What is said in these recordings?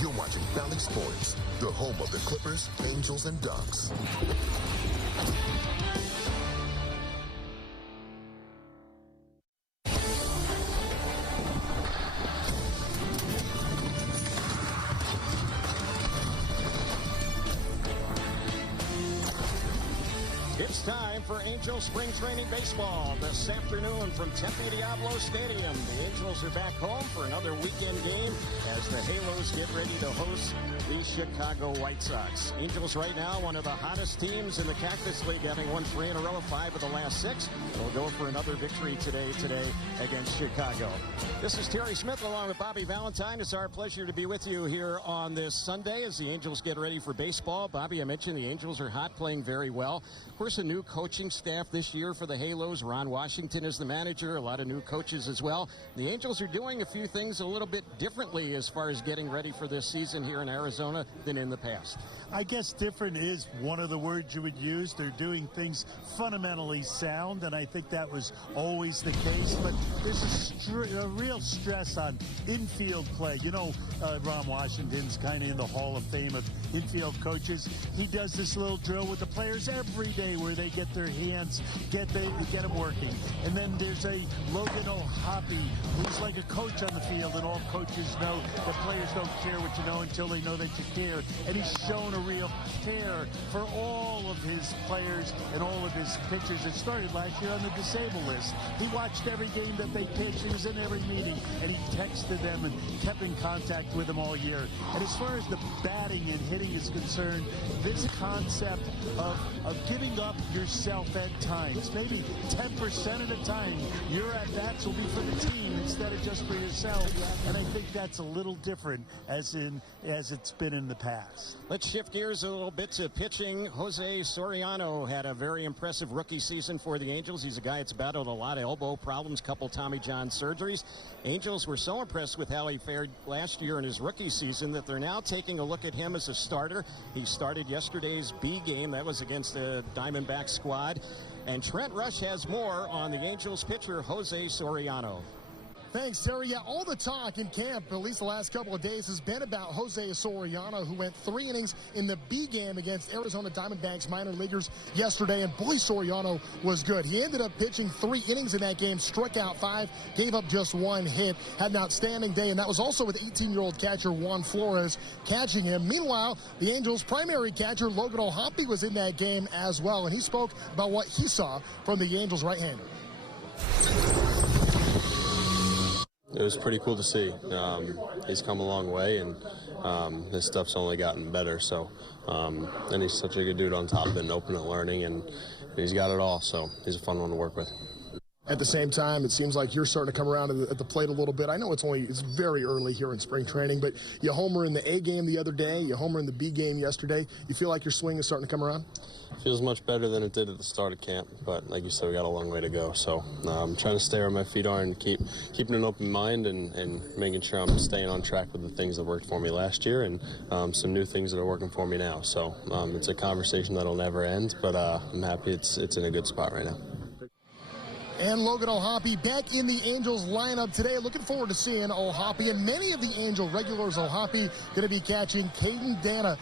You're watching Valley Sports, the home of the Clippers, Angels, and Ducks. It's time for Angels Spring Training Baseball this afternoon from Tempe Diablo Stadium. The Angels are back home for another weekend game as the Halos get ready to host the Chicago White Sox. Angels right now one of the hottest teams in the Cactus League, having won 3 in a row, 5 of the last 6. They'll go for another victory today against Chicago. This is Terry Smith along with Bobby Valentine. It's our pleasure to be with you here on this Sunday as the Angels get ready for baseball. Bobby, I mentioned the Angels are hot, playing very well. Of course, a new coaching staff this year for the Halos. Ron Washington is the manager, a lot of new coaches as well. The Angels are doing a few things a little bit differently as far as getting ready for this season here in Arizona than in the past. I guess different is one of the words you would use. They're doing things fundamentally sound, and I think that was always the case. But there's a real stress on infield play. You know, Ron Washington's kind of in the Hall of Fame of infield coaches. He does this little drill with the players every day where they get their hands, get them working. And then there's a Logan O'Hoppe, who's like a coach on the field, and all coaches know that players don't care what you know until they know that you care. And he's shown a real care for all of his players and all of his pitchers. It started last year on the disabled list. He watched every game that they pitched. He was in every meeting, and he texted them and kept in contact with them all year. And as far as the batting and hitting is concerned, this concept of giving up yourself at times, maybe 10% of the time, your at-bats will be for the team instead of just for yourself. And I think that's a little different as it's been in the past. Let's shift gears a little bit to pitching. Jose Soriano had a very impressive rookie season for the Angels. He's a guy that's battled a lot of elbow problems, couple Tommy John surgeries. Angels were so impressed with how he fared last year in his rookie season that they're now taking a look at him as a starter. He started yesterday's B game. That was against the Diamondback squad. And Trent Rush has more on the Angels pitcher, Jose Soriano. Thanks, Terry. Yeah, all the talk in camp, at least the last couple of days, has been about Jose Soriano, who went 3 innings in the B game against Arizona Diamondbacks minor leaguers yesterday. And boy, Soriano was good. He ended up pitching 3 innings in that game, struck out 5, gave up just 1 hit, had an outstanding day. And that was also with 18-year-old catcher Juan Flores catching him. Meanwhile, the Angels' primary catcher, Logan O'Hoppe, was in that game as well. And he spoke about what he saw from the Angels' right-hander. It was pretty cool to see. He's come a long way, and his stuff's only gotten better. So, and he's such a good dude on top of it and open at learning, and he's got it all. So he's a fun one to work with. At the same time, it seems like you're starting to come around at the plate a little bit. I know it's very early here in spring training, but you homer in the A game the other day, you homer in the B game yesterday. You feel like your swing is starting to come around? Feels much better than it did at the start of camp, but like you said, we got a long way to go. So I'm trying to stay where my feet are and keeping an open mind and making sure I'm staying on track with the things that worked for me last year and some new things that are working for me now. So it's a conversation that'll never end, but I'm happy it's in a good spot right now. And Logan O'Hoppe back in the Angels lineup today. Looking forward to seeing O'Hoppe and many of the Angel regulars. O'Hoppe going to be catching Caden Dana,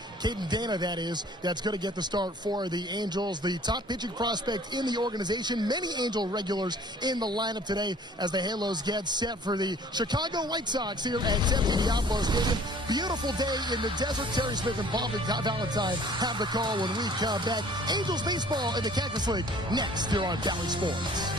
that is, that's going to get the start for the Angels. The top pitching prospect in the organization. Many Angel regulars in the lineup today as the Halos get set for the Chicago White Sox here at Tempe Diablo Stadium. Beautiful day in the desert. Terry Smith and Bobby Valentine have the call when we come back. Angels baseball in the Cactus League next here on Valley Sports.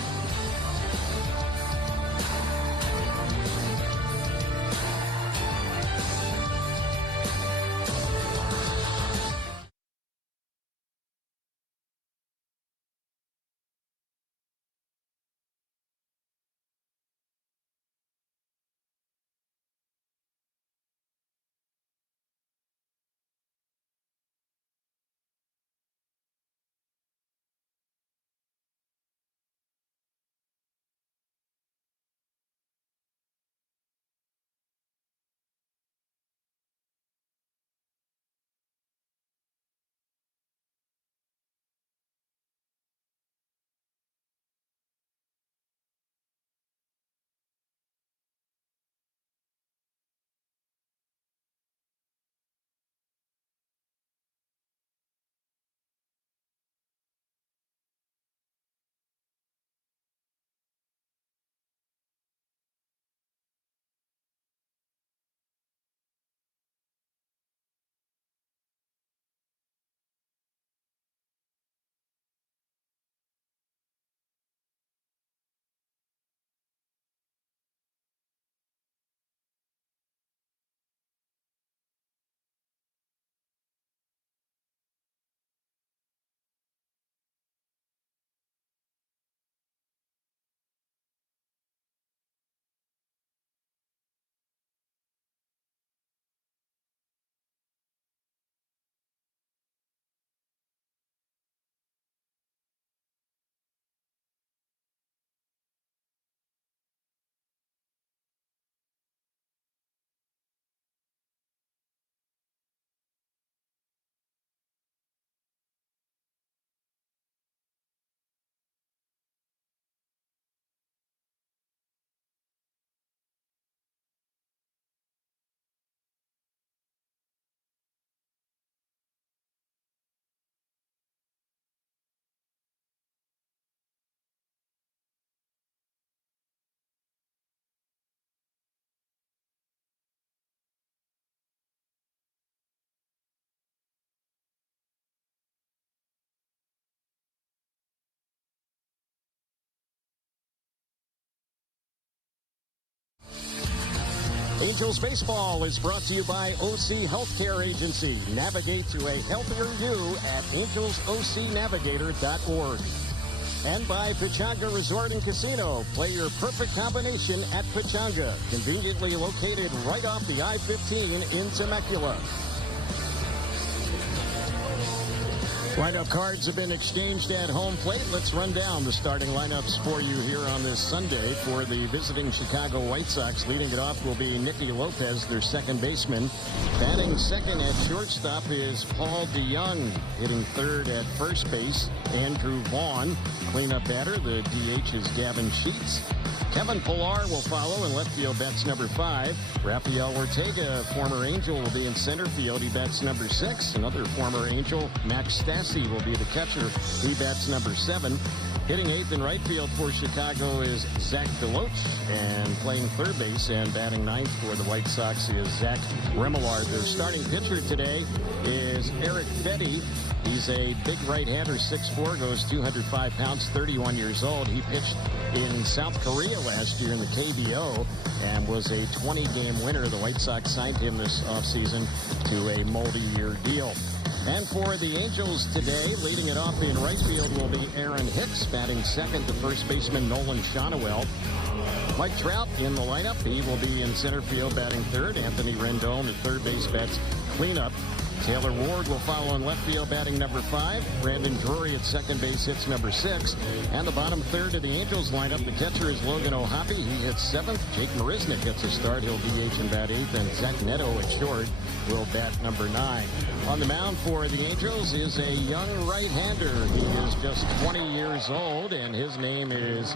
Angels baseball is brought to you by OC Healthcare Agency. Navigate to a healthier you at angelsocnavigator.org. And by Pechanga Resort and Casino. Play your perfect combination at Pechanga, conveniently located right off the I-15 in Temecula. Lineup cards have been exchanged at home plate. Let's run down the starting lineups for you here on this Sunday for the visiting Chicago White Sox. Leading it off will be Nicky Lopez, their second baseman. Batting second at shortstop is Paul DeYoung. Hitting third at first base, Andrew Vaughn. Cleanup batter, the DH is Gavin Sheets. Kevin Pillar will follow in left field, bats number 5. Rafael Ortega, former Angel, will be in center field. He bats number 6. Another former Angel, Max Stassi, will be the catcher. He bats number 7. Hitting 8th in right field for Chicago is Zach DeLoach. And playing third base and batting 9th for the White Sox is Zach Remillard. Their starting pitcher today is Eric Fetty. He's a big right-hander, 6'4", goes 205 pounds, 31 years old. He pitched in South Korea last year in the KBO and was a 20-game winner. The White Sox signed him this offseason to a multi-year deal. And for the Angels today, leading it off in right field will be Aaron Hicks, batting second to first baseman Nolan Shonowell. Mike Trout in the lineup. He will be in center field batting third. Anthony Rendon at third base bats cleanup. Taylor Ward will follow in left field batting number 5. Brandon Drury at second base hits number 6. And the bottom third of the Angels lineup, the catcher is Logan O'Hoppe. He hits 7th. Jake Marisnick gets a start. He'll DH and bat 8th. And Zach Neto at short will bat number 9. On the mound for the Angels is a young right-hander. He is just 20 years old, and his name is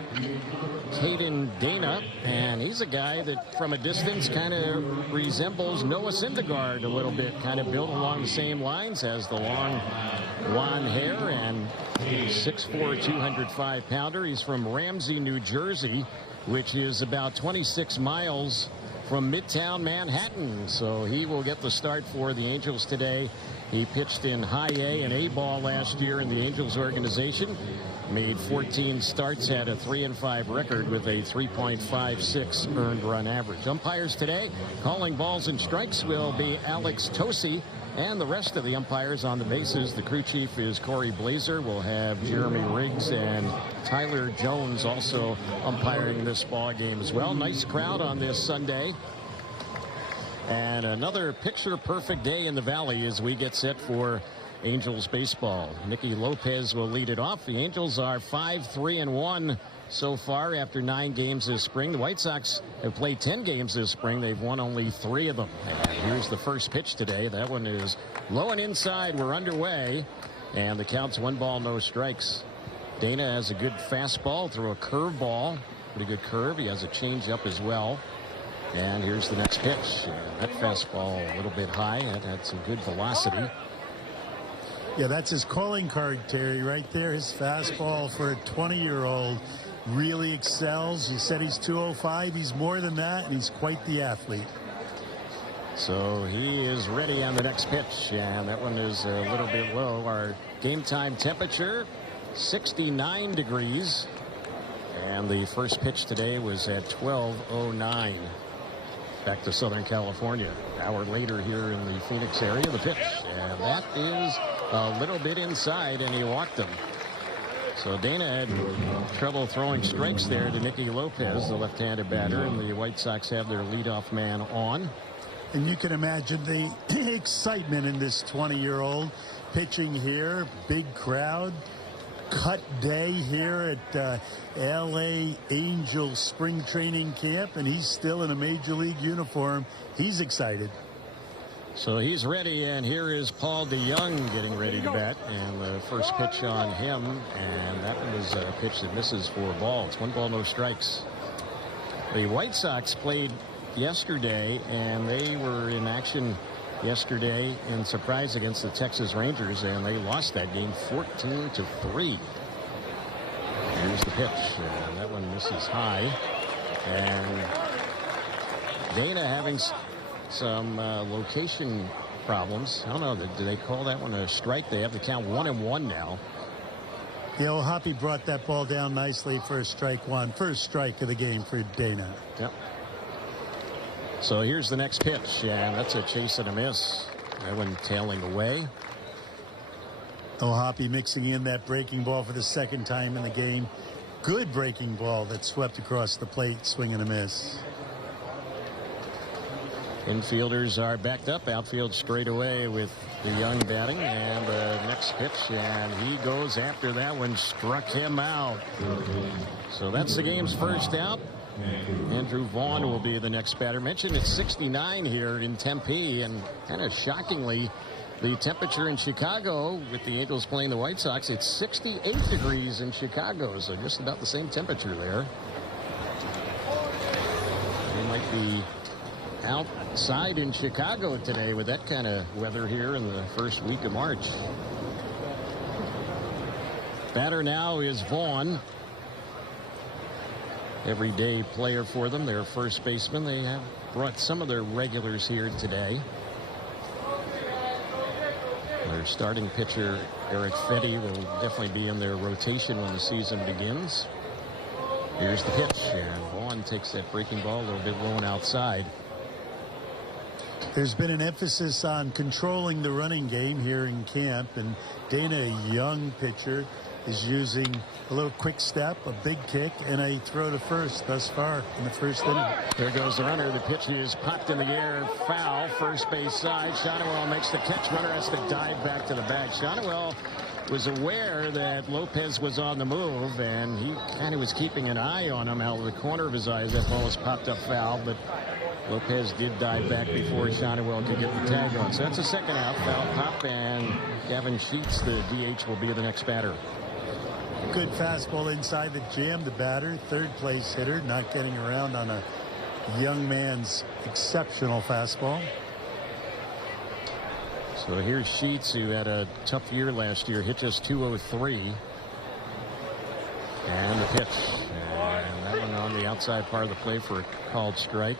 Caden Dana. And he's a guy that from a distance kind of resembles Noah Syndergaard a little bit, kind of built along the same lines, as the long blonde hair, and 6'4", 205-pounder. He's from Ramsey, New Jersey, which is about 26 miles from Midtown Manhattan. So he will get the start for the Angels today. He pitched in high A and A ball last year in the Angels organization. Made 14 starts, had a 3-5 record with a 3.56 earned run average. Umpires today calling balls and strikes will be Alex Tosi. And the rest of the umpires on the bases, the crew chief is Corey Blazer. We'll have Jeremy Riggs and Tyler Jones also umpiring this ball game as well. Nice crowd on this Sunday. And another picture-perfect day in the Valley as we get set for Angels baseball. Nicky Lopez will lead it off. The Angels are 5-3-1 so far after 9 games this spring. The White Sox have played 10 games this spring. They've won only 3 of them. And here's the first pitch today. That one is low and inside. We're underway. And the count's 1 ball, no strikes. Dana has a good fastball through a curve ball. Pretty good curve. He has a changeup as well. And here's the next pitch. That fastball a little bit high. It had some good velocity. Yeah, that's his calling card, Terry, right there. His fastball for a 20-year-old really excels. You said he's 205. He's more than that, and he's quite the athlete. So he is ready on the next pitch, and that one is a little bit low. Our game time temperature, 69 degrees. And the first pitch today was at 12:09. Back to Southern California. An hour later here in the Phoenix area, the pitch. And that is a little bit inside, and he walked him. So Dana had trouble throwing strikes there to Nicky Lopez, the left-handed batter, and the White Sox have their leadoff man on. And you can imagine the excitement in this 20-year-old pitching here. Big crowd. Cut day here at L.A. Angels Spring Training Camp, and he's still in a Major League uniform. He's excited. So he's ready, and here is Paul DeYoung getting ready to bat. And the first pitch on him, and that was a pitch that misses for a ball. It's 1 ball, no strikes. The White Sox played yesterday, and they were in action yesterday in surprise against the Texas Rangers, and they lost that game 14-3. Here's the pitch, and that one misses high. And Dana having some location problems. I don't know, do they call that one a strike? They have to count 1-1 now. Yeah, well, Hoppy brought that ball down nicely for a strike 1. First strike of the game for Dana. Yep. So here's the next pitch, and that's a chase and a miss. That one tailing away. Hoppe mixing in that breaking ball for the second time in the game. Good breaking ball that swept across the plate, swing and a miss. Infielders are backed up. Outfield straight away with the Young batting, and the next pitch, and he goes after that one, struck him out. So that's the game's first out. Andrew Vaughn will be the next batter. Mentioned it's 69 here in Tempe, and kind of shockingly, the temperature in Chicago with the Angels playing the White Sox, it's 68 degrees in Chicago, so just about the same temperature there. They might be outside in Chicago today with that kind of weather here in the first week of March. Batter now is Vaughn. Everyday player for them, their first baseman. They have brought some of their regulars here today. Their starting pitcher, Eric Fetty, will definitely be in their rotation when the season begins. Here's the pitch, and Vaughn takes that breaking ball a little bit low and outside. There's been an emphasis on controlling the running game here in camp, and Dana, a young pitcher, is using a little quick step, a big kick, and a throw to first thus far in the first inning. There goes the runner. The pitch is popped in the air, foul, first base side. Shotwell makes the catch. Runner has to dive back to the bag. Shotwell was aware that Lopez was on the move, and he kind of was keeping an eye on him out of the corner of his eye as that ball was popped up foul, but Lopez did dive back before Shotwell could get the tag on. So that's a second out, foul pop, and Gavin Sheets, the DH, will be the next batter. Good fastball inside the jam. The batter, third place hitter, not getting around on a young man's exceptional fastball. So here's Sheets, who had a tough year last year, hit just .203. And the pitch. And that one on the outside part of the plate for a called strike.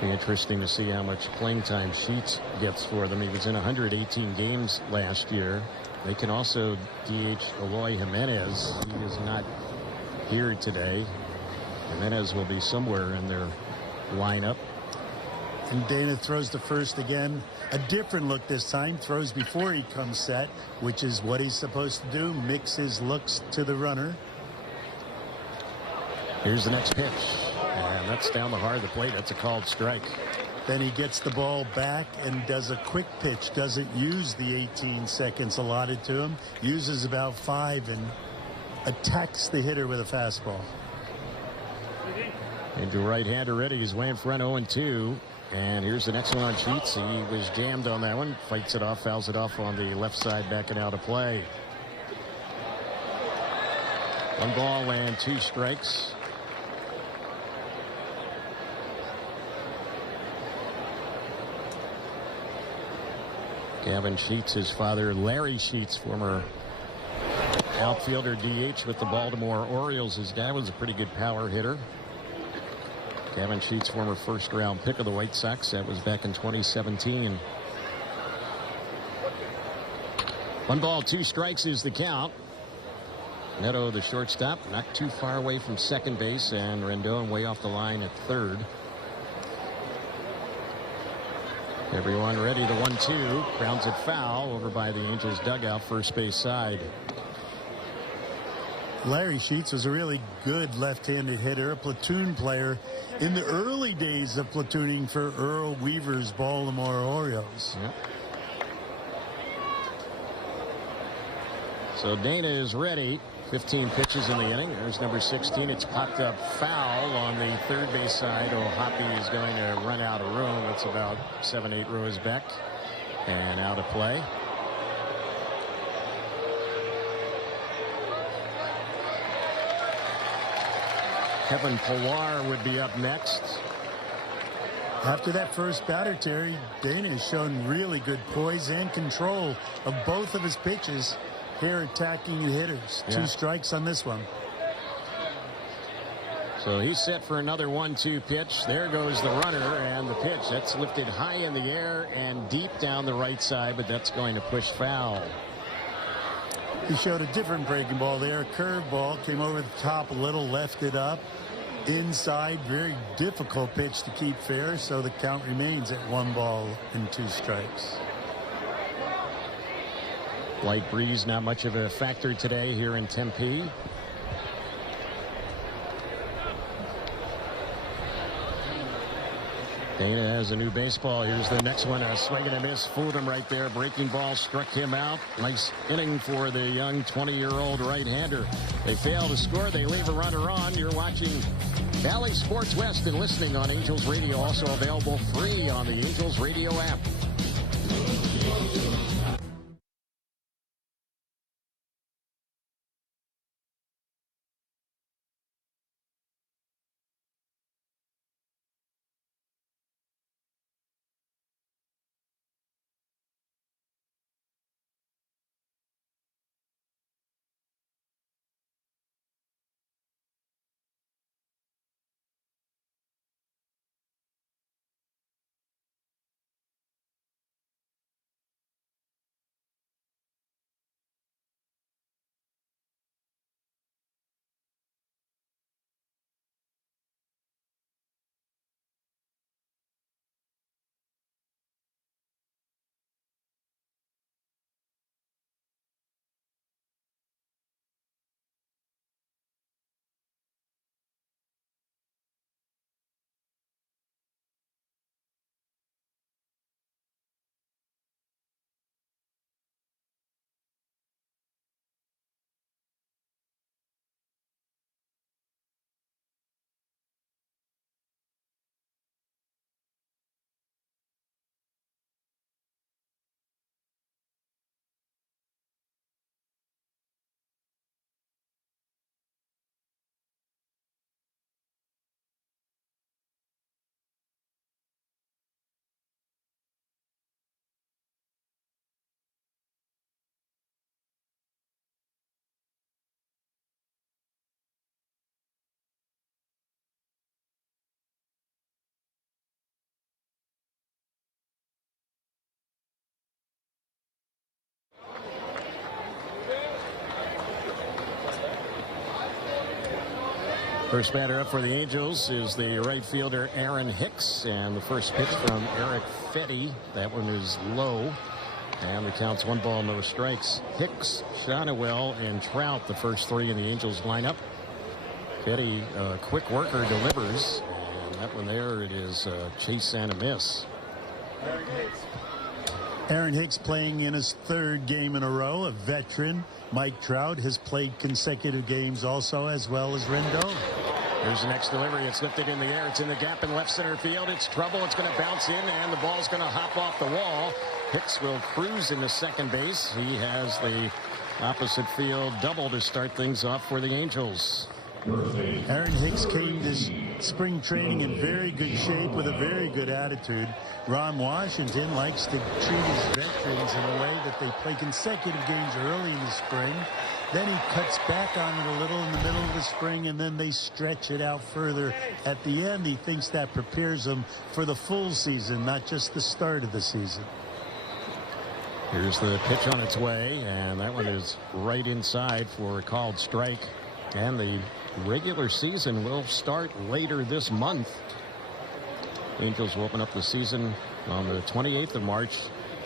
Be interesting to see how much playing time Sheets gets for them. He was in 118 games last year. They can also DH Eloy Jimenez. He is not here today. Jimenez will be somewhere in their lineup. And Dana throws to first again. A different look this time. Throws before he comes set, which is what he's supposed to do. Mix his looks to the runner. Here's the next pitch. And that's down the heart of the plate. That's a called strike. Then he gets the ball back and does a quick pitch. Doesn't use the 18 seconds allotted to him. Uses about 5 and attacks the hitter with a fastball. Into right-hander ready. He's way in front, 0-2. And here's the next one on Sheets. He was jammed on that one. Fights it off, fouls it off on the left side, backing out of play. 1 ball and 2 strikes. Gavin Sheets, his father, Larry Sheets, former outfielder DH with the Baltimore Orioles. His dad was a pretty good power hitter. Gavin Sheets, former first-round pick of the White Sox. That was back in 2017. 1 ball, 2 strikes is the count. Neto, the shortstop, not too far away from second base, and Rendon way off the line at third. Everyone ready. The 1-2 grounds it foul over by the Angels dugout, first base side. Larry Sheets was a really good left-handed hitter, a platoon player in the early days of platooning for Earl Weaver's Baltimore Orioles. Yep. So Dana is ready. 15 pitches in the inning. There's number 16. It's popped up foul on the third base side. Hoppe is going to run out of room. It's about 7-8 rows back and out of play. Kevin Pillar would be up next. After that first batter, Terry, Dana has shown really good poise and control of both of his pitches. Here attacking the hitters. Yeah. 2 strikes on this one. So he's set for another 1-2 pitch. There goes the runner, and the pitch. That's lifted high in the air and deep down the right side, but that's going to push foul. He showed a different breaking ball there. A curve ball came over the top a little, left it up. Inside, very difficult pitch to keep fair, so the count remains at 1 ball and 2 strikes. Light breeze, not much of a factor today here in Tempe. Dana has a new baseball. Here's the next one. A swing and a miss. Fooled him right there. Breaking ball struck him out. Nice inning for the young 20-year-old right-hander. They fail to score. They leave a runner on. You're watching Valley Sports West and listening on Angels Radio. Also available free on the Angels Radio app. First batter up for the Angels is the right fielder Aaron Hicks, and the first pitch from Eric Fetty. That one is low, and the count's 1 ball, no strikes. Hicks, Shonewell, and Trout, the first 3 in the Angels lineup. Fetty, a quick worker, delivers, and that one there, it is a chase and a miss. Aaron Hicks playing in his 3rd game in a row, a veteran. Mike Trout has played consecutive games also, as well as Rendon. Here's the next delivery. It's lifted in the air. It's in the gap in left center field. It's trouble. It's going to bounce in, and the ball's going to hop off the wall. Hicks will cruise into second base. He has the opposite field double to start things off for the Angels. Aaron Hicks came this spring training in very good shape with a very good attitude. Ron Washington likes to treat his veterans in a way that they play consecutive games early in the spring. Then he cuts back on it a little in the middle of the spring, and then they stretch it out further at the end. He thinks that prepares them for the full season, not just the start of the season. Here's the pitch on its way, and that one is right inside for a called strike. And the regular season will start later this month. Angels will open up the season on the 28th of March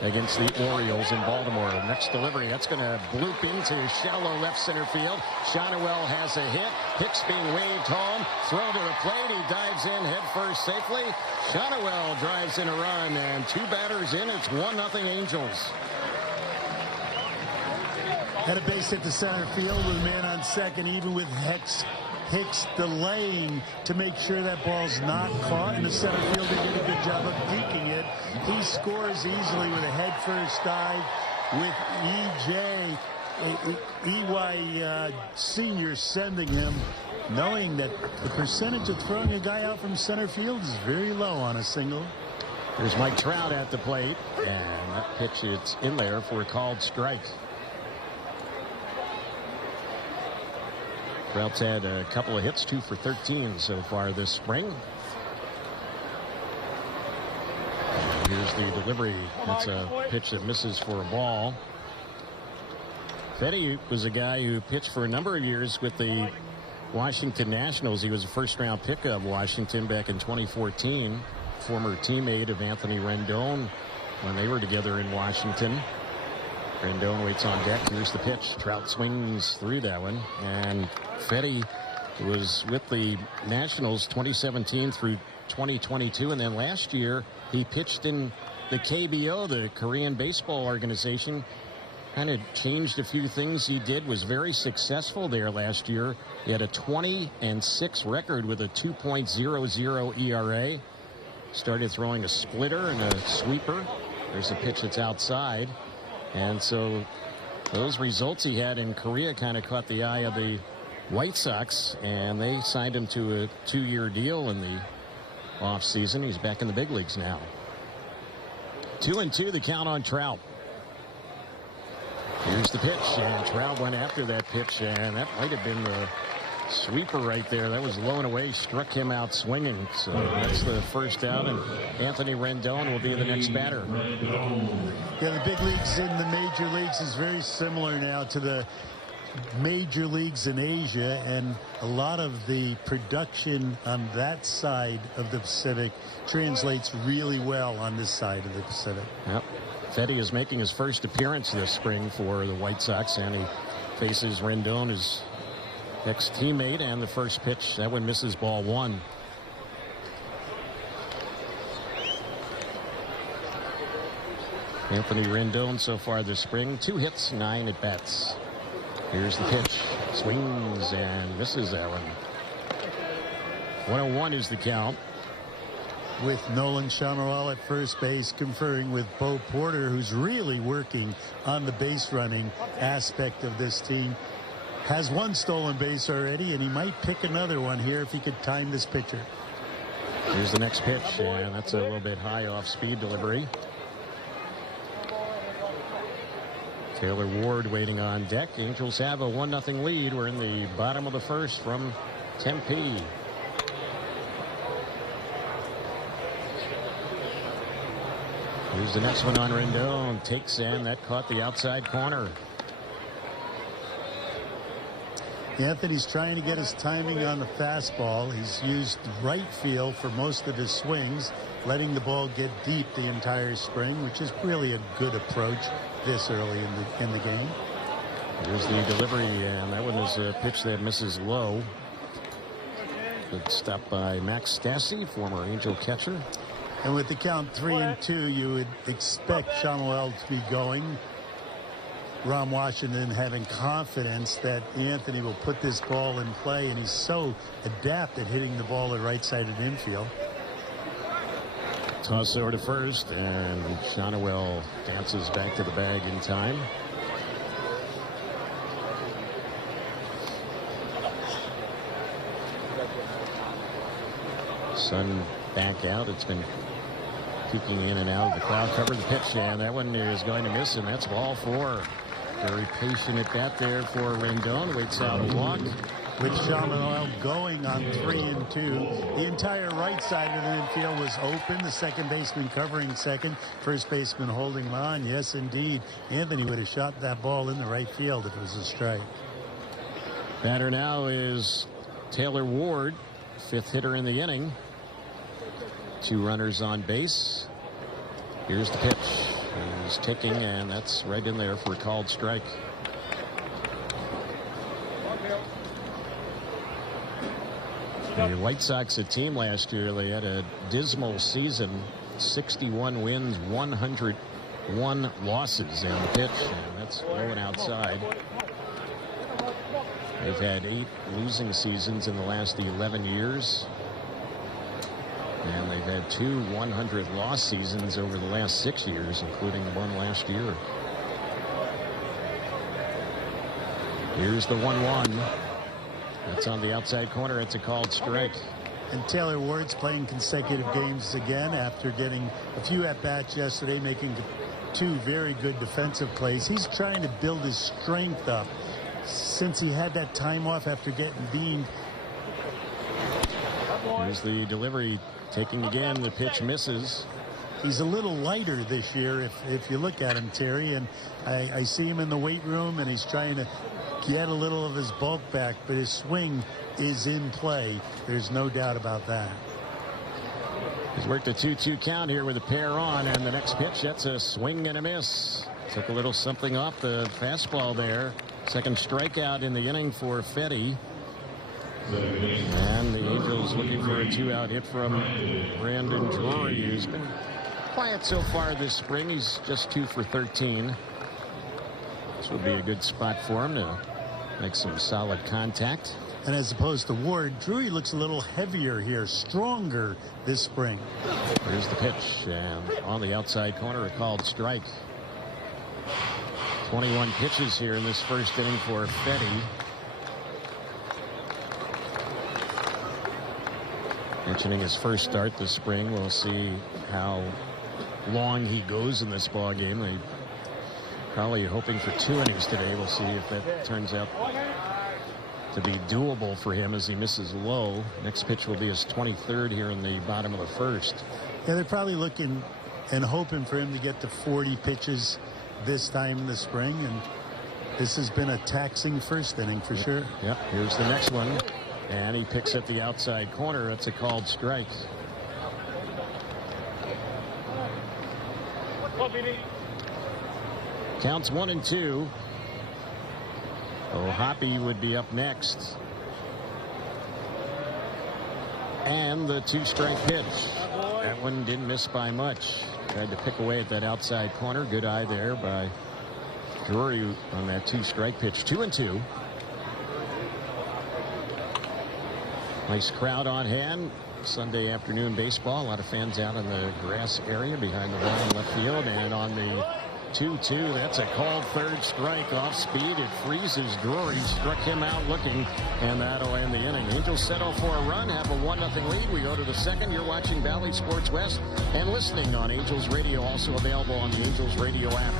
against the Orioles in Baltimore. Next delivery, that's going to bloop into shallow left center field. Shonewell has a hit. Hicks being waved home. Throw to the plate. He dives in head first safely. Shonewell drives in a run, and 2 batters in. It's 1-0 Angels. Had a base hit to center field with a man on second, even with Hicks delaying to make sure that ball's not caught, and the center fielder did a good job of deking it. He scores easily with a head-first dive with E.Y. Sr. sending him, knowing that the percentage of throwing a guy out from center field is very low on a single. There's Mike Trout at the plate, and that pitch is in there for a called strike. Trout's had a couple of hits, 2 for 13 so far this spring. And here's the delivery. It's a pitch that misses for a ball. Fetty was a guy who pitched for a number of years with the Washington Nationals. He was a first-round pick of Washington back in 2014. Former teammate of Anthony Rendon when they were together in Washington. Rendon waits on deck. Here's the pitch. Trout swings through that one. And Fetty was with the Nationals 2017 through 2022. And then last year he pitched in the KBO, the Korean Baseball Organization. Kind of changed a few things he did. Was very successful there last year. He had a 20-6 record with a 2.00 ERA. Started throwing a splitter and a sweeper. There's a pitch that's outside. And so those results he had in Korea kind of caught the eye of the White Sox, and they signed him to a 2-year deal in the offseason. He's back in the big leagues now. 2-2 the count on Trout. Here's the pitch, and Trout went after that pitch, and that might have been the sweeper right there. That was low and away, struck him out swinging. So that's the first out, and Anthony Rendon will be the next batter. Yeah, the big leagues in the major leagues is very similar now to the major leagues in Asia, and a lot of the production on that side of the Pacific translates really well on this side of the Pacific. Yep. Fetty is making his first appearance this spring for the White Sox, and he faces Rendon, his ex-teammate, and the first pitch, that one misses, ball 1. Anthony Rendon so far this spring, 2 hits, 9 at bats. Here's the pitch, swings and misses that one. 1-1 is the count. With Nolan Schanuel at first base, conferring with Bo Porter, who's really working on the base running aspect of this team. Has 1 stolen base already, and he might pick another one here if he could time this pitcher. Here's the next pitch, and that's a little bit high off speed delivery. Taylor Ward waiting on deck. Angels have a 1-0 lead. We're in the bottom of the first from Tempe. Here's the next one on Rendon. Takes in. That caught the outside corner. Anthony's trying to get his timing on the fastball. He's used right field for most of his swings, letting the ball get deep the entire spring, which is really a good approach this early in the game. Here's the delivery, and that one is a pitch that misses low. Good stop by Max Stassi, former Angel catcher. And with the count 3-2, you would expect Schanuel to be going. Ron Washington having confidence that Anthony will put this ball in play, and he's so adept at hitting the ball at right-sided infield. Toss over to first, and Schanuel dances back to the bag in time. Sun back out. It's been peeking in and out of the cloud cover. The pitch, and that one is going to miss, and that's ball 4. Very patient at bat there for Rendon. Waits out a walk. With Schanuel going on 3-2, the entire right side of the infield was open. The second baseman covering second, first baseman holding on. Yes, indeed, Anthony would have shot that ball in the right field if it was a strike. Batter now is Taylor Ward, 5th hitter in the inning. 2 runners on base. Here's the pitch. He's ticking, and that's right in there for a called strike. The White Sox, a team last year, they had a dismal season. 61 wins, 101 losses. And the pitch, and that's low and outside. They've had 8 losing seasons in the last 11 years. And they've had 2 100-loss seasons over the last 6 years, including one last year. Here's the 1-1. That's on the outside corner. It's a called strike. And Taylor Ward's playing consecutive games again after getting a few at-bats yesterday, making 2 very good defensive plays. He's trying to build his strength up since he had that time off after getting beamed. Here's the delivery. Taking again, the pitch misses. he's a little lighter this year if you look at him, Terry. And I see him in the weight room, and he's trying to get a little of his bulk back, but his swing is in play. There's no doubt about that. He's worked a 2-2 count here with a pair on, and the next pitch, that's a swing and a miss. Took a little something off the fastball there. Second strikeout in the inning for Fetty. And the Angels looking for a 2-out hit from Brandon Drury, who's been quiet so far this spring. He's just 2 for 13. This would be a good spot for him to make some solid contact. And as opposed to Ward, Drury looks a little heavier here, stronger this spring. Here's the pitch, and on the outside corner, a called strike. 21 pitches here in this first inning for Fetty. Mentioning his first start this spring, we'll see how long he goes in this ball game. They probably hoping for 2 innings today. We'll see if that turns out to be doable for him as he misses low. Next pitch will be his 23rd here in the bottom of the first. Yeah, they're probably looking and hoping for him to get to 40 pitches this time in the spring, and this has been a taxing first inning for sure. Yep, here's the next one, and he picks at the outside corner. That's a called strike. Counts 1-2. Hoppe would be up next. And the 2-strike pitch. That one didn't miss by much. Tried to pick away at that outside corner. Good eye there by Drury on that 2-strike pitch. 2-2. Nice crowd on hand. Sunday afternoon baseball. A lot of fans out in the grass area behind the wall in left field. And on the 2-2, that's a called third strike off speed. It freezes Drury. Struck him out looking, and that'll end the inning. Angels settle for a run, have a 1-0 lead. We go to the second. You're watching Valley Sports West and listening on Angels Radio, also available on the Angels Radio app.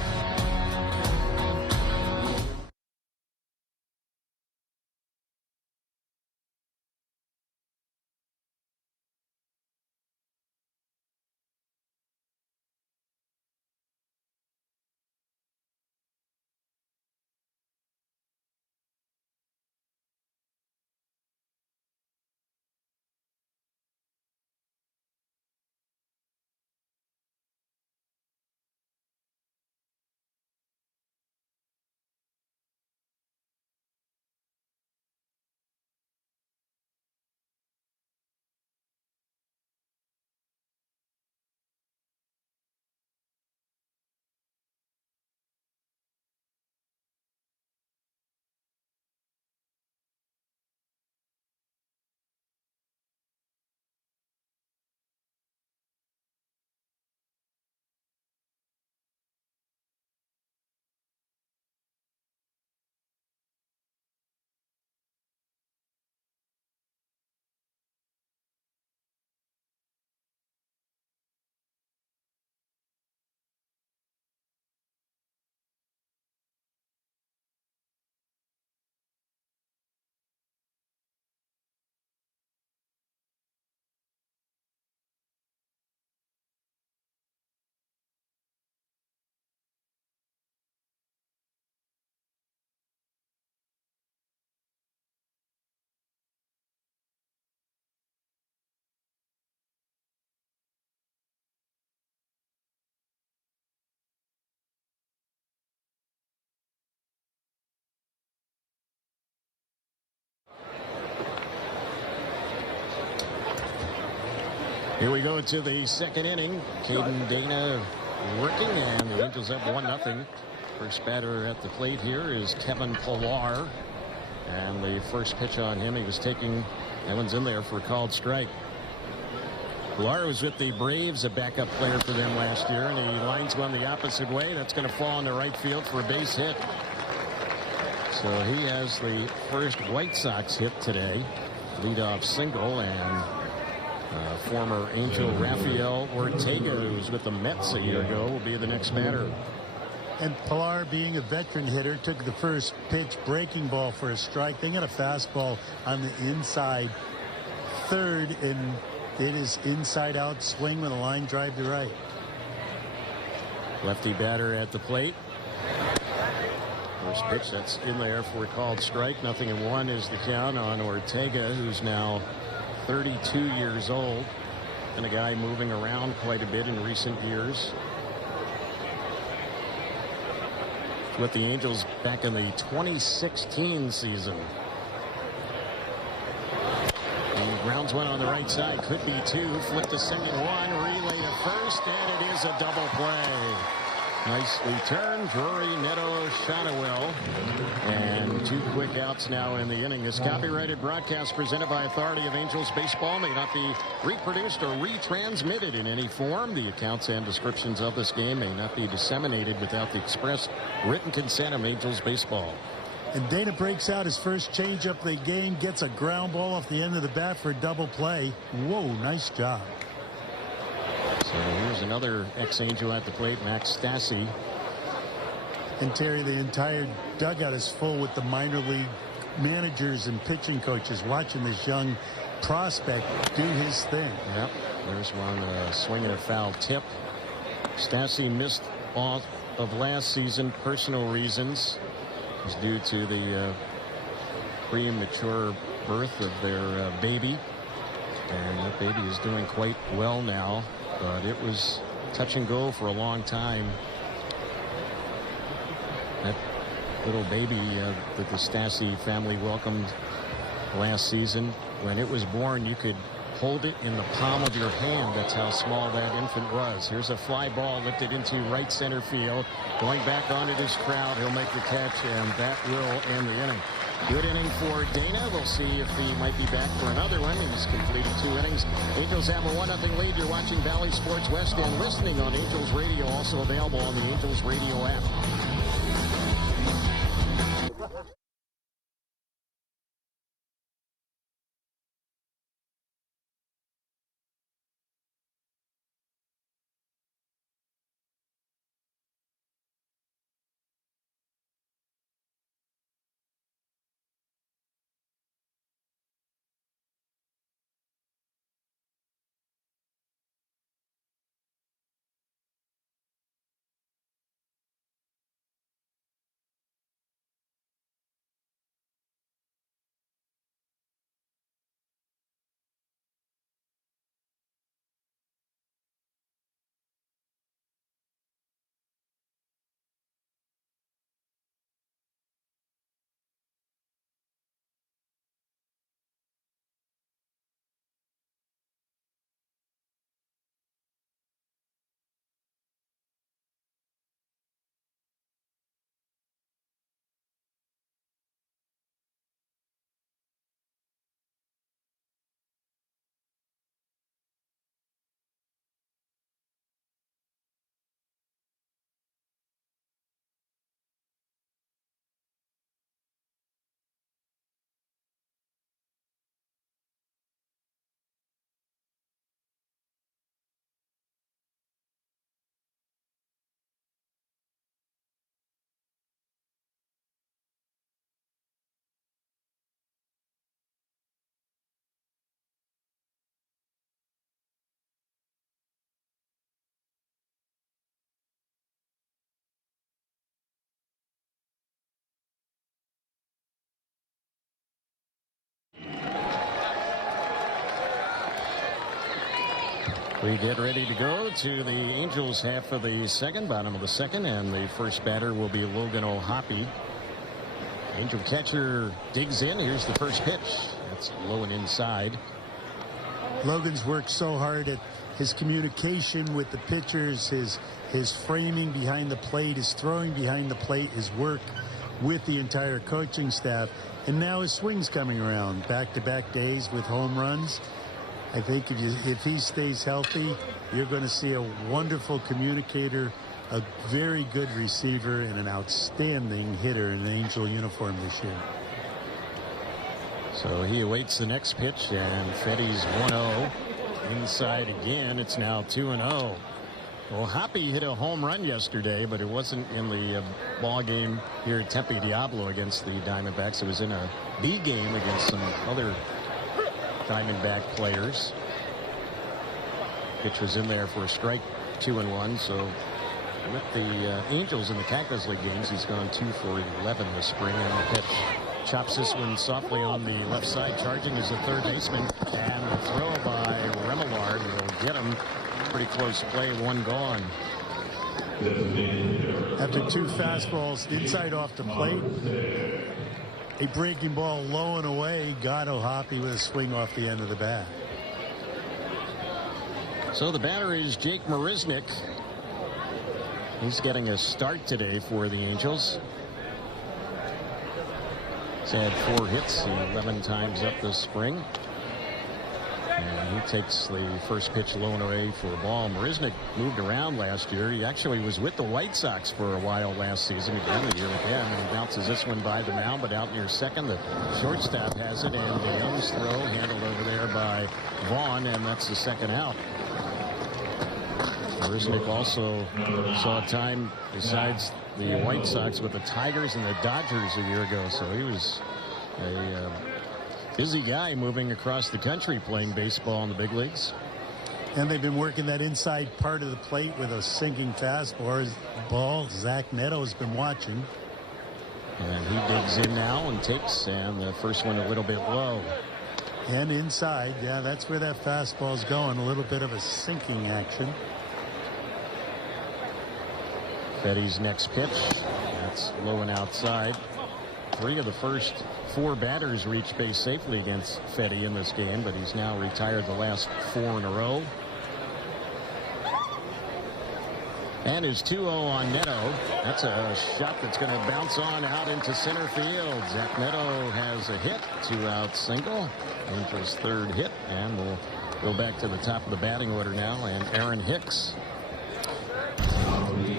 Here we go to the second inning. Caden Dana working, and the Angels up 1-0. First batter at the plate here is Kevin Pillar. And the first pitch on him, he was taking, that one's in there for a called strike. Pillar was with the Braves, a backup player for them last year, and he lines one the opposite way. That's going to fall into right field for a base hit. So he has the first White Sox hit today. Leadoff single, and former Angel Rafael Ortega, who was with the Mets a year ago, will be the next batter. And Pillar, being a veteran hitter, took the first pitch breaking ball for a strike. They got a fastball on the inside third, and it is inside out swing with a line drive to right. Lefty batter at the plate. First pitch, that's in there for a called strike. 0-1 is the count on Ortega, who's now 32 years old, and a guy moving around quite a bit in recent years. With the Angels back in the 2016 season. He grounds one on the right side, could be two, flip to second one, relay to first, and it is a double play. Nicely turned, Rory Neto Shadowell. And 2 quick outs now in the inning. This copyrighted broadcast presented by Authority of Angels Baseball may not be reproduced or retransmitted in any form. The accounts and descriptions of this game may not be disseminated without the express written consent of Angels Baseball. And Dana breaks out his first changeup of the game, gets a ground ball off the end of the bat for a double play. Whoa, nice job. So here's another ex-Angel at the plate, Max Stassi. And Terry, the entire dugout is full with the minor league managers and pitching coaches watching this young prospect do his thing. Yep, there's one swinging a foul tip. Stassi missed all of last season, personal reasons. It was due to the premature birth of their baby. And that baby is doing quite well now. But it was touch and go for a long time. That little baby that the Stassi family welcomed last season, when it was born, you could hold it in the palm of your hand. That's how small that infant was. Here's a fly ball lifted into right center field. Going back onto this crowd, he'll make the catch, and that will end the inning. Good inning for Dana. We'll see if he might be back for another one. He's completed 2 innings. Angels have a 1-0 lead. You're watching Valley Sports West and listening on Angels Radio, also available on the Angels Radio app. We get ready to go to the Angels half of the second, bottom of the second, and the first batter will be Logan O'Hoppe. Angel catcher digs in. Here's the first pitch. That's low and inside. Logan's worked so hard at his communication with the pitchers, his framing behind the plate, his throwing behind the plate, his work with the entire coaching staff, and now his swing's coming around. Back-to-back days with home runs. I think if he stays healthy, you're going to see a wonderful communicator, a very good receiver, and an outstanding hitter in an Angel uniform this year. So he awaits the next pitch, and Fetty's 1-0. Inside again. It's now 2-0. Well, Hoppe hit a home run yesterday, but it wasn't in the ball game here at Tempe Diablo against the Diamondbacks. It was in a B game against some other Diamondback players. Pitch was in there for a strike, 2-1. So with the Angels in the Cactus League games. He's gone 2 for 11 this spring. And the pitch chops this one softly on the left side. Charging is the third baseman. And the throw by Remillard will get him. Pretty close play, one gone. After 2 fastballs inside off the plate, a breaking ball low and away, got O'Hoppe with a swing off the end of the bat. So the batter is Jake Marisnick. He's getting a start today for the Angels. He's had 4 hits 11 times up this spring. And he takes the first pitch low and away for a ball. Marisnick moved around last year. He actually was with the White Sox for a while last season. He began the year with them, and he bounces this one by the mound, but out near second. The shortstop has it, and the Young's throw handled over there by Vaughn, and that's the second out. Marisnick also saw time besides the White Sox with the Tigers and the Dodgers a year ago, so he was a busy guy moving across the country playing baseball in the big leagues. And they've been working that inside part of the plate with a sinking fastball. Zach Neto has been watching. And he digs in now and takes, and the first one a little bit low. And inside, yeah, that's where that fastball's going. A little bit of a sinking action. Fetty's next pitch. That's low and outside. 3 of the first 4 batters reached base safely against Fetty in this game, but he's now retired the last 4 in a row. And his 2-0 on Neto. That's a shot that's going to bounce on out into center field. Zach Neto has a hit, 2-out single. Angels' 3rd hit, and we'll go back to the top of the batting order now, and Aaron Hicks.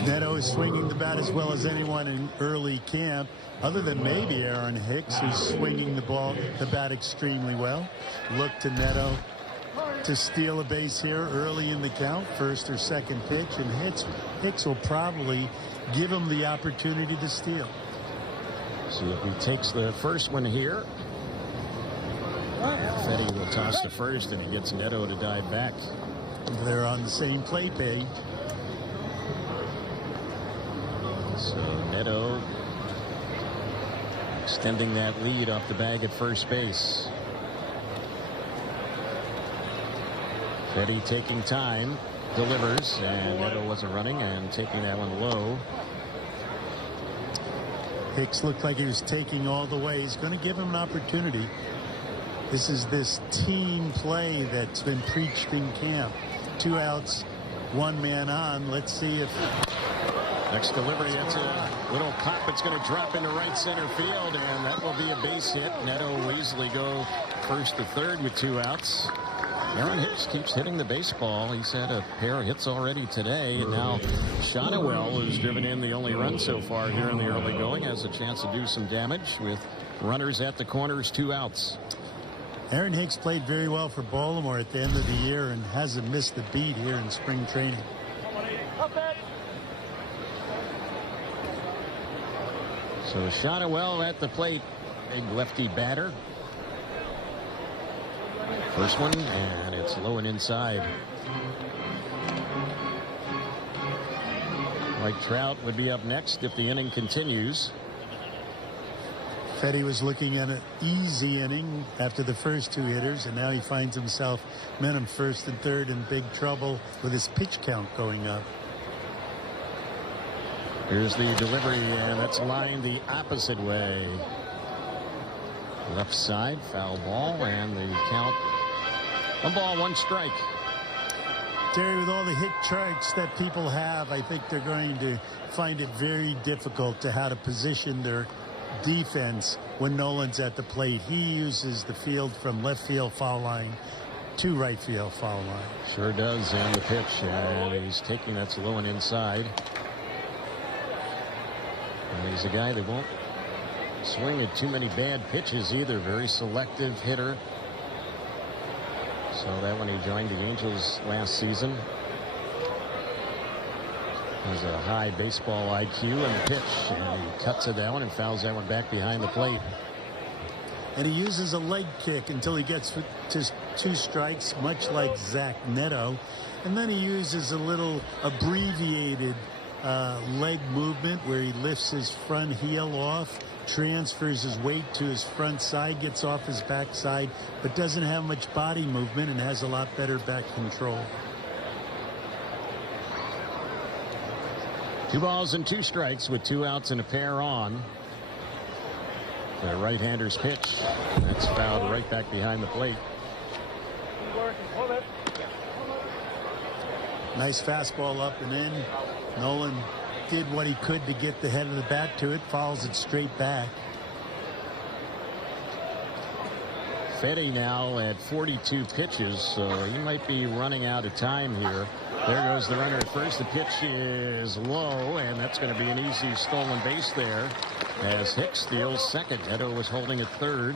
Neto is swinging the bat as well as anyone in early camp, other than maybe Aaron Hicks, who's swinging the bat extremely well. Look to Neto to steal a base here early in the count, first or second pitch, and Hicks will probably give him the opportunity to steal. See if he takes the first one here. Fetty will toss to first, and he gets Neto to dive back. They're on the same play page. So Neto extending that lead off the bag at first base. Fetty taking time, delivers, and Neto wasn't running and taking that one low. Hicks looked like he was taking all the way. He's going to give him an opportunity. This is this team play that's been preached in camp. 2 outs, 1 man on. Let's see if... Next delivery, it's a little pop. It's going to drop into right center field, and that will be a base hit. Neto will easily go first to third with 2 outs. Aaron Hicks keeps hitting the baseball. He's had a pair of hits already today, and now Shotwell, who's driven in the only run so far here in the early going, has a chance to do some damage with runners at the corners, 2 outs. Aaron Hicks played very well for Baltimore at the end of the year and hasn't missed a beat here in spring training. So Shotwell at the plate, big lefty batter. First one, and it's low and inside. Mike Trout would be up next if the inning continues. Fetty was looking at an easy inning after the first 2 hitters, and now he finds himself men in first and third in big trouble with his pitch count going up. Here's the delivery, and that's lined the opposite way. Left side, foul ball, and the count 1 ball, 1 strike. Terry, with all the hit charts that people have, I think they're going to find it very difficult to how to position their defense when Nolan's at the plate. He uses the field from left field foul line to right field foul line. Sure does, and the pitch, and he's taking that's low and inside. And he's a guy that won't swing at too many bad pitches either. Very selective hitter. So that when he joined the Angels last season, has a high baseball IQ and the pitch, and he cuts it down and fouls that one back behind the plate. And he uses a leg kick until he gets to 2 strikes, much like Zach Neto. And then he uses a little abbreviated leg movement where he lifts his front heel off, transfers his weight to his front side, gets off his backside, but doesn't have much body movement and has a lot better back control. 2 balls and 2 strikes with 2 outs and a pair on. The right-hander's pitch. That's fouled right back behind the plate. Nice fastball up and in. Nolan did what he could to get the head of the bat to it. Fouls it straight back. Fedde now at 42 pitches, so he might be running out of time here. There goes the runner at first. The pitch is low, and that's going to be an easy stolen base there as Hicks steals second. Edo was holding at third.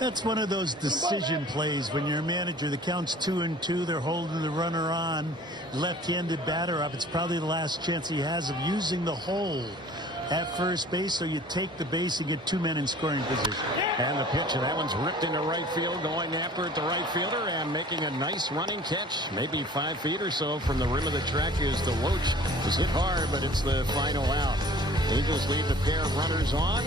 That's one of those decision plays when you're a manager. The count's 2-2. They're holding the runner on. Left-handed batter up. It's probably the last chance he has of using the hole at first base, so you take the base and get 2 men in scoring position. And the pitch, and that one's ripped into right field, going after it, the right fielder, and making a nice running catch, maybe 5 feet or so from the rim of the track is DeLoach. Was hit hard, but it's the final out. Angels leave the pair of runners on.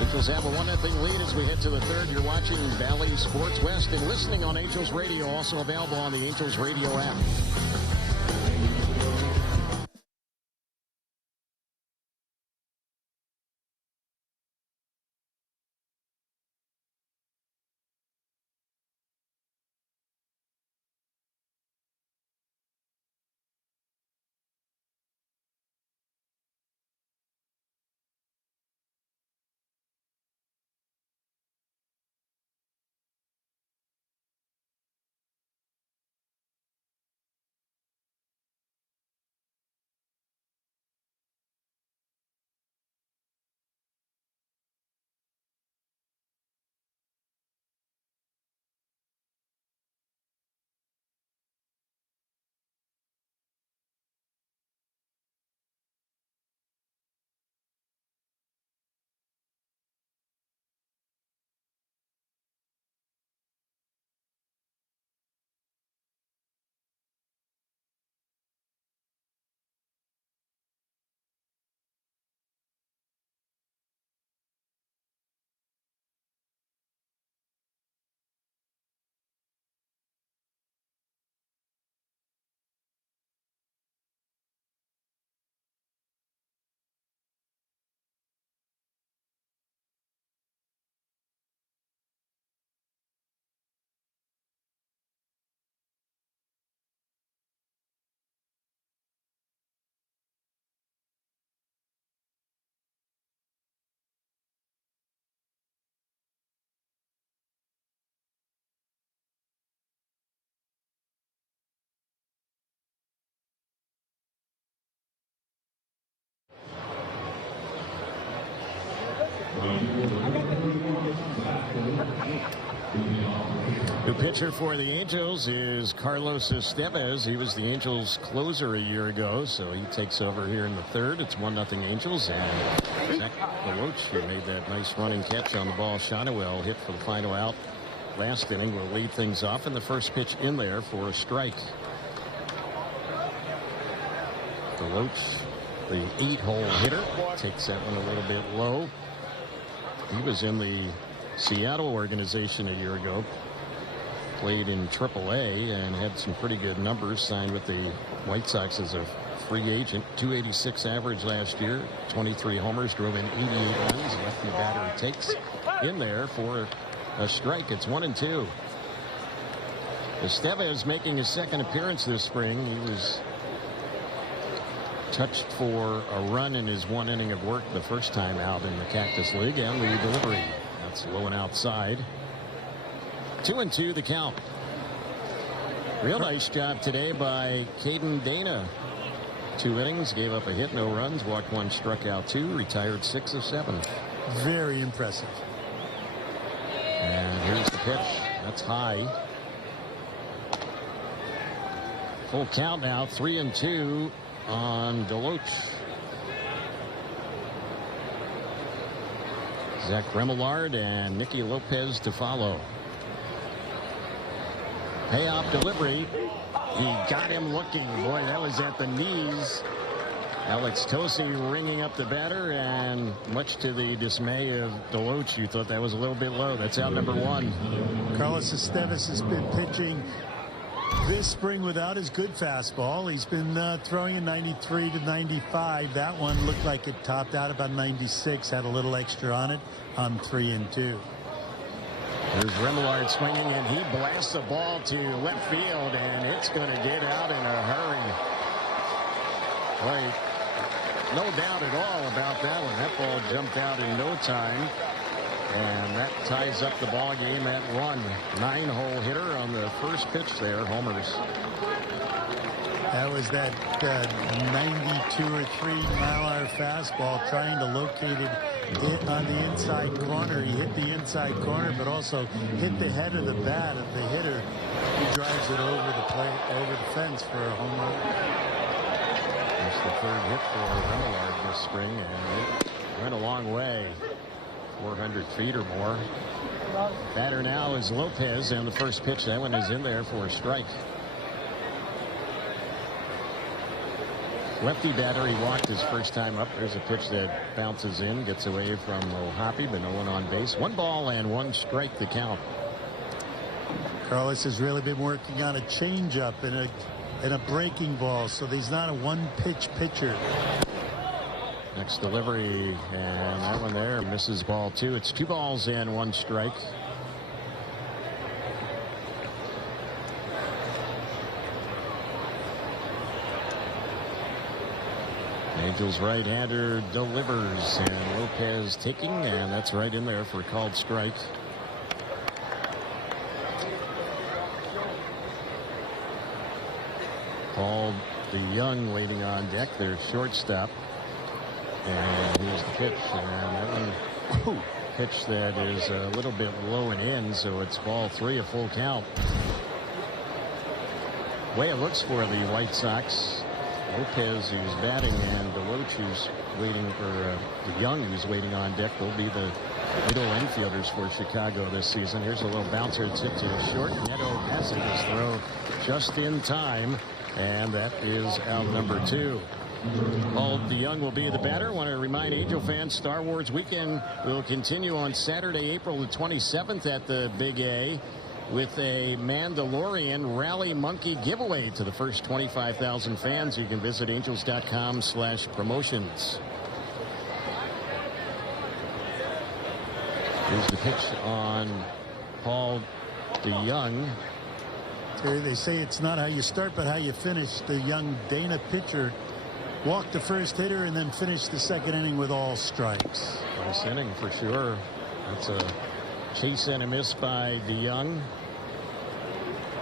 Angels have a 1-0 lead as we head to the third. You're watching Valley Sports West and listening on Angels Radio, also available on the Angels Radio app. The pitcher for the Angels is Carlos Estevez. He was the Angels closer a year ago, so he takes over here in the third. It's 1-0 Angels, and Zach DeLoach, who made that nice running catch on the ball Shotwell, hit for the final out last inning, will lead things off, and the first pitch in there for a strike. DeLoach, the 8-hole hitter, takes that one a little bit low. He was in the Seattle organization a year ago, played in AAA and had some pretty good numbers, signed with the White Sox as a free agent. 286 average last year, 23 homers, drove in 88 runs. Lefty batter takes in there for a strike. It's 1-2. Estevez making his second appearance this spring. He was touched for a run in his 1 inning of work the first time out in the Cactus League, and the delivery. That's low and outside. 2-2 the count. Real nice job today by Caden Dana. 2 innings, gave up a hit, no runs, walked 1, struck out 2, retired 6 of 7. Very impressive. And here's the pitch. That's high. Full count now, 3-2 on DeLoach. Zach Remillard and Nicky Lopez to follow. Payoff delivery. He got him looking. Boy, that was at the knees. Alex Tosi ringing up the batter, and much to the dismay of Deloach, you thought that was a little bit low. That's out number 1. Carlos Esteves has been pitching this spring without his good fastball. He's been throwing in 93 to 95. That one looked like it topped out about 96. Had a little extra on it on 3-2. There's Remillard swinging, and he blasts the ball to left field, and it's going to get out in a hurry. Boy, no doubt at all about that one. That ball jumped out in no time. And that ties up the ball game at 1. 9-hole hitter on the first pitch there. Homers. That was that 92 or 3 mile-an-hour fastball, trying to locate it on the inside corner. He hit the inside corner, but also hit the head of the bat of the hitter, who drives it over the plate, over the fence for a home run. That's the 3rd hit for Remillard this spring, and it went a long way. 400 feet or more. Batter now is Lopez, and the first pitch, that one is in there for a strike. Lefty batter, he walked his first time up. There's a pitch that bounces in, gets away from O'Hoppe, but no one on base. 1 ball and 1 strike the count. Carlos has really been working on a changeup and a breaking ball, so he's not a one-pitch pitcher. Next delivery, and that one there misses ball 2. It's 2 balls and 1 strike. Angels right-hander delivers, and Lopez taking, and that's right in there for a called strike. Paul DeYoung waiting on deck, their shortstop. And here's the pitch, and that one, pitch that is a little bit low and in, so it's ball 3, a full count. Way it looks for the White Sox. Lopez, who's batting, and Deloach, who's waiting for DeYoung, who's waiting on deck. They'll be the middle infielders for Chicago this season. Here's a little bouncer. It's hit to short. Neto passes his throw just in time, and that is out number 2. Paul DeYoung will be the batter. I want to remind Angel fans, Star Wars weekend will continue on Saturday, April the 27th at the Big A with a Mandalorian Rally Monkey giveaway to the first 25,000 fans. You can visit angels.com/promotions. Here's the pitch on Paul DeYoung. Terry, they say it's not how you start, but how you finish. The young Dana pitcher walked the first hitter and then finished the second inning with all strikes. Nice inning for sure. That's a chase and a miss by DeYoung.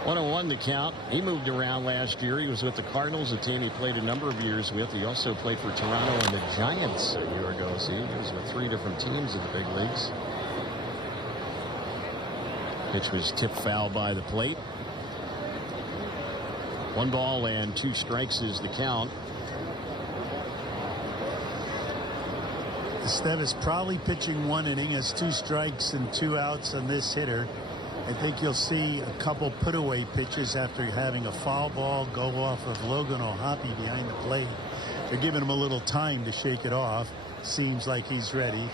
1-1 the count. He moved around last year. He was with the Cardinals, a team he played a number of years with. He also played for Toronto and the Giants a year ago. See, he was with 3 different teams in the big leagues. Pitch was tipped foul by the plate. 1 ball and 2 strikes is the count. Esteves probably pitching 1 inning, has 2 strikes and 2 outs on this hitter. I think you'll see a couple put-away pitches after having a foul ball go off of Logan O'Hoppe behind the plate. They're giving him a little time to shake it off. Seems like he's ready.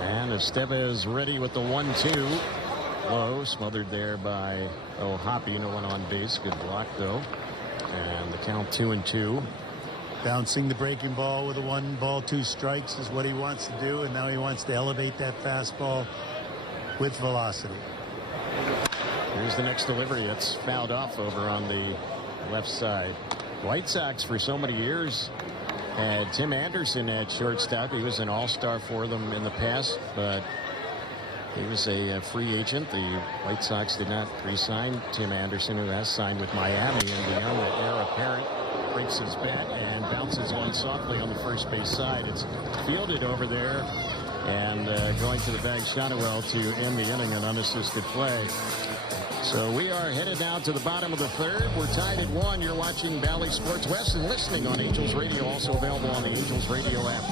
And Esteves ready with the 1-2. Low, smothered there by O'Hoppe. No one on base. Good block, though. And the count 2-2. Bouncing the breaking ball with a 1 ball 2 strikes is what he wants to do, and now he wants to elevate that fastball with velocity. Here's the next delivery. It's fouled off over on the left side. White Sox for so many years had Tim Anderson at shortstop. He was an all-star for them in the past, but he was a free agent. The White Sox did not re-sign Tim Anderson, who has signed with Miami, and beyond the heir apparent breaks his bat and bounces one softly on the first base side. It's fielded over there, and going to the bag, Shotwell to end the inning in unassisted play. So we are headed now to the bottom of the 3rd. We're tied at 1. You're watching Valley Sports West and listening on Angels Radio, also available on the Angels Radio app.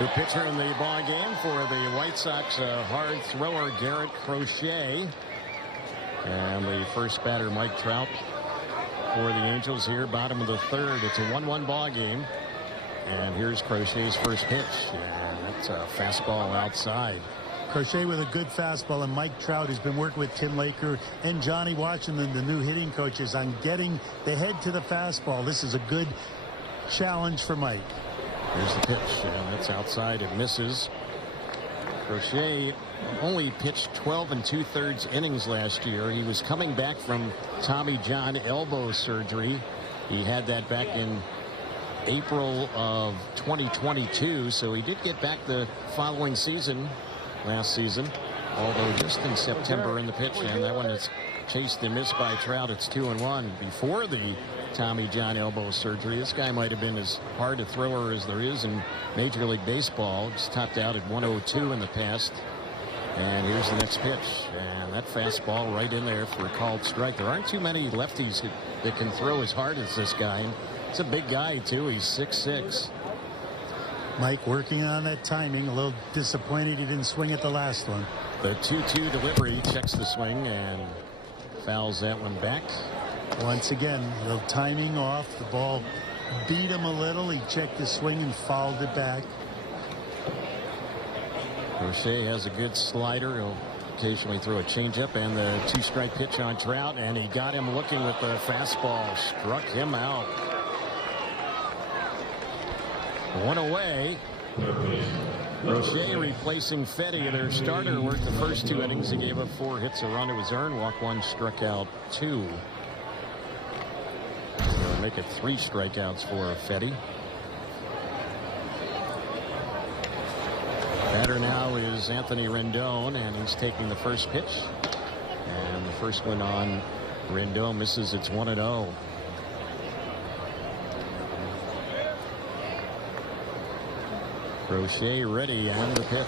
The pitcher in the ball game for the White Sox, hard thrower Garrett Crochet. And the first batter, Mike Trout, for the Angels here, bottom of the third. It's a 1-1 ball game. And here's Crochet's first pitch. And that's a fastball outside. Crochet with a good fastball, and Mike Trout has been working with Tim Laker and Johnny Washington, the new hitting coaches, on getting the head to the fastball. This is a good challenge for Mike. Here's the pitch, and that's outside. It misses. Crochet only pitched 12 2/3 innings last year. He was coming back from Tommy John elbow surgery. He had that back in April of 2022, so he did get back the following season, last season, although just in September in the pitch, and that one is chased and missed by Trout. It's 2-1. Before the Tommy John elbow surgery, this guy might have been as hard a thrower as there is in Major League Baseball. Just topped out at 102 in the past. And here's the next pitch, and that fastball right in there for a called strike. There aren't too many lefties that can throw as hard as this guy. And it's a big guy too. He's 6'6". Mike working on that timing. A little disappointed he didn't swing at the last one. The 2-2 delivery, checks the swing and fouls that one back. Once again, a little timing off. The ball beat him a little. He checked his swing and fouled it back. Crochet has a good slider. He'll occasionally throw a changeup, and the 2-strike pitch on Trout, and he got him looking with the fastball. Struck him out. One away. Crochet replacing Fetty, their starter, worked the first 2 innings. He gave up 4 hits, a run to his earned, walked 1, struck out 2. They'll make it 3 strikeouts for Fetty. Batter now is Anthony Rendon, and he's taking the first pitch. And the first one on Rendon misses. It's 1-0. Crochet ready, and the pitch.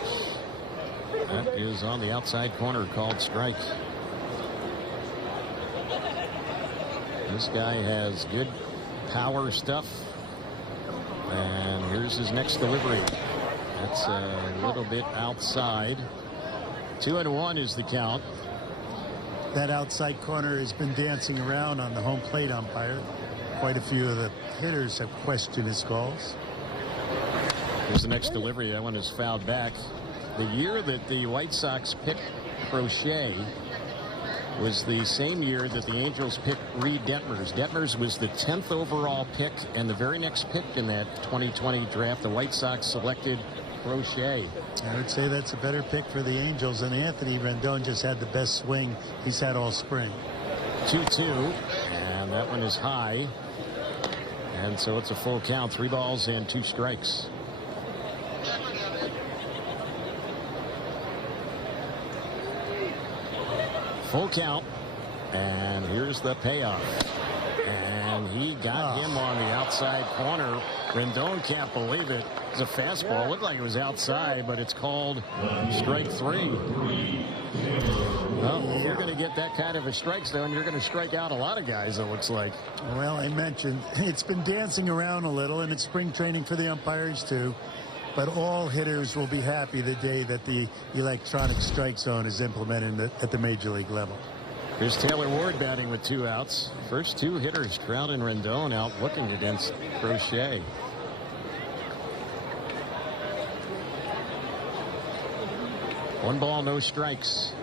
That is on the outside corner, called strike. This guy has good power stuff. And here's his next delivery. That's a little bit outside. 2-1 is the count. That outside corner has been dancing around on the home plate umpire. Quite a few of the hitters have questioned his calls. Here's the next delivery. That one is fouled back. The year that the White Sox picked Crochet was the same year that the Angels picked Reed Detmers. Detmers was the 10th overall pick, and the very next pick in that 2020 draft, the White Sox selected Crochet. I would say that's a better pick for the Angels, and Anthony Rendon just had the best swing he's had all spring. 2-2, and that one is high. And so it's a full count, 3 balls and 2 strikes. Full count, and here's the payoff. And he got him on the outside corner. Rendon can't believe it. It's a fastball. Looked like it was outside, but it's called strike 3. Well, if you're going to get that kind of a strike zone, you're going to strike out a lot of guys, it looks like. Well, I mentioned it's been dancing around a little, and it's spring training for the umpires, too. But all hitters will be happy the day that the electronic strike zone is implemented at the major league level. Here's Taylor Ward batting with 2 outs. First 2 hitters, Trout and Rendon, out looking against Crochet. One ball, no strikes.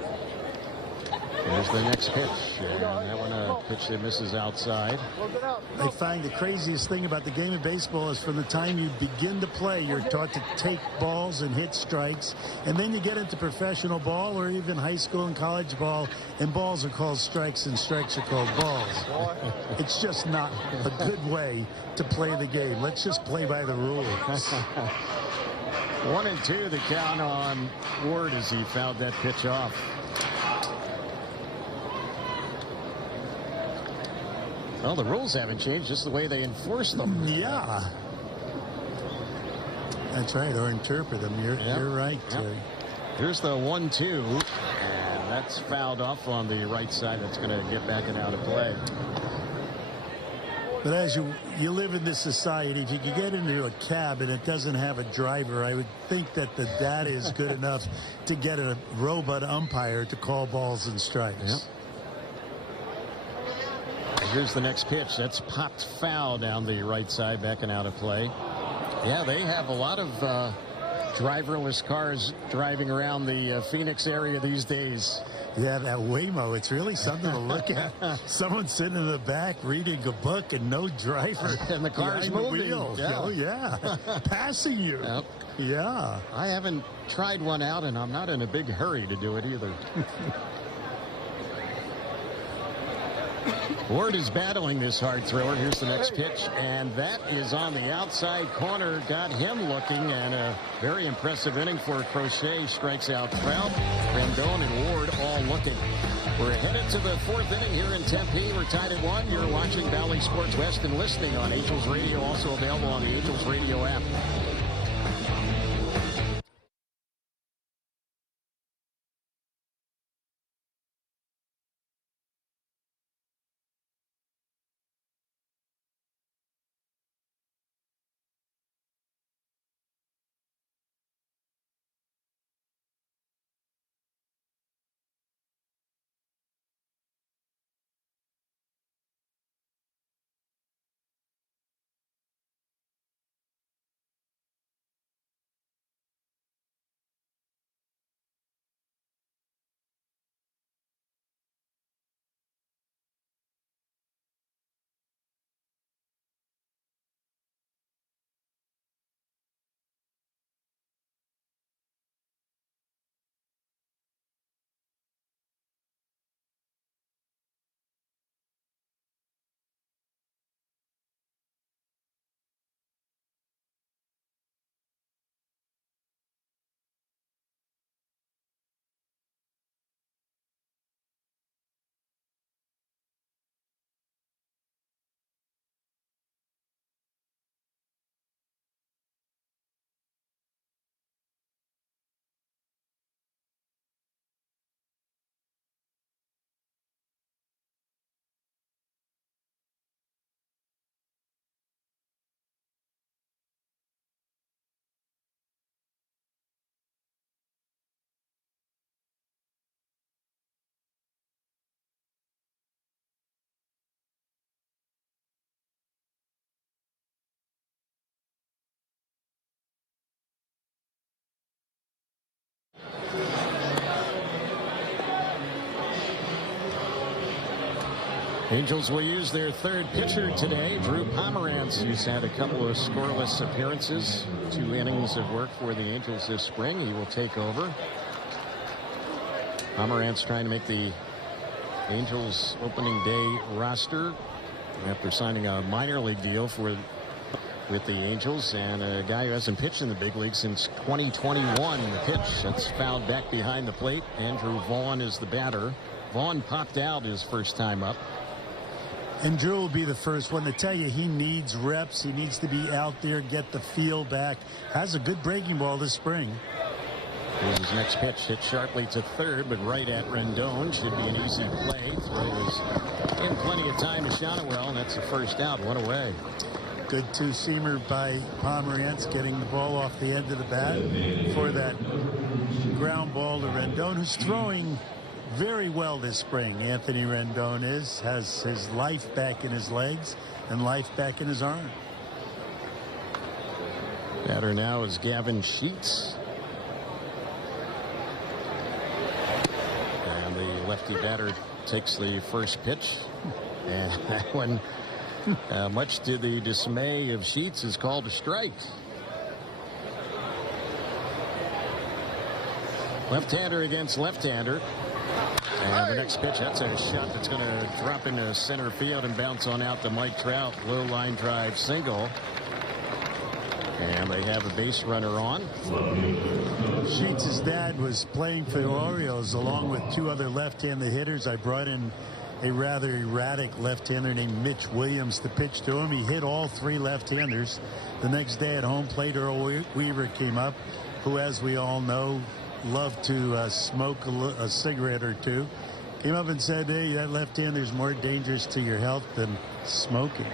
There's the next pitch, and that one a pitch that misses outside. I find the craziest thing about the game of baseball is from the time you begin to play, you're taught to take balls and hit strikes, and then you get into professional ball or even high school and college ball, and balls are called strikes and strikes are called balls. It's just not a good way to play the game. Let's just play by the rules. 1-2 the count on Ward as he fouled that pitch off. Well, the rules haven't changed, just the way they enforce them. Yeah. That's right, or interpret them. You're right. Yep. Here's the 1-2, and that's fouled off on the right side. That's going to get back and out of play. But as you live in this society, if you could get into a cab and it doesn't have a driver, I would think that the data is good enough to get a robot umpire to call balls and strikes. Yep. Here's the next pitch. That's popped foul down the right side, backing out of play. Yeah, they have a lot of driverless cars driving around the Phoenix area these days. Yeah, that Waymo, it's really something to look at. Someone sitting in the back reading a book and no driver. And the car's moving. Yeah. Oh, yeah. Passing you. Yep. Yeah. I haven't tried one out, and I'm not in a big hurry to do it either. Ward is battling this hard thrower. Here's the next pitch, and that is on the outside corner. Got him looking, and a very impressive inning for Crochet. Strikes out Trout, Rendon, and Ward all looking. We're headed to the fourth inning here in Tempe. We're tied at 1. You're watching Valley Sports West and listening on Angels Radio, also available on the Angels Radio app. Angels will use their third pitcher today, Drew Pomerantz, who's had a couple of scoreless appearances. 2 innings of work for the Angels this spring. He will take over. Pomerantz trying to make the Angels opening day roster after signing a minor league deal with the Angels, and a guy who hasn't pitched in the big league since 2021. The pitch that's fouled back behind the plate. Andrew Vaughn is the batter. Vaughn popped out his first time up. And Drew will be the first one to tell you he needs reps. He needs to be out there, get the feel back. Has a good breaking ball this spring. Here's his next pitch, hit sharply to third, but right at Rendon. Should be an easy play. Throw is in plenty of time to Shonowell, and that's the first out. 1 away. Good two-seamer by Pomerantz, getting the ball off the end of the bat for that ground ball to Rendon, who's throwing very well this spring. Anthony Rendon has his life back in his legs and life back in his arm. Batter now is Gavin Sheets. And the lefty batter takes the first pitch. And that one, much to the dismay of Sheets, is called a strike. Left-hander against left-hander. And the next pitch, that's a shot that's going to drop into center field and bounce on out to Mike Trout. Low line drive single. And they have a base runner on. Sheets' dad was playing for the Orioles along with 2 other left-handed hitters. I brought in a rather erratic left-hander named Mitch Williams to pitch to him. He hit all 3 left-handers. The next day at home plate, Earl Weaver came up, who, as we all know, loved to smoke a cigarette or 2. came up and said, hey, that left hand is more dangerous to your health than smoking.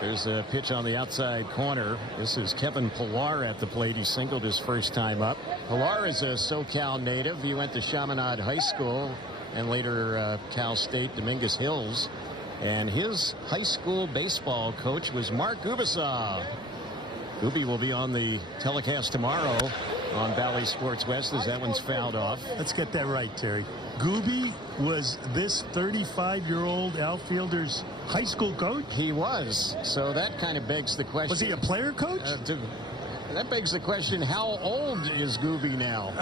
There's a pitch on the outside corner. This is Kevin Pillar at the plate. He singled his first time up. Pillar is a SoCal native. He went to Chaminade High School and later Cal State Dominguez Hills. And his high school baseball coach was Mark Gubisaw. Gooby will be on the telecast tomorrow on Bally Sports West as that one's fouled off. Let's get that right, Terry. Gooby was this 35-year-old outfielder's high school coach? He was. So that kind of begs the question. Was he a player coach? That begs the question, how old is Gooby now?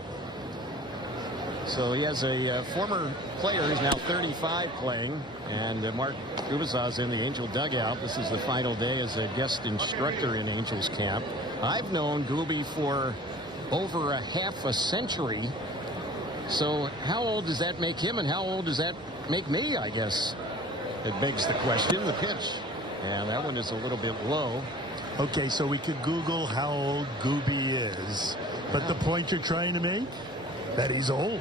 So he has a former player who's now 35 playing, and Mark Gubasaw's in the Angel dugout. This is the final day as a guest instructor in Angels camp. I've known Gooby for over a half a century. So how old does that make him, and how old does that make me, I guess? It begs the question. The pitch, and that one is a little bit low. Okay, so we could Google how old Gooby is. But the point you're trying to make? That he's old.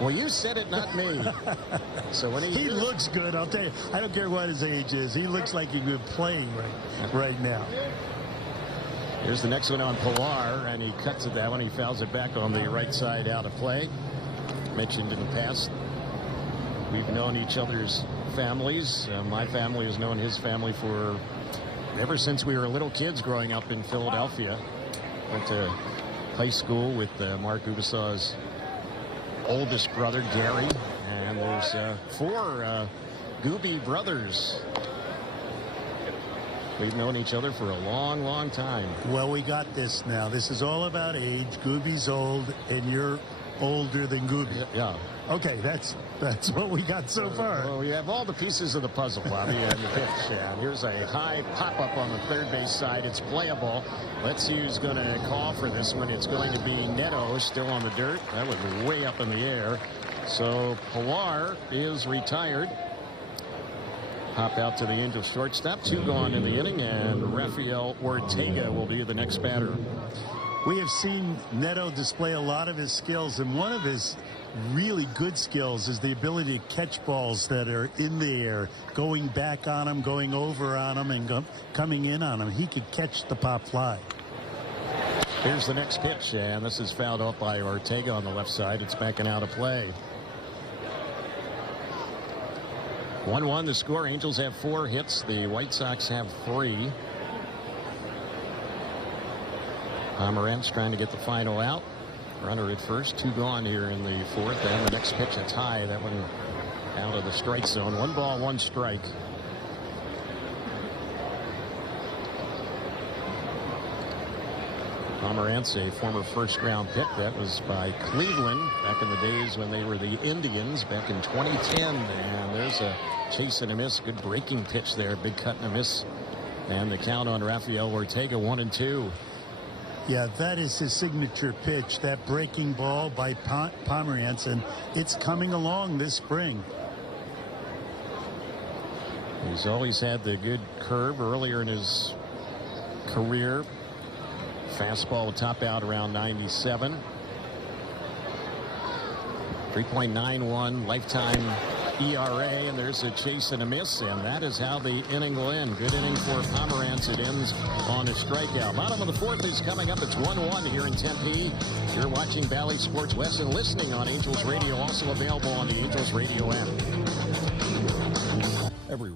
Well, you said it, not me. So when he looks good, I'll tell you. I don't care what his age is. He looks like he's good playing right now. Here's the next one on Pillar, and he cuts at that one. He fouls it back on the right side out of play. Mentioned in the past, we've known each other's families. My family has known his family for ever since we were little kids growing up in Philadelphia. Went to high school with Mark Gubasaw's oldest brother, Gary. And there's 4 Gooby brothers. We've known each other for a long, long time. Well, we got this now. This is all about age. Gooby's old, and you're older than Gooby. Yeah. Okay, that's what we got so far. Well, we have all the pieces of the puzzle, Bobby, and the pitch. And here's a high pop-up on the third base side. It's playable. Let's see who's going to call for this one. It's going to be Neto, still on the dirt. That was way up in the air. So Pillar is retired. Hop out to the Angels shortstop. 2 gone in the inning, and Rafael Ortega will be the next batter. We have seen Neto display a lot of his skills, and one of his really good skills is the ability to catch balls that are in the air, going back on them, going over on them, and coming in on them. He could catch the pop fly. Here's the next pitch, and this is fouled off by Ortega on the left side. It's backing out of play. 1-1 the score. Angels have 4 hits. The White Sox have 3. Pomerantz trying to get the final out. Runner at first. 2 gone here in the 4th. And the next pitch, it's high. That one out of the strike zone. 1 ball, 1 strike. Pomerantz, a former first-round pick. That was by Cleveland back in the days when they were the Indians back in 2010. And there's a chase and a miss. Good breaking pitch there. Big cut and a miss. And the count on Rafael Ortega, 1-2. Yeah, that is his signature pitch, that breaking ball by Pomerantz, and it's coming along this spring. He's always had the good curve earlier in his career. Fastball will top out around 97. 3.91 lifetime ERA, and there's a chase and a miss, and that is how the inning will end. Good inning for Pomerantz. It ends on a strikeout. Bottom of the 4th is coming up. It's 1-1 here in Tempe. You're watching Bally Sports West and listening on Angels Radio, also available on the Angels Radio app. Every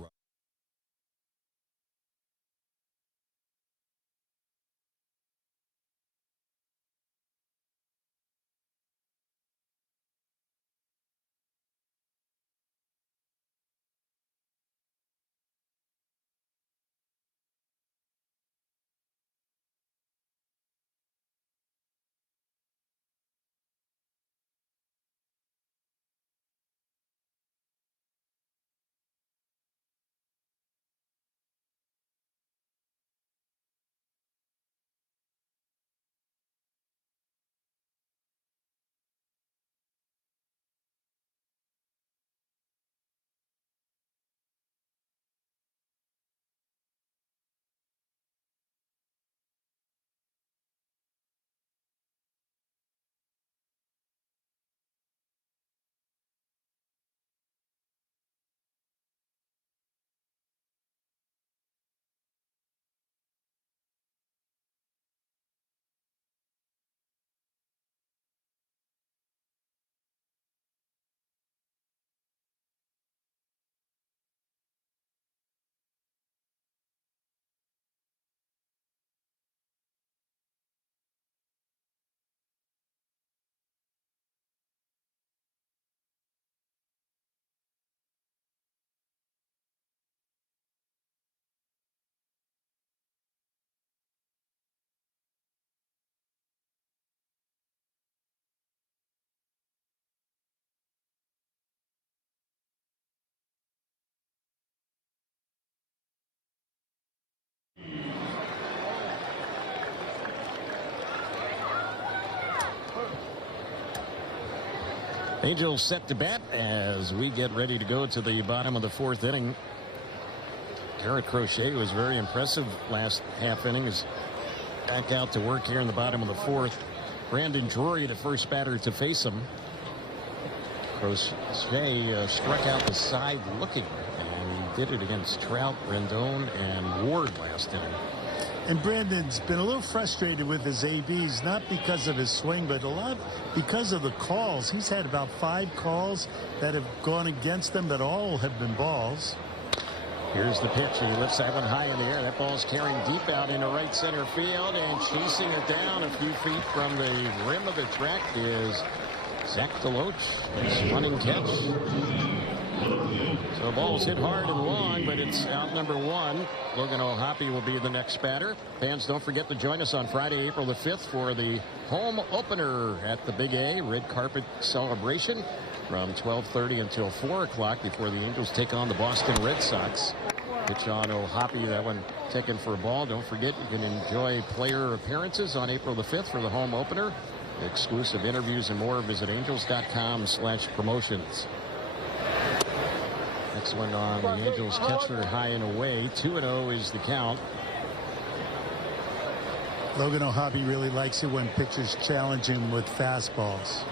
Angels set to bat as we get ready to go to the bottom of the 4th inning. Garrett Crochet was very impressive last half inning. Is back out to work here in the bottom of the 4th. Brandon Drury, the first batter to face him. Crochet struck out the side looking, and he did it against Trout, Rendon, and Ward last inning. And Brandon's been a little frustrated with his ABs, not because of his swing, but a lot because of the calls. He's had about 5 calls that have gone against him that all have been balls. Here's the pitch. He lifts that one high in the air. That ball's carrying deep out into right center field, and chasing it down a few feet from the rim of the track is Zach DeLoach. Nice running catch. So the ball's hit hard and long, but it's out number 1. Logan O'Hoppe will be the next batter. Fans, don't forget to join us on Friday, April the 5th for the home opener at the Big A red carpet celebration from 12:30 until 4 o'clock before the Angels take on the Boston Red Sox. Pitch on O'Hoppe, that one taken for a ball. Don't forget, you can enjoy player appearances on April the 5th for the home opener. Exclusive interviews and more. Visit angels.com/promotions. Next one on the Angels catcher, high and away. 2-0 is the count. Logan O'Hoppe really likes it when pitchers challenge him with fastballs.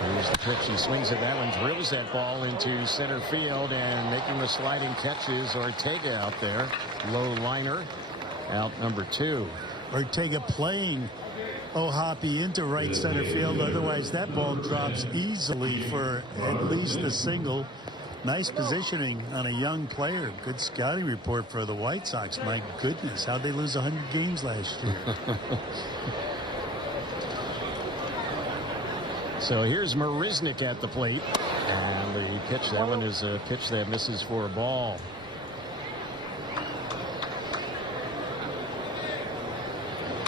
Here's the pitch. He swings at that one, drills that ball into center field, and making the sliding catch is Ortega out there. Low liner, out number 2. Ortega playing O'Hoppe into right center field. Otherwise, that ball drops easily for at least a single. Nice positioning on a young player. Good scouting report for the White Sox. My goodness, how'd they lose 100 games last year? So here's Marisnik at the plate, and the pitch, that one is a pitch that misses for a ball.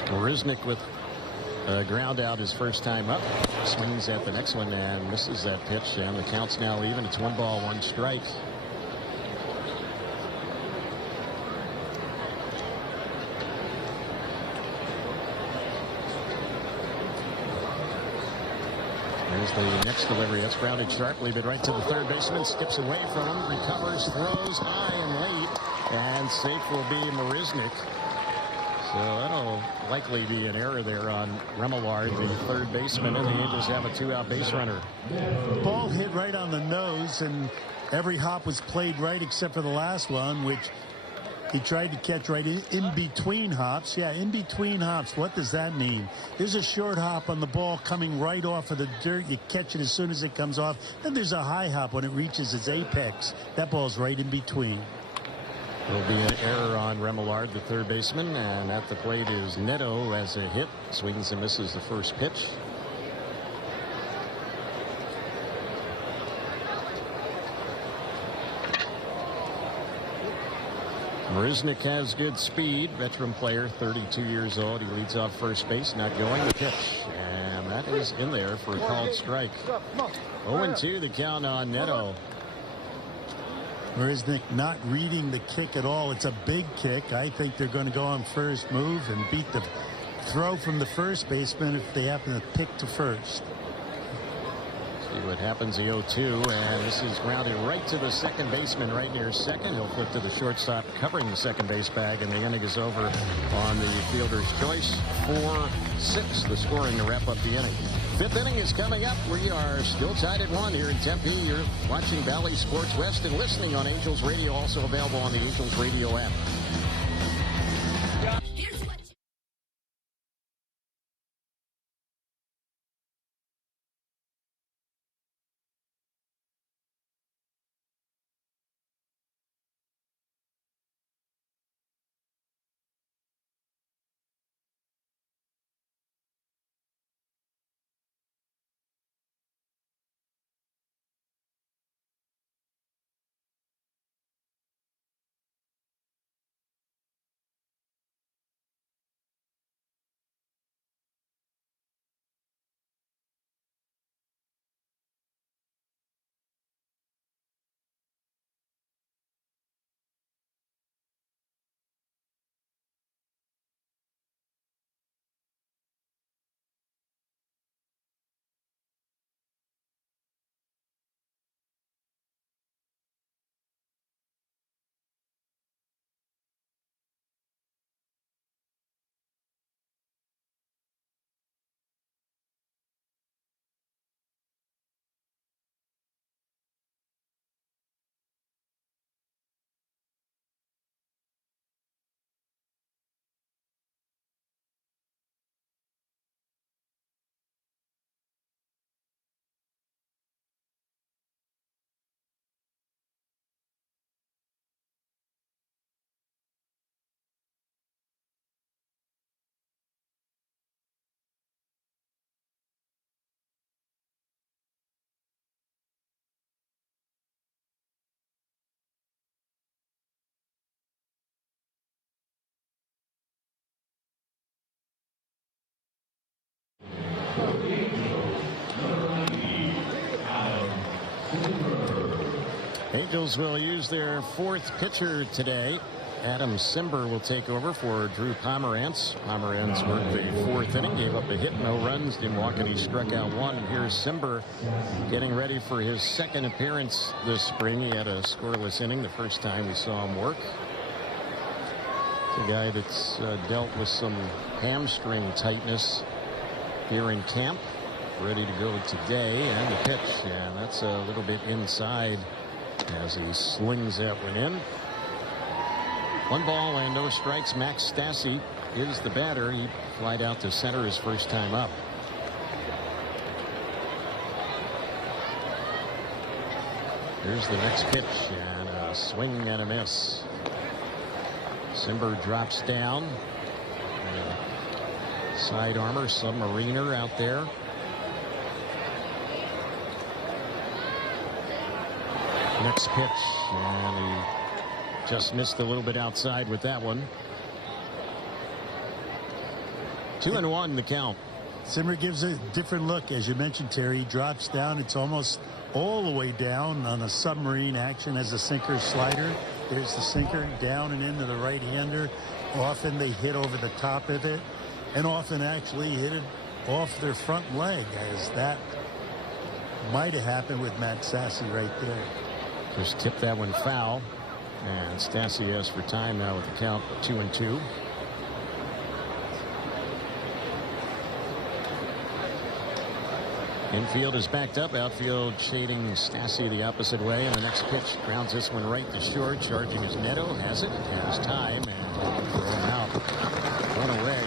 Marisnik with a ground out his first time up, swings at the next one and misses that pitch, and the count's now even. It's 1 ball, 1 strike. There's the next delivery. That's grounded sharply, but right to the third baseman. Skips away from him, recovers, throws high and late, and safe will be Marisnik. So that'll likely be an error there on Remillard, the third baseman, and the Angels have a 2-out base runner. Ball hit right on the nose, and every hop was played right except for the last one, which he tried to catch right in between hops. Yeah, in between hops. What does that mean? There's a short hop on the ball coming right off of the dirt. You catch it as soon as it comes off. Then there's a high hop when it reaches its apex. That ball's right in between. There'll be an error on Remillard, the third baseman, and at the plate is Neto as a hit. Swings and misses the first pitch. Marisnik has good speed. Veteran player, 32 years old. He leads off first base, not going the pitch. And that is in there for a called strike. 0-2 the count on Neto. Marisnik not reading the kick at all. It's a big kick. I think they're going to go on first move and beat the throw from the first baseman if they happen to pick to first. See what happens. The 0-2, and this is grounded right to the second baseman, right near second. He'll flip to the shortstop, covering the second base bag, and the inning is over on the fielder's choice. 4-6, the scoring to wrap up the inning. Fifth inning is coming up. We are still tied at 1 here in Tempe. You're watching Valley Sports West and listening on Angels Radio, also available on the Angels Radio app. Angels will use their fourth pitcher today. Adam Simber will take over for Drew Pomerantz. Pomerantz worked the fourth inning, gave up a hit, no runs, didn't walk, and he struck out one. And here's Simber getting ready for his second appearance this spring. He had a scoreless inning the first time we saw him work. It's a guy that's dealt with some hamstring tightness here in camp. Ready to go today, and the pitch, and that's a little bit inside as he slings that one in. 1 ball and no strikes. Max Stassi is the batter. He flied out to center his first time up. Here's the next pitch, and a swing and a miss. Simber drops down. Side armor, submariner out there. Next pitch, and he just missed a little bit outside with that one. 2-1 the count. Simmer gives a different look. As you mentioned, Terry, he drops down. It's almost all the way down on a submarine action as a sinker slider. There's the sinker down and into the right-hander. Often they hit over the top of it, and often actually hit it off their front leg, as that might have happened with Max Stassi right there. Just tipped that one foul. And Stassi asks for time now with the count 2-2. Infield is backed up. Outfield shading Stassi the opposite way. And the next pitch grounds this one right to short. Charging his Neto. Has it. Has time. And throw him out. One away.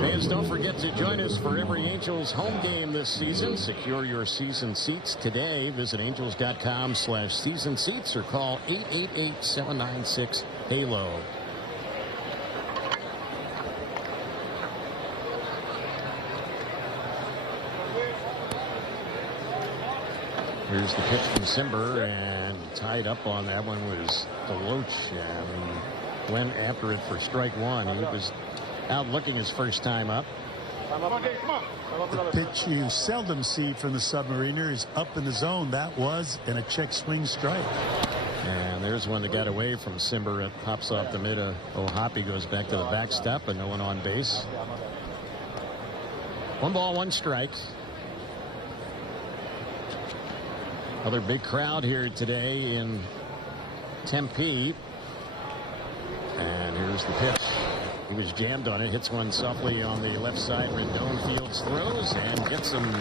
Fans, don't forget to join us for every Angels home game this season. Secure your season seats today. Visit angels.com/season seats or call 888-796-HALO. Here's the pitch from Simber, and tied up on that one was Deloach, and went after it for strike one. He was out looking his first time up. The pitch you seldom see from the submariner is up in the zone. That was in a check swing strike. And there's one that got away from Simber. It pops off the mid of O'Hoppe, goes back to the backstop, and no one on base. 1 ball, 1 strike. Another big crowd here today in Tempe. And here's the pitch. He was jammed on it, hits one softly on the left side. Rendon Fields throws and gets him.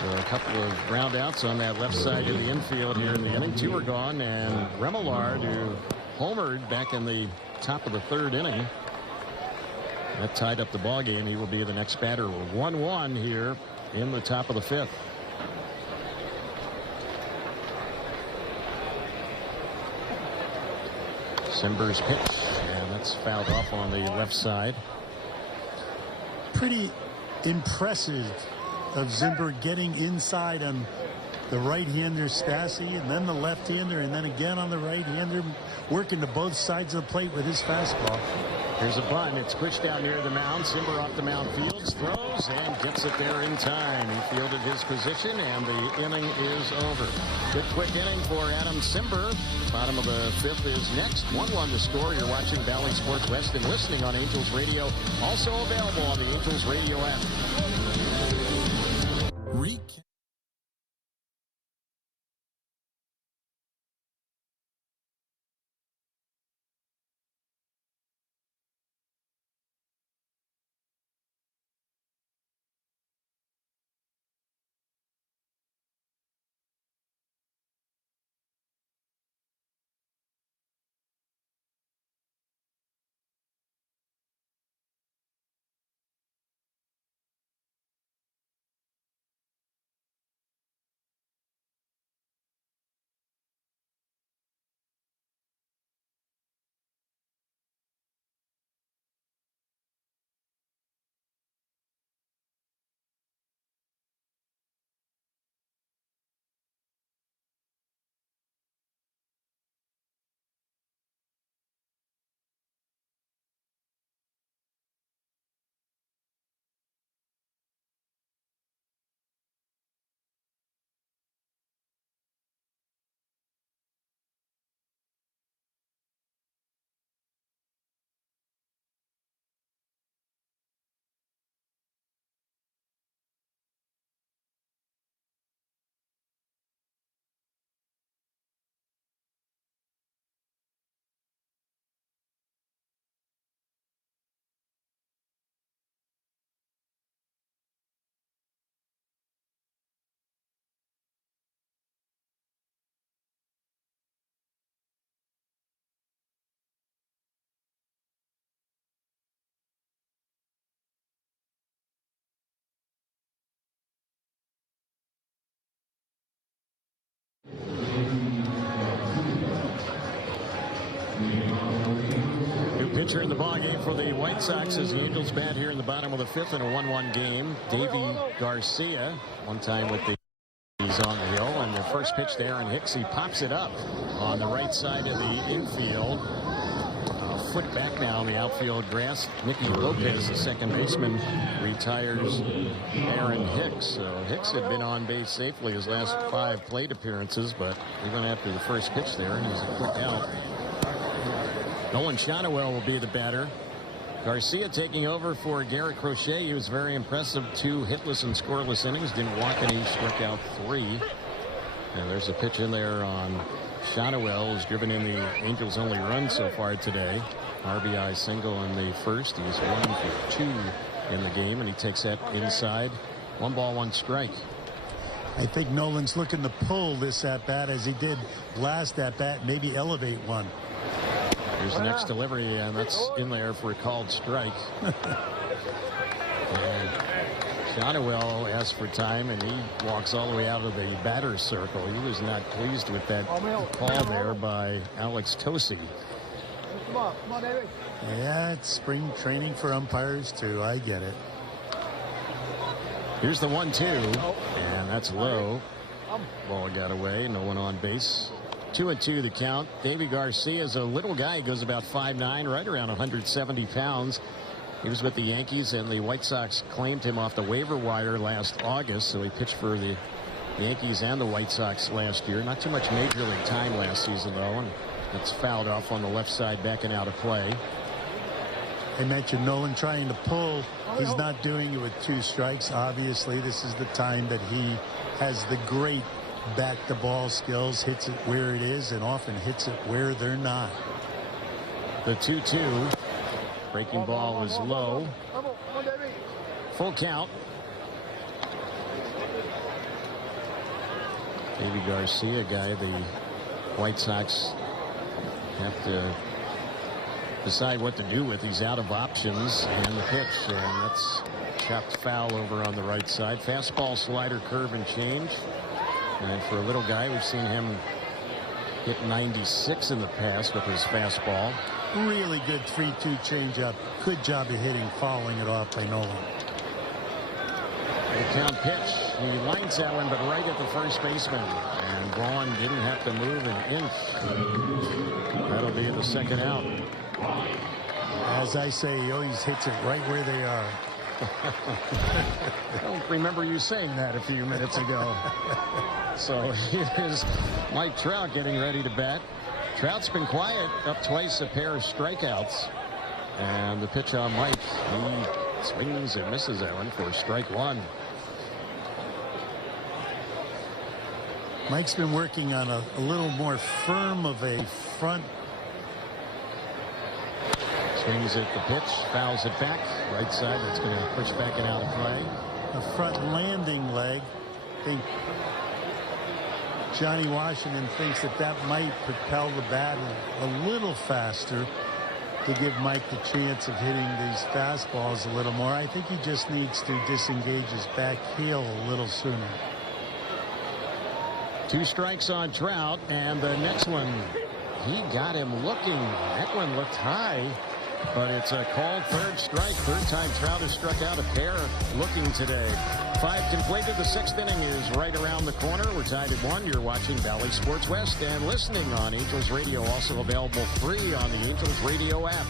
So a couple of ground outs on that left side of the infield here in the inning. 2 are gone, and Remillard, who homered back in the top of the 3rd inning, that tied up the ball game. He will be the next batter. 1-1 here in the top of the 5th. Simber's pitch, and that's fouled off on the left side. Pretty impressive of Simber getting inside on the right-hander Stassi, and then the left-hander, and then again on the right-hander, working to both sides of the plate with his fastball. Here's a bunt. It's pushed down near the mound. Simber off the mound. Fields throws and gets it there in time. He fielded his position, and the inning is over. Good quick inning for Adam Simber. Bottom of the 5th is next. 1-1 to score. You're watching Bally Sports West and listening on Angels Radio. Also available on the Angels Radio app. New pitcher in the ballgame for the White Sox as the Angels bat here in the bottom of the fifth in a 1-1 game. Davy Garcia, one time with the he's on the hill, and the first pitch to Aaron Hicks, he pops it up on the right side of the infield. A foot back now on the outfield grass. Nicky Lopez, the second baseman, retires Aaron Hicks. So Hicks had been on base safely his last 5 plate appearances, but even after the first pitch there, and he's a quick out. Nolan Shotwell will be the batter. Garcia taking over for Garrett Crochet. He was very impressive. 2 hitless and scoreless innings. Didn't walk any, struck out 3. And there's a pitch in there on Shotwell, who's driven in the Angels' only run so far today. RBI single in the first. He's 1 for 2 in the game, and he takes that inside. 1 ball, 1 strike. I think Nolan's looking to pull this at bat as he did last at bat, maybe elevate one. Here's the next delivery, and that's in there for a called strike. And Shotwell asks for time, and he walks all the way out of the batter's circle. He was not pleased with that call there by Alex Tosi. Yeah, it's spring training for umpires, too. I get it. Here's the 1-2, and that's low. Ball got away, no one on base. 2-2 the count. Davy Garcia is a little guy. He goes about 5'9", right around 170 pounds. He was with the Yankees, and the White Sox claimed him off the waiver wire last August, so he pitched for the Yankees and the White Sox last year. Not too much major league time last season, though, and it's fouled off on the left side, backing out of play. I mentioned Nolan trying to pull. He's not doing it with 2 strikes. Obviously, this is the time that he has the great back the ball skills, hits it where it is, and often hits it where they're not. The 2-2. Breaking ball is low. Full count. Davy Garcia, guy the White Sox have to decide what to do with. He's out of options, and the pitch, and that's chopped foul over on the right side. Fastball, slider, curve, and change. And for a little guy, we've seen him hit 96 in the past with his fastball. Really good 3-2 changeup. Good job of hitting, following it off by Nolan. The count pitch. He lines that one, but right at the first baseman. And Braun didn't have to move an inch. That'll be the second out. As I say, he always hits it right where they are. I don't remember you saying that a few minutes ago. So here's Mike Trout getting ready to bat. Trout's been quiet, up twice, a pair of strikeouts. And the pitch on Mike, he swings and misses that one for strike 1. Mike's been working on a little more firm of a front. Swings at the pitch, fouls it back. Right side, that's going to push back and out of play. A front landing leg. I think Johnny Washington thinks that might propel the bat a little faster to give Mike the chance of hitting these fastballs a little more. I think he just needs to disengage his back heel a little sooner. 2 strikes on Trout, and the next one, he got him looking. That one looked high, but it's a called 3rd strike. 3rd time Trout has struck out a pair looking today. 5 completed. The 6th inning is right around the corner. We're tied at 1. You're watching Valley Sports West and listening on Angels Radio, also available free on the Angels Radio app.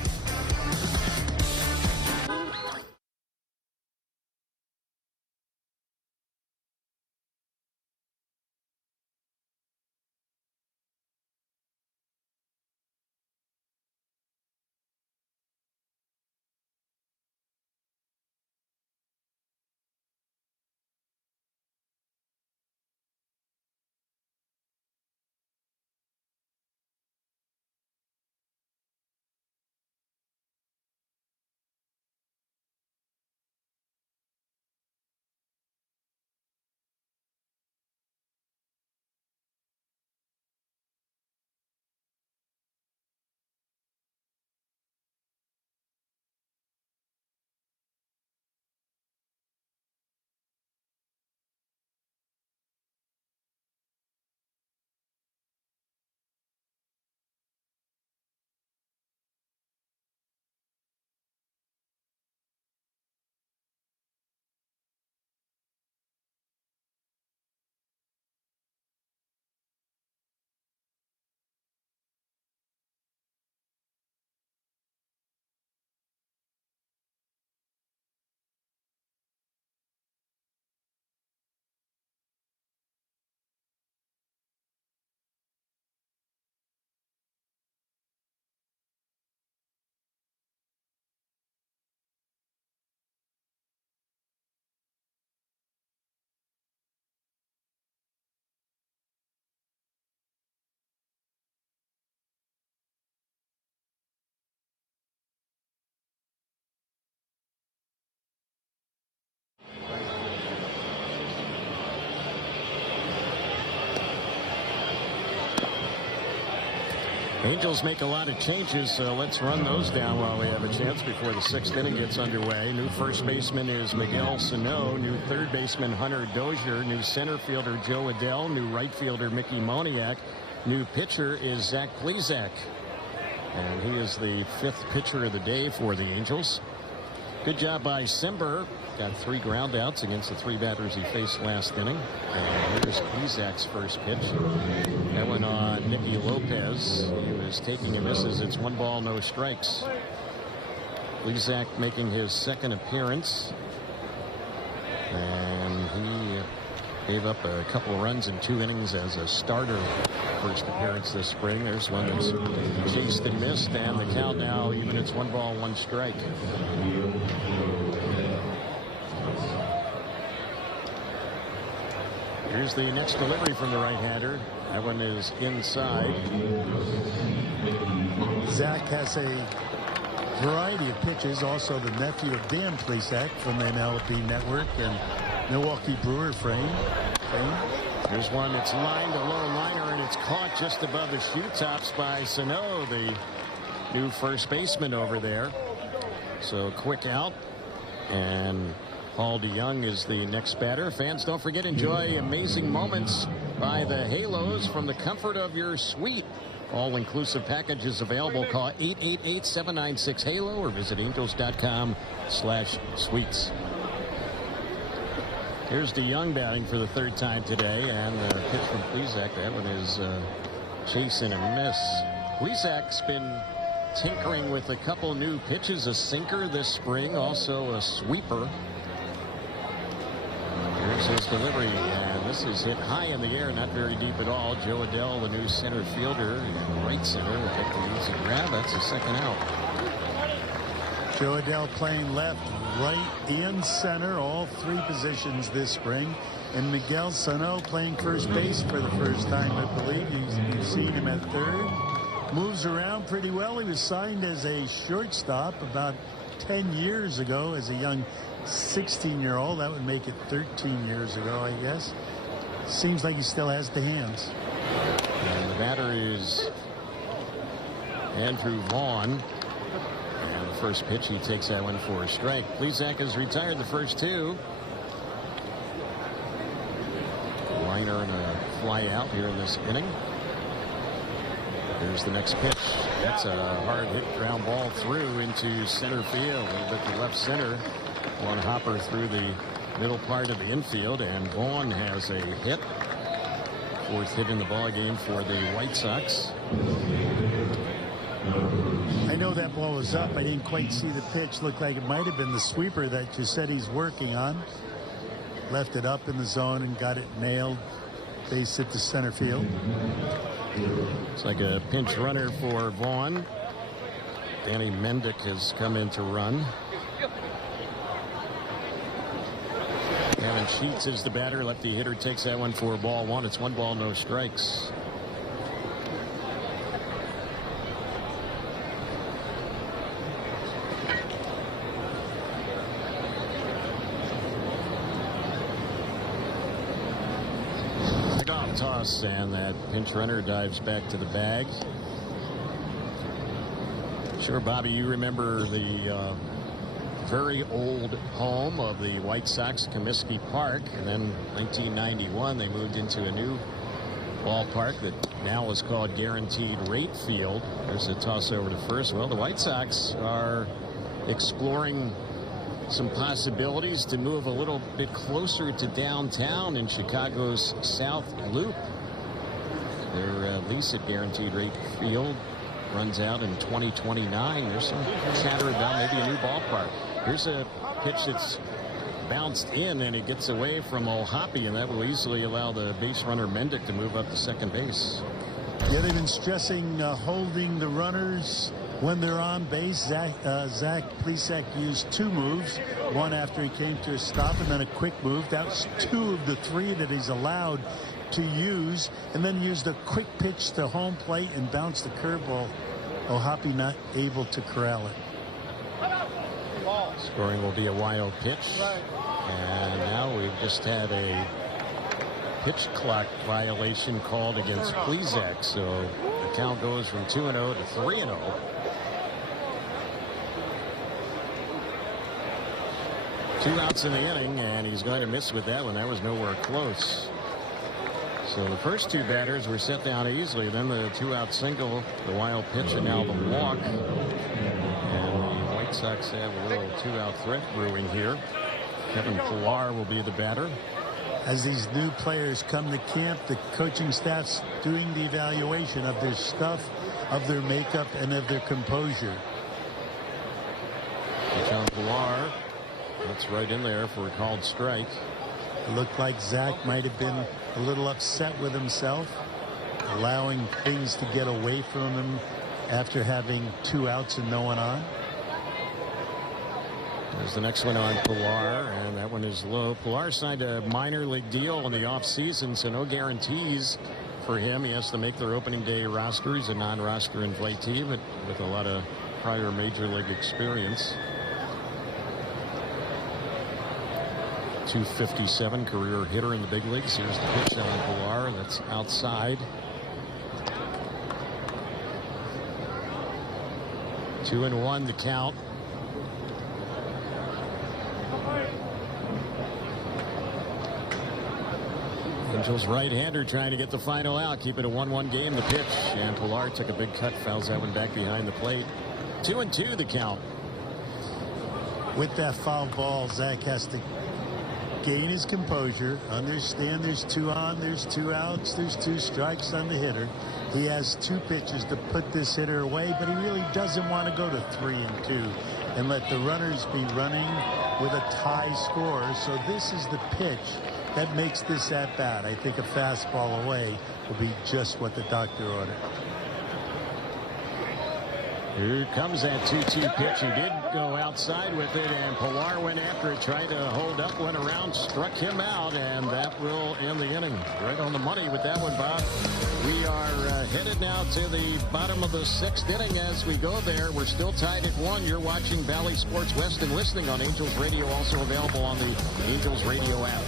Angels make a lot of changes, so let's run those down while we have a chance before the 6th inning gets underway. New first baseman is Miguel Sano. New third baseman Hunter Dozier. New center fielder Joe Adell. New right fielder Mickey Moniak. New pitcher is Zach Plesac. And he is the 5th pitcher of the day for the Angels. Good job by Simber. Got 3 groundouts against the 3 batters he faced last inning. And here's Plesac's first pitch. That went on Nicky Lopez. He was taking and misses. It's 1 ball, no strikes. Plesac making his 2nd appearance. And he gave up a couple of runs in 2 innings as a starter. First appearance this spring. There's one that's chased and missed, and the count now even. It's 1 ball, 1 strike. Here's the next delivery from the right-hander. That one is inside. Zach has a variety of pitches. Also the nephew of Dan Plesac from the MLB Network and Milwaukee Brewer fame. Here's one that's lined, a low liner, and it's caught just above the shoe tops by Sano, the new first baseman over there. So quick out, and Paul DeYoung is the next batter. Fans, don't forget, enjoy amazing moments by the Halos from the comfort of your suite. All-inclusive packages available. Call 888-796-HALO or visit angels.com/suites. Here's DeYoung batting for the 3rd time today, and the pitch from Plesac. That one is chase and a miss. Plesac's been tinkering with a couple new pitches, a sinker this spring, also a sweeper. Here's his delivery, and this is hit high in the air, not very deep at all. Joe Adell, the new center fielder, in right center, will take the easy grab. That's a 2nd out. Joe Adell playing left, right, and center, all 3 positions this spring. And Miguel Sano playing first base for the first time, I believe. You've seen him at 3rd. Moves around pretty well. He was signed as a shortstop about 10 years ago as a young 16-year-old. That would make it 13 years ago, I guess. Seems like he still has the hands. And the batter is Andrew Vaughn. And the first pitch, he takes that one for a strike. Plesac has retired the first 2. A liner and a fly out here in this inning. Here's the next pitch. That's a hard hit ground ball through into center field. A little bit to left center. One hopper through the middle part of the infield, and Vaughn has a hit. 4th hit in the ball game for the White Sox. I know that ball was up. I didn't quite see the pitch. Looked like it might have been the sweeper that you said he's working on. Left it up in the zone and got it nailed. Base hit to center field. It's like a pinch runner for Vaughn. Danny Mendick has come in to run. Kevin Sheets is the batter. Lefty hitter takes that one for ball 1. It's 1 ball, no strikes. Toss, and that pinch runner dives back to the bag. Sure, Bobby, you remember the very old home of the White Sox, Comiskey Park, and then 1991 they moved into a new ballpark that now is called Guaranteed Rate Field. There's a toss over to first. Well, the White Sox are exploring some possibilities to move a little bit closer to downtown in Chicago's South Loop. Their lease at Guaranteed Rate Field runs out in 2029. There's some chatter about maybe a new ballpark. Here's a pitch that's bounced in, and it gets away from O'Hoppe, and that will easily allow the base runner Mendick to move up to second base. Yeah, they've been stressing holding the runners when they're on base. Zach Plesac used 2 moves, one after he came to a stop and then a quick move. That was 2 of the 3 that he's allowed to use, and then used a quick pitch to home plate and bounced the curveball. O'Hoppe not able to corral it. Scoring will be a wild pitch. And now we've just had a pitch clock violation called against Plesac. So the count goes from 2-0 to 3-0. Two outs in the inning, and he's going to miss with that one. That was nowhere close. So the first two batters were set down easily. Then the 2-out single, the wild pitch, and now the walk. And the White Sox have a little 2-out threat brewing here. Kevin Pillar will be the batter. As these new players come to camp, the coaching staff's doing the evaluation of their stuff, of their makeup, and of their composure. Kevin Pillar, that's right in there for a called strike. It looked like Zach might have been a little upset with himself, allowing things to get away from him after having 2 outs and no one on. There's the next one on Pillar, and that one is low. Pillar signed a minor league deal in the offseason, so no guarantees for him. He has to make their opening day roster. He's a non-roster invitee, but with a lot of prior major league experience. .257 career hitter in the big leagues. Here's the pitch on Pillar. That's outside. 2-1 the count. Angels right-hander trying to get the final out. Keep it a 1-1 game. The pitch, and Pillar took a big cut, fouls that one back behind the plate. 2-2 the count. With that foul ball, Zach has to gain his composure, understand there's 2 on, there's 2 outs, there's 2 strikes on the hitter. He has 2 pitches to put this hitter away, but he really doesn't want to go to 3-2 and let the runners be running with a tie score. So this is the pitch that makes this at bat. I think a fastball away will be just what the doctor ordered. Here comes that 2-2 pitch. He did go outside with it, and Pillar went after it, tried to hold up, went around, struck him out, and that will end the inning. Right on the money with that one, Bob. We are headed now to the bottom of the 6th inning as we go there. We're still tied at 1. You're watching Valley Sports West and listening on Angels Radio, also available on the Angels Radio app.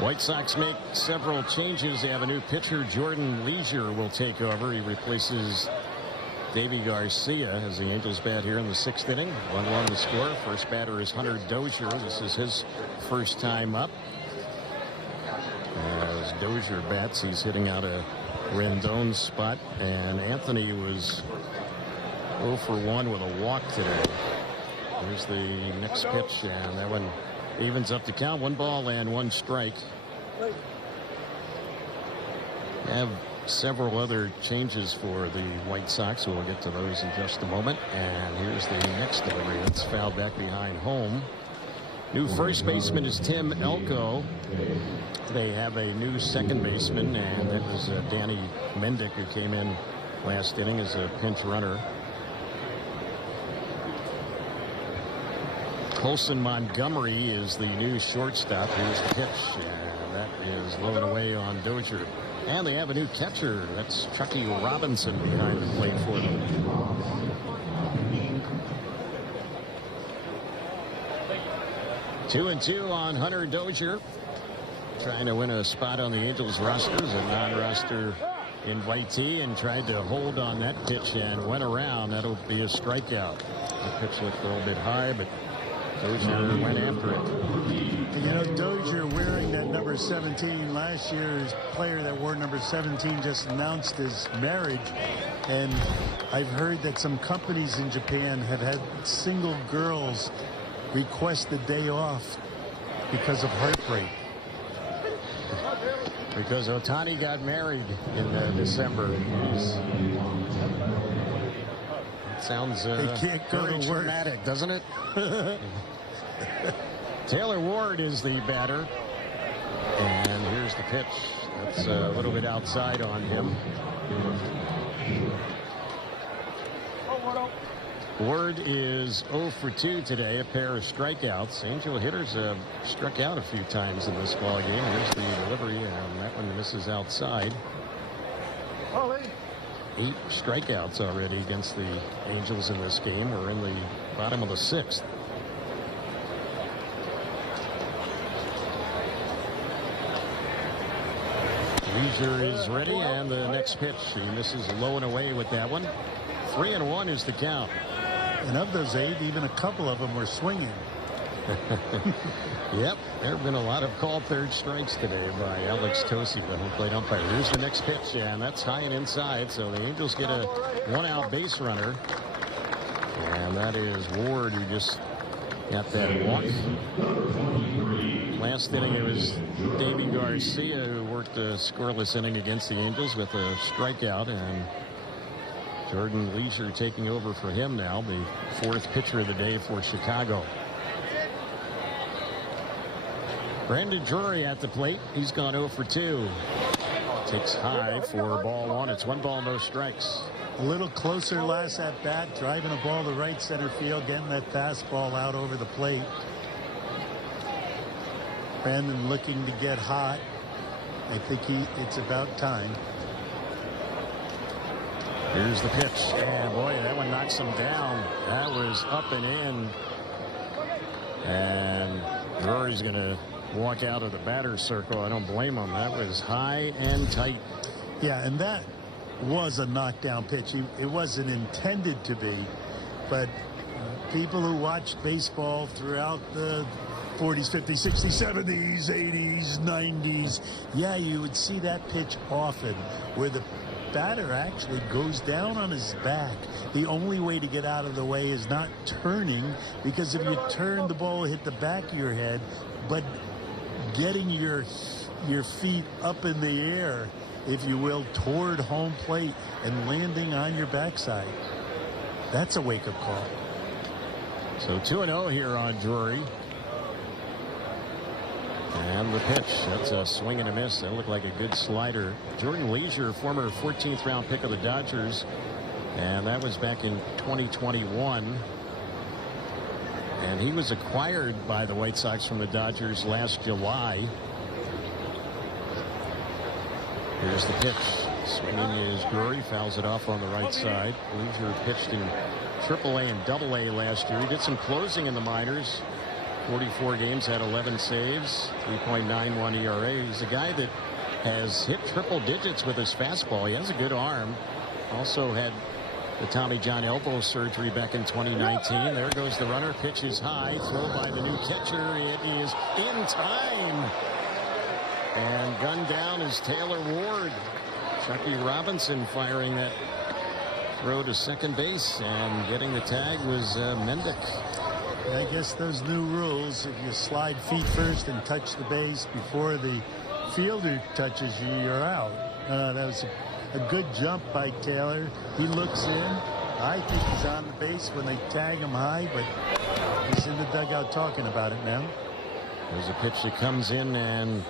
White Sox make several changes. They have a new pitcher. Jordan Leisure will take over. He replaces Davey Garcia as the Angels bat here in the 6th inning. 1-1 the score. First batter is Hunter Dozier. This is his first time up. As Dozier bats, he's hitting out a Rendon's spot, and Anthony was 0 for 1 with a walk today. Here's the next pitch, and that one evens up the count. 1 ball and 1 strike. Have several other changes for the White Sox. We'll get to those in just a moment. And here's the next delivery. It's fouled back behind home. New first baseman is Tim Elko. They have a new second baseman, and that was Danny Mendick, who came in last inning as a pinch runner. Colson Montgomery is the new shortstop. Here's the pitch, and that is low and away on Dozier. And they have a new catcher. That's Chucky Robinson behind the plate for them. Two and two on Hunter Dozier. Trying to win a spot on the Angels roster as a non-roster invitee, and tried to hold on that pitch and went around. That'll be a strikeout. The pitch looked a little bit high, but Dozier went after it. You know, Dozier wearing that number 17. Last year's player that wore number 17 just announced his marriage. And I've heard that some companies in Japan have had single girls request the day off because of heartbreak. Because Ohtani got married in December. Sounds very dramatic, doesn't it? Taylor Ward is the batter. And here's the pitch. That's a little bit outside on him. Ward is 0 for 2 today, a pair of strikeouts. Angel hitters struck out a few times in this ball game. Here's the delivery, and that one misses outside. 8 strikeouts already against the Angels in this game. We're in the bottom of the 6th. Leisure is ready, and the next pitch, he misses low and away with that one. 3-1 is the count. And of those 8, even a couple of them were swinging. Yep, there have been a lot of called third strikes today by Alex Tosi, the home plate umpire. Here's the next pitch, and that's high and inside, so the Angels get a 1-out base runner. And that is Ward, who just got that walk. Last inning, it was Davey Garcia who worked a scoreless inning against the Angels with a strikeout, and Jordan Leisure taking over for him now, the 4th pitcher of the day for Chicago. Brandon Drury at the plate. He's gone 0 for 2. Takes high for ball 1. It's 1 ball, no strikes. A little closer last at bat, driving a ball to right center field, getting that fastball out over the plate. Brandon looking to get hot. I think it's about time. Here's the pitch. And boy, that one knocks him down. That was up and in. And Drury's going to walk out of the batter's circle. I don't blame him. That was high and tight. Yeah, and that was a knockdown pitch. It wasn't intended to be, but people who watched baseball throughout the 40s, 50s, 60s, 70s, 80s, 90s, yeah, you would see that pitch often where the batter actually goes down on his back. The only way to get out of the way is not turning, because if you turn, the ball will hit the back of your head, but getting your feet up in the air, if you will, toward home plate and landing on your backside, that's a wake-up call. So 2-0 here on Drury. And the pitch, that's a swing and a miss. That looked like a good slider. Jordan Leisure, former 14th round pick of the Dodgers, and that was back in 2021. And he was acquired by the White Sox from the Dodgers last July. Here's the pitch. Swinging is Drury, fouls it off on the right side. Leisure pitched in AAA and AA last year. He did some closing in the minors. 44 games, had 11 saves, 3.91 ERA. He's a guy that has hit triple digits with his fastball. He has a good arm. Also had the Tommy John elbow surgery back in 2019. There goes the runner. Pitch is high. Throw by the new catcher. It is in time. And gunned down is Taylor Ward. Chucky Robinson firing that throw to second base, and getting the tag was Mendick. I guess those new rules, if you slide feet first and touch the base before the fielder touches you, you're out. That was A good jump by Taylor. He looks in. I think he's on the base when they tag him high, but he's in the dugout talking about it now. There's a pitch that comes in and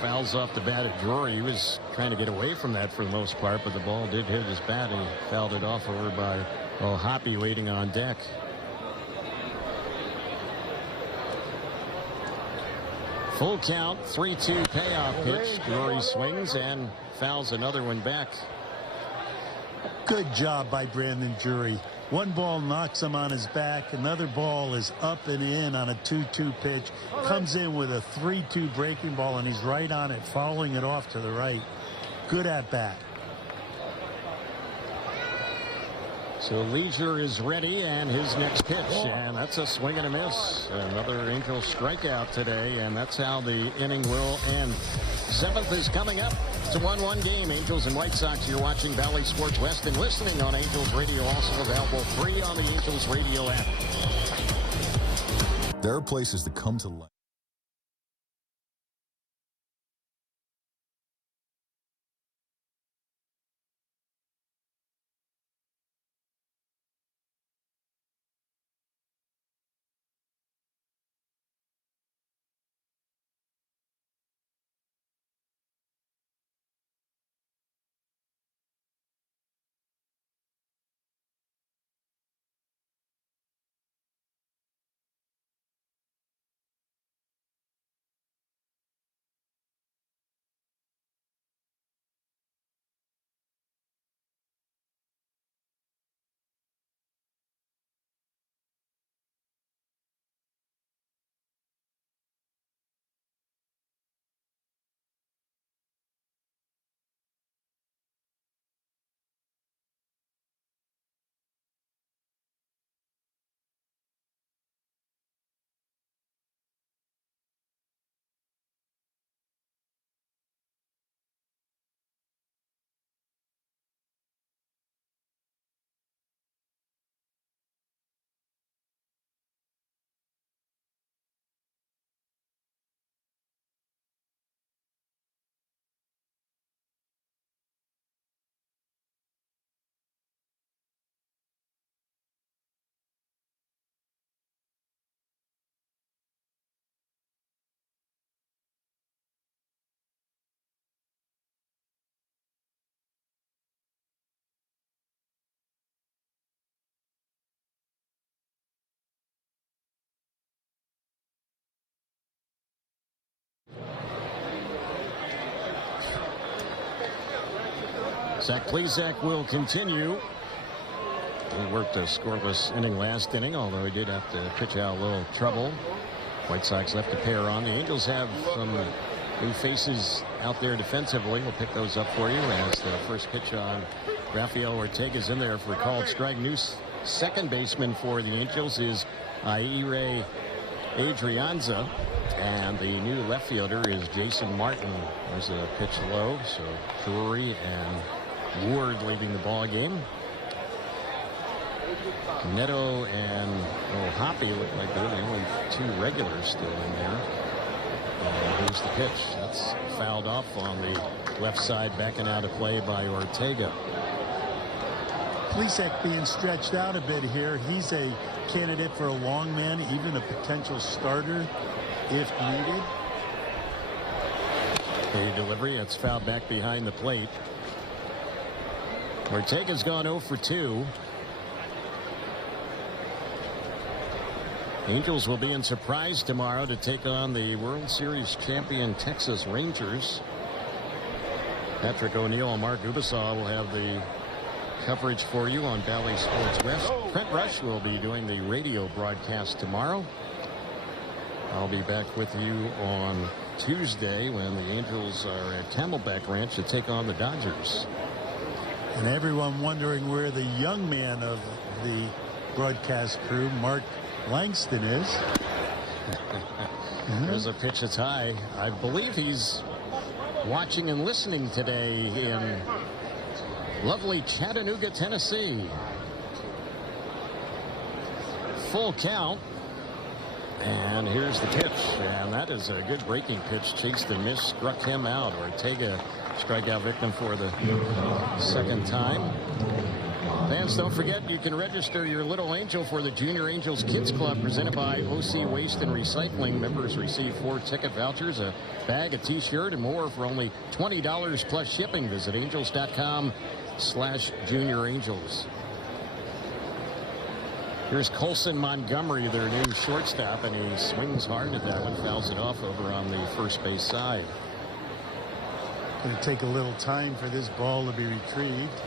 fouls off the bat of Drury. He was trying to get away from that for the most part, but the ball did hit his bat and he fouled it off over by Hoppy waiting on deck. Full count, 3-2 payoff pitch. Drury swings and fouls another one back. Good job by Brandon Drury. One ball knocks him on his back. Another ball is up and in on a 2-2 pitch. Comes in with a 3-2 breaking ball, and he's right on it, fouling it off to the right. Good at bat. So Leisure is ready, and his next pitch, and that's a swing and a miss. Another Angel strikeout today, and that's how the inning will end. Seventh is coming up. It's a 1-1 game. Angels and White Sox. You're watching Valley Sports West and listening on Angels Radio, also available free on the Angels Radio app. There are places that come to life. Zach Plesac will continue. He worked a scoreless inning last inning, although he did have to pitch out a little trouble. White Sox left a pair on. The Angels have some new faces out there defensively. We'll pick those up for you as the first pitch on Rafael Ortega's in there for a called strike. New second baseman for the Angels is Aire Adrianza. And the new left fielder is Jason Martin. There's a pitch low, so Drury and Ward leaving the ball game. Neto and Hoppy look like they're the only two regulars still in there. And here's the pitch. That's fouled off on the left side, backing out of play by Ortega. Plesac being stretched out a bit here. He's a candidate for a long man, even a potential starter if needed. A delivery. It's fouled back behind the plate. Ortega's gone 0 for 2. Angels will be in Surprise tomorrow to take on the World Series champion Texas Rangers. Patrick O'Neill and Mark Ubasaw will have the coverage for you on Valley Sports West. Trent Rush will be doing the radio broadcast tomorrow. I'll be back with you on Tuesday when the Angels are at Camelback Ranch to take on the Dodgers. And everyone wondering where the young man of the broadcast crew, Mark Langston, is. There's a pitch that's high. I believe he's watching and listening today in lovely Chattanooga, Tennessee. Full count. And here's the pitch, and that is a good breaking pitch. Chased and missed, struck him out. Ortega strikeout victim for the second time. Fans, don't forget you can register your little angel for the Junior Angels Kids Club presented by OC Waste and Recycling. Members receive 4 ticket vouchers, a bag, a t-shirt, and more for only $20 plus shipping. Visit angels.com/Junior Angels. Here's Colson Montgomery, their new shortstop, and he swings hard at that one, fouls it off over on the first base side. Going to take a little time for this ball to be retrieved.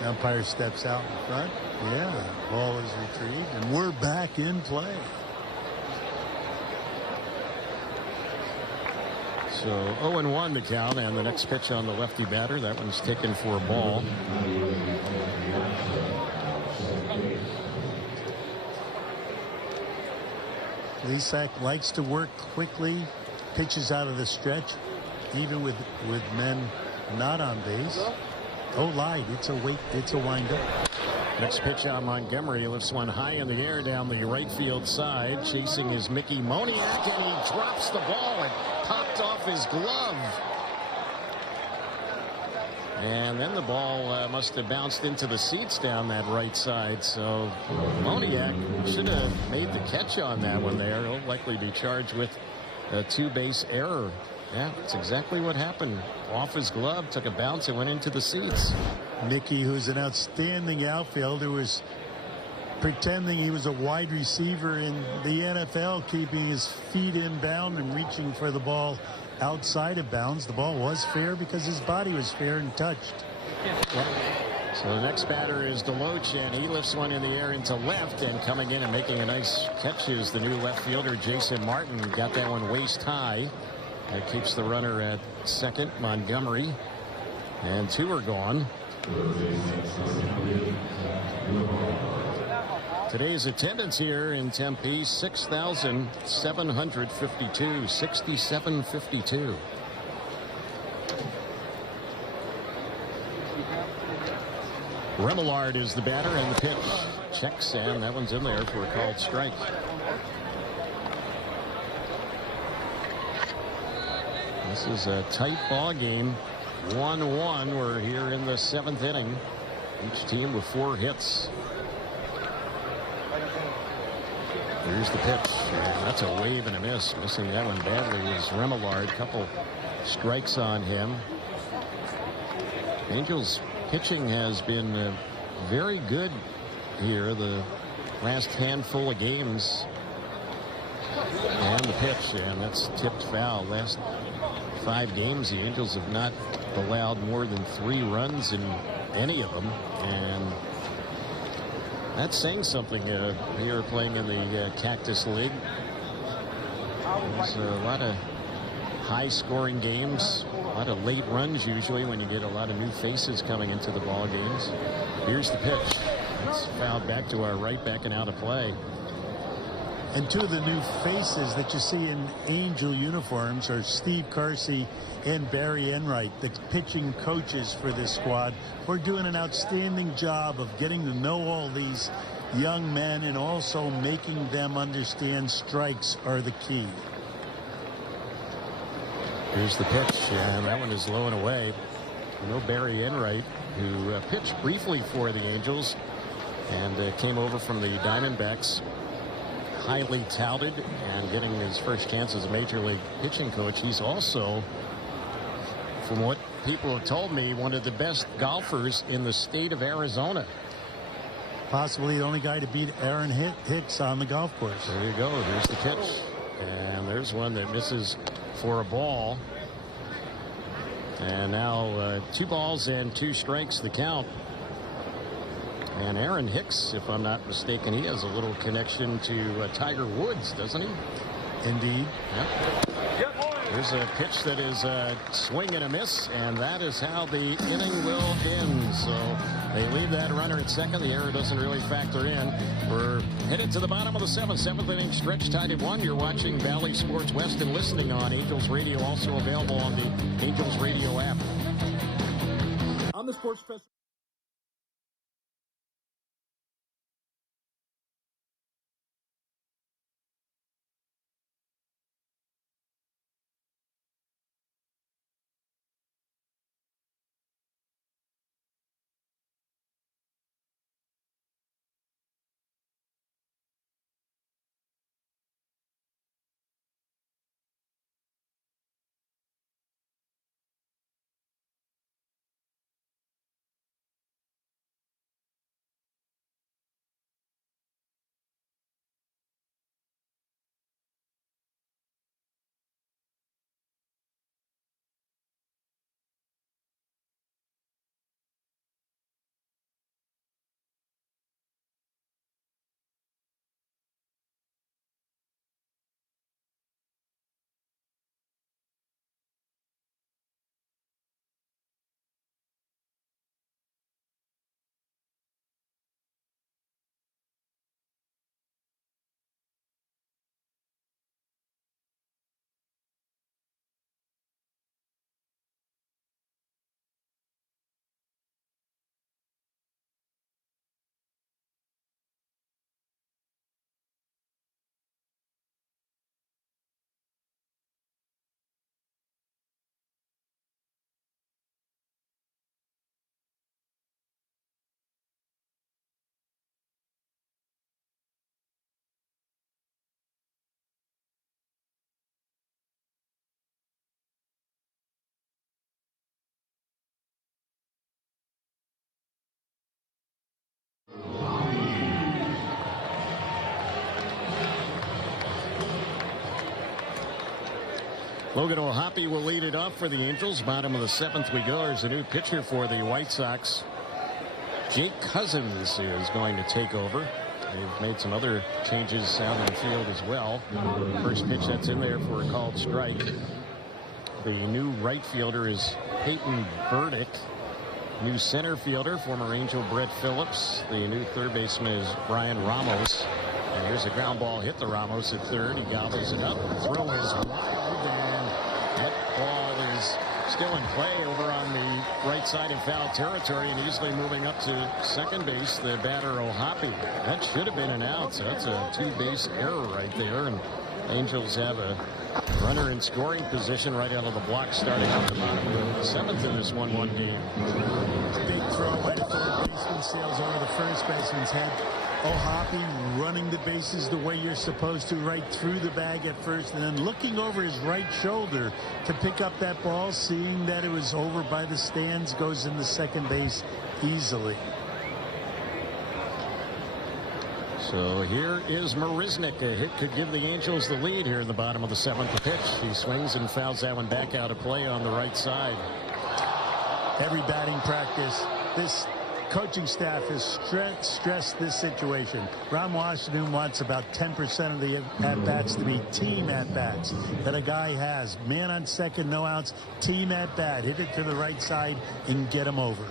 The umpire steps out in front. Yeah, ball is retrieved, and we're back in play. So 0-1 to count, and the next pitch on the lefty batter. That one's taken for a ball. Lesak likes to work quickly, pitches out of the stretch, even with men not on base. Oh, lied. It's a windup. Next pitch on Montgomery. Lifts one high in the air down the right field side. Chasing is Mickey Moniak, and he drops the ball. It popped off his glove. And then the ball must have bounced into the seats down that right side. So Moniak should have made the catch on that one there. He'll likely be charged with a 2-base error. Yeah, that's exactly what happened. Off his glove, took a bounce, and went into the seats. Mickey, who's an outstanding outfielder, was pretending he was a wide receiver in the NFL, keeping his feet inbound and reaching for the ball outside of bounds. The ball was fair because his body was fair and touched. So the next batter is Deloach, and he lifts one in the air into left, and coming in and making a nice catch is the new left fielder, Jason Martin. Got that one waist high. That keeps the runner at second, Montgomery. And 2 are gone. Today's attendance here in Tempe, 6,752, 6752. Remillard is the batter, and the pitch checks, and that one's in there for a called strike. This is a tight ball game. 1-1. We're here in the 7th inning. Each team with 4 hits. Here's the pitch. And that's a wave and a miss. Missing that one badly is Remillard. Couple strikes on him. Angels pitching has been very good here the last handful of games. And the pitch, and that's tipped foul. Last 5 games, the Angels have not allowed more than 3 runs in any of them, and that's saying something here playing in the Cactus League. There's a lot of high-scoring games, a lot of late runs usually when you get a lot of new faces coming into the ball games. Here's the pitch. It's fouled back to our right, back and out of play. And 2 of the new faces that you see in Angel uniforms are Steve Carsey and Barry Enright, the pitching coaches for this squad. We're doing an outstanding job of getting to know all these young men and also making them understand strikes are the key. Here's the pitch, and that one is low and away. You know Barry Enright, who pitched briefly for the Angels and came over from the Diamondbacks. Highly touted and getting his first chance as a major league pitching coach. He's also, from what people have told me, one of the best golfers in the state of Arizona. Possibly the only guy to beat Aaron Hicks on the golf course. There you go. There's the pitch. And there's one that misses for a ball. And now 2 balls and 2 strikes the count. And Aaron Hicks, if I'm not mistaken, he has a little connection to Tiger Woods, doesn't he? Indeed. Yep. There's a pitch that is a swing and a miss, and that is how the inning will end. So they leave that runner at second. The error doesn't really factor in. We're headed to the bottom of the 7th inning stretch, tied at 1. You're watching Valley Sports West and listening on Angels Radio, also available on the Angels Radio app. On the Sports Fest. Logan O'Hoppe will lead it off for the Angels. Bottom of the 7th we go. There's a new pitcher for the White Sox. Jake Cousins is going to take over. They've made some other changes out in the field as well. First pitch that's in there for a called strike. The new right fielder is Peyton Burdick. New center fielder, former Angel Brett Phillips. The new third baseman is Brian Ramos. And here's a ground ball hit to Ramos at third. He gobbles it up. The throw is wild, and that ball is still in play over on the right side in foul territory, and easily moving up to second base, the batter O'Hoppe. That should have been an out, so that's a two-base error right there, and Angels have a runner in scoring position right out of the block starting out the bottom of the 7th in this 1-1 game. Big throw by the third baseman, sails over the first baseman's head. O'Hoppe running the bases the way you're supposed to, right through the bag at first, and then looking over his right shoulder to pick up that ball, seeing that it was over by the stands, goes into second base easily. So here is Marisnik. A hit could give the Angels the lead here in the bottom of the 7th. Pitch. He swings and fouls that one back out of play on the right side. Every batting practice, this coaching staff has stressed this situation. Ron Washington wants about 10% of the at-bats to be team at-bats that a guy has. Man on second, no outs, team at-bat. Hit it to the right side and get him over.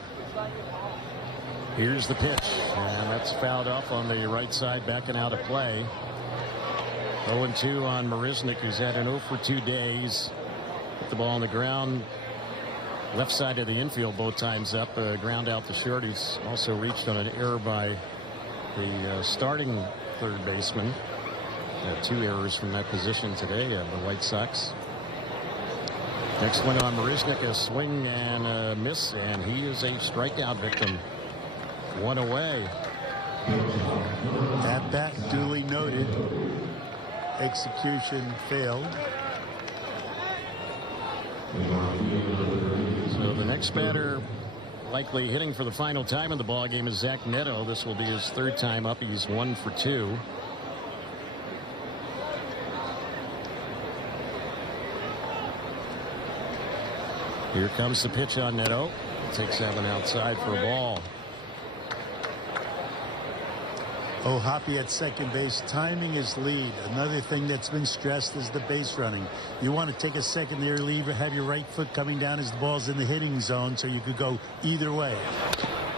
Here's the pitch, and that's fouled off on the right side, backing out of play. 0-2 on Marisnik, who's had an 0-for-2 days. Hit the ball on the ground. Left side of the infield both times up. Ground out to short. He's also reached on an error by the starting third baseman. 2 errors from that position today, the White Sox. Next one on Marisnik, a swing and a miss, and he is a strikeout victim. 1 away. At bat duly noted. Execution failed. So the next batter likely hitting for the final time in the ball game is Zach Neto. This will be his 3rd time up. He's 1 for 2. Here comes the pitch on Neto. Takes that one outside for a ball. O'Hoppe at second base, timing his lead. Another thing that's been stressed is the base running. You want to take a secondary lead, have your right foot coming down as the ball's in the hitting zone, so you could go either way.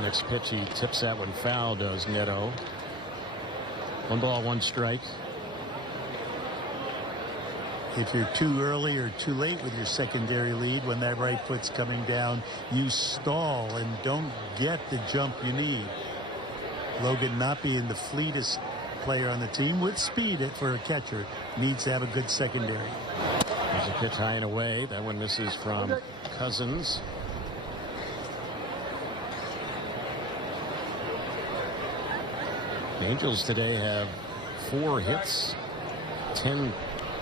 Next pitch, he tips that one foul, does Neto. 1 ball, 1 strike. If you're too early or too late with your secondary lead, when that right foot's coming down, you stall and don't get the jump you need. Logan, not being the fleetest player on the team with speed for a catcher, needs to have a good secondary. There's a pitch high and away. That one misses from Cousins. The Angels today have 4 hits, 10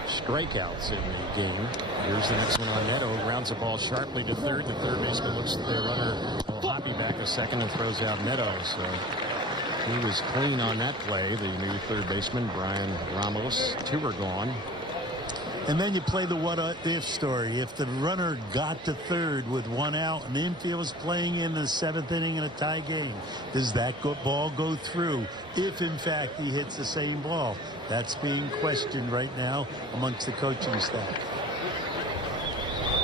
strikeouts in the game. Here's the next one on Neto. Rounds the ball sharply to third. The third baseman looks at the runner O'Hoppe back to second and throws out Neto. So he was clean on that play. The new third baseman, Brian Ramos. 2 are gone. And then you play the what-if story. If the runner got to third with 1 out and the infield is playing in the 7th inning in a tie game, does that ball go through if, in fact, he hits the same ball? That's being questioned right now amongst the coaching staff.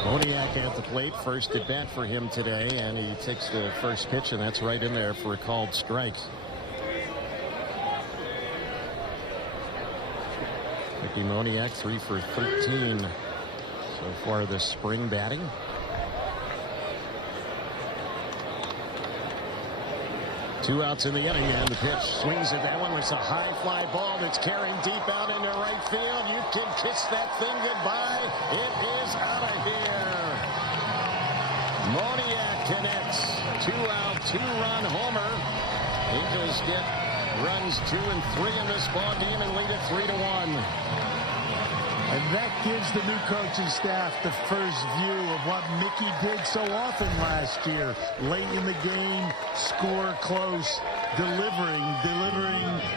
Moniak at the plate, first at bat for him today, and he takes the first pitch, and that's right in there for a called strike. Mickey Moniak 3 for 13 so far this spring batting. Two outs in the inning, and the pitch swings at that one. It's a high fly ball that's carrying deep out into right field. You can kiss that thing goodbye. It is out of here. Moniak connects. 2-out, 2-run homer. Angels get runs 2 and 3 in this ball game and lead it 3-1. And that gives the new coaching staff the first view of what Mickey did so often last year. Late in the game, score close, delivering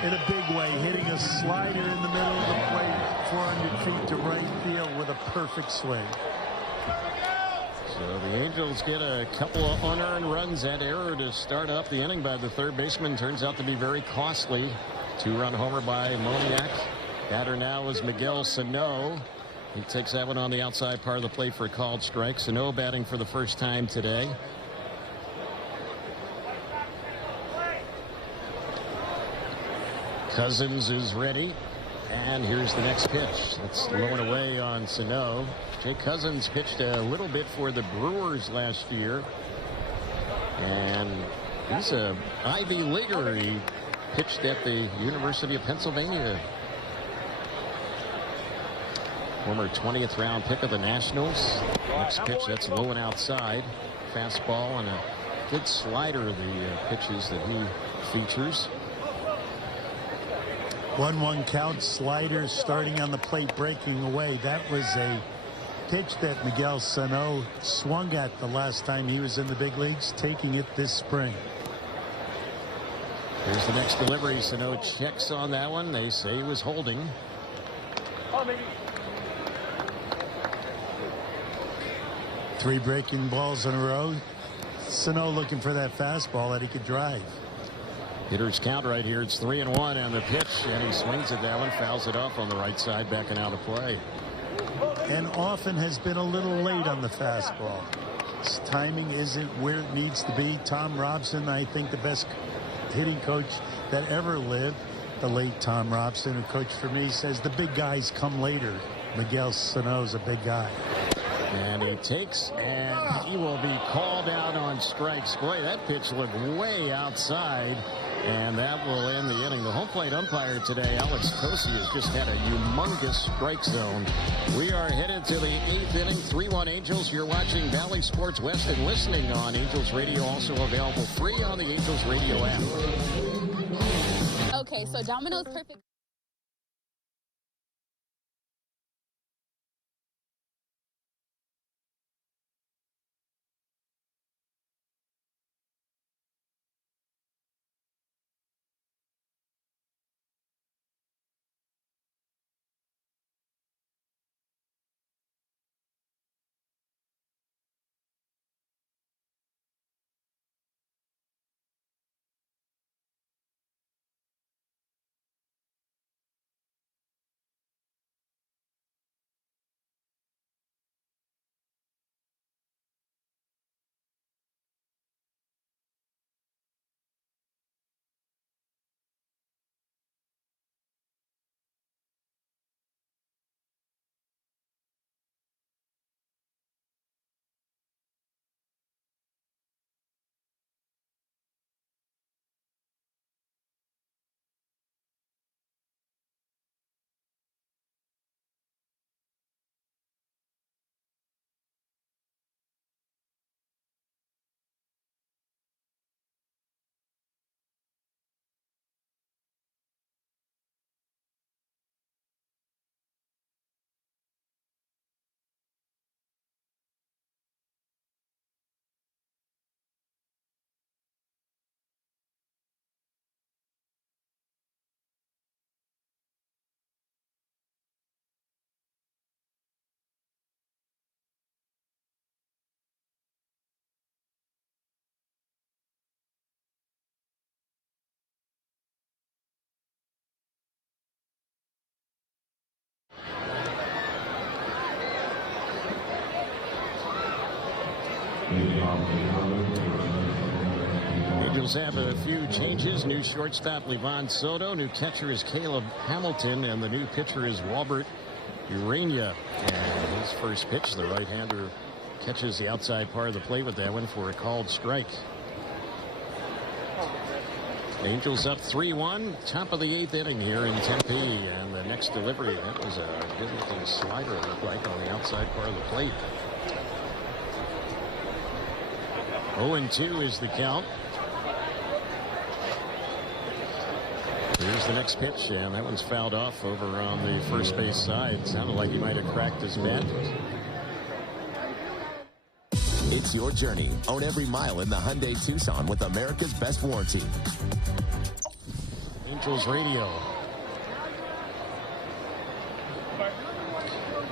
in a big way, hitting a slider in the middle of the plate, 400 feet to right field with a perfect swing. So the Angels get a couple of unearned runs. That error to start up the inning by the third baseman turns out to be very costly. 2-run homer by Moniak. Batter now is Miguel Sano. He takes that one on the outside part of the plate for a called strike. Sano batting for the first time today. Cousins is ready. And here's the next pitch. It's low and away on Sano. Jake Cousins pitched a little bit for the Brewers last year. And he's a Ivy Leaguer. He pitched at the University of Pennsylvania. Former 20th round pick of the Nationals. Next pitch, that's low and outside. Fastball and a good slider, the pitches that he features. 1-1 count, slider starting on the plate, breaking away. That was a pitch that Miguel Sano swung at the last time he was in the big leagues, taking it this spring. Here's the next delivery. Sano checks on that one. They say he was holding. 3 breaking balls in a row. Sano looking for that fastball that he could drive. Hitter's count right here. It's 3-1 and the pitch, and he swings at that one, fouls it off on the right side, backing out of play. And often has been a little late on the fastball. His timing isn't where it needs to be. Tom Robson, I think the best hitting coach that ever lived, the late Tom Robson, who coached for me, says the big guys come later. Miguel Sano's a big guy. And he takes, and he will be called out on strikes. Boy, that pitch looked way outside, and that will end the inning. The home plate umpire today, Alex Tosi, has just had a humongous strike zone. We are headed to the 8th inning. 3-1 Angels. You're watching Valley Sports West and listening on Angels Radio, also available free on the Angels Radio app. Okay, so Domino's Perfect. Angels have a few changes. New shortstop Livan Soto. New catcher is Caleb Hamilton. And the new pitcher is Walbert Urania. And his first pitch, the right-hander catches the outside part of the plate with that one for a called strike. Angels up 3-1. Top of the 8th inning here in Tempe. And the next delivery, that was a good-looking slider, it looked like, on the outside part of the plate. 0-2 is the count. Here's the next pitch, and that one's fouled off over on the first base side. Sounded like he might have cracked his bat. It's your journey. Own every mile in the Hyundai Tucson with America's best warranty. Angels radio.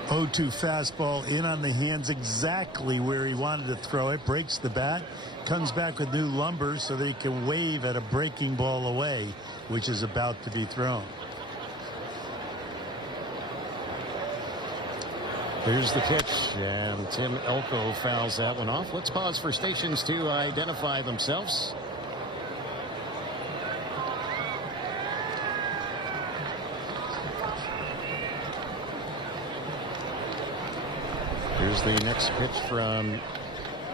0-2 fastball in on the hands exactly where he wanted to throw it. Breaks the bat. Comes back with new lumber so that he can wave at a breaking ball away, which is about to be thrown. Here's the pitch, and Tim Elko fouls that one off. Let's pause for stations to identify themselves. Here's the next pitch from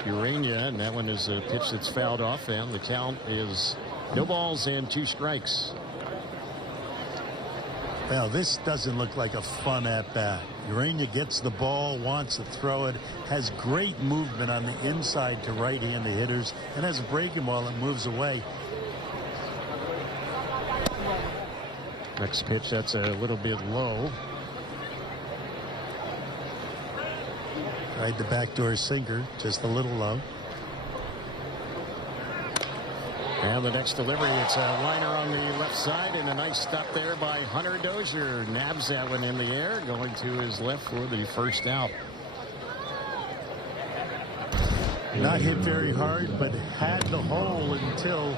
Urania, and that one is a pitch that's fouled off, and the count is no balls and 2 strikes. Well, this doesn't look like a fun at-bat. Urania gets the ball, wants to throw it, has great movement on the inside to right-handed hitters, and has a breaking ball that moves away. Next pitch, that's a little bit low. Tried the backdoor sinker, just a little low. And the next delivery, it's a liner on the left side, and a nice stop there by Hunter Dozier. Nabs that one in the air, going to his left for the first out. Not hit very hard, but had the hole until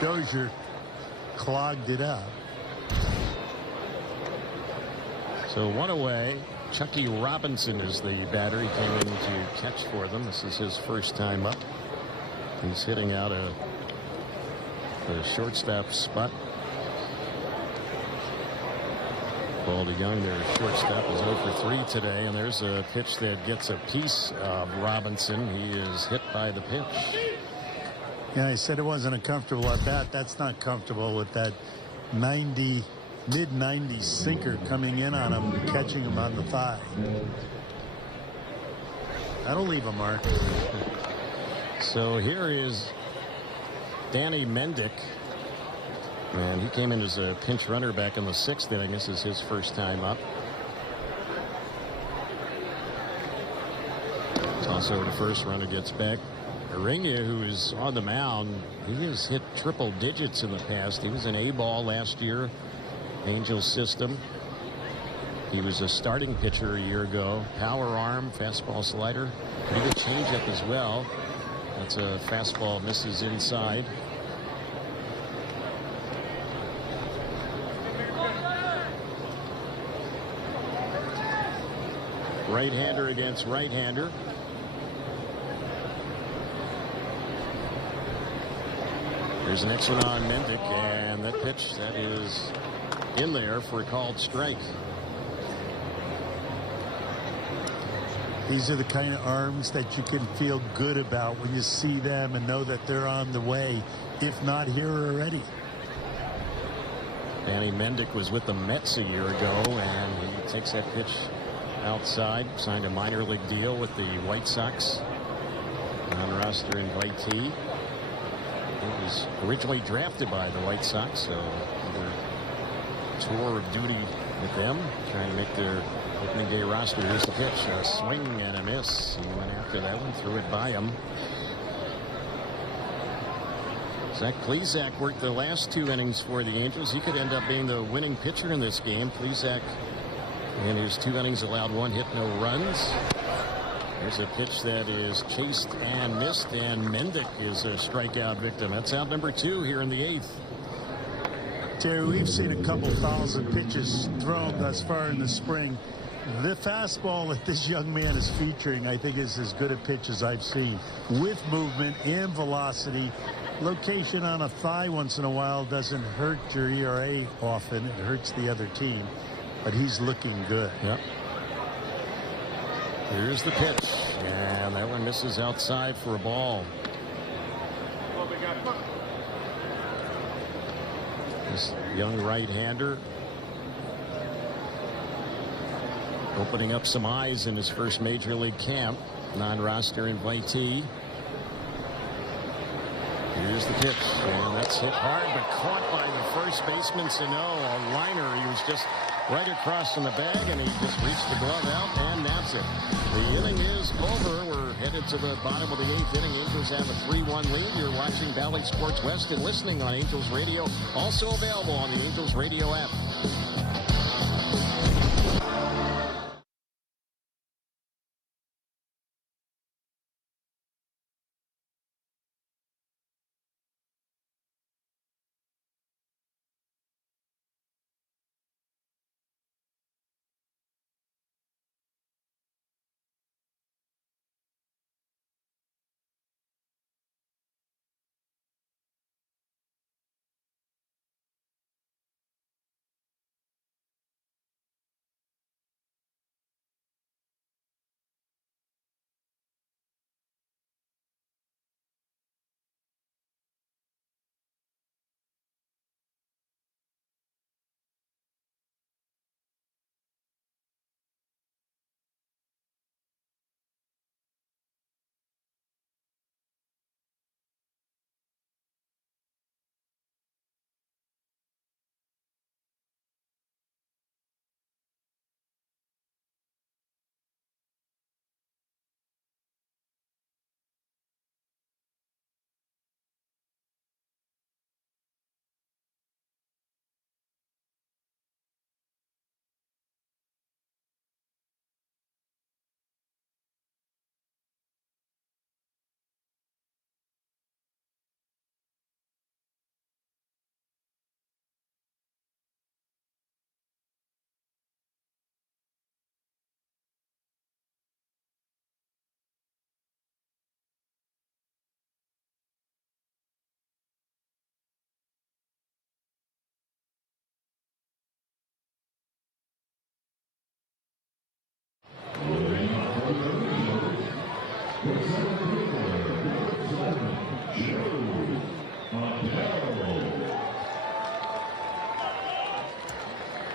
Dozier clogged it up. So one away. Chucky Robinson is the batter. He came in to catch for them. This is his first time up. He's hitting out a shortstop spot. Paul DeYoung, their shortstop, is 0 for 3 today, and there's a pitch that gets a piece of Robinson. He is hit by the pitch. Yeah, I said it wasn't a comfortable at bat. That's not comfortable with that mid-90s sinker coming in on him, catching him on the thigh. That'll leave a mark. So here is Danny Mendick, and he came in as a pinch runner back in the 6th inning. This is his first time up. Toss over to first, runner gets back. Urania, who is on the mound, he has hit triple digits in the past. He was an A-ball last year, Angels system. He was a starting pitcher a year ago. Power arm, fastball slider, pretty good changeup as well. That's a fastball, misses inside. Right-hander against right-hander. There's the next one on Mendick, and that pitch, that is in there for a called strike. These are the kind of arms that you can feel good about when you see them and know that they're on the way, if not here already. Danny Mendick was with the Mets a year ago, and he takes that pitch outside. Signed a minor league deal with the White Sox. Non-roster invitee. He was originally drafted by the White Sox, so another tour of duty with them, trying to make their opening day roster. Here's the pitch, a swing and a miss. He went after that one, threw it by him. Zach Plesac worked the last 2 innings for the Angels. He could end up being the winning pitcher in this game. Plesac in his 2 innings allowed 1 hit, no runs. There's a pitch that is chased and missed, and Mendick is a strikeout victim. That's out number 2 here in the 8th. Terry, we've seen a couple thousand pitches thrown thus far in the spring. The fastball that this young man is featuring, I think, is as good a pitch as I've seen. With movement and velocity. Location on a thigh once in a while doesn't hurt your ERA often. It hurts the other team. But he's looking good. Yep. Here's the pitch. And that one misses outside for a ball. This young right-hander opening up some eyes in his first major league camp. Non-roster invitee. Here's the pitch, and that's hit hard, but caught by the first baseman. Sano, a liner. He was just right across from the bag, and he just reached the glove out and naps it. The inning is over. We're headed to the bottom of the 8th inning. Angels have a 3-1 lead. You're watching Valley Sports West and listening on Angels Radio. Also available on the Angels Radio app.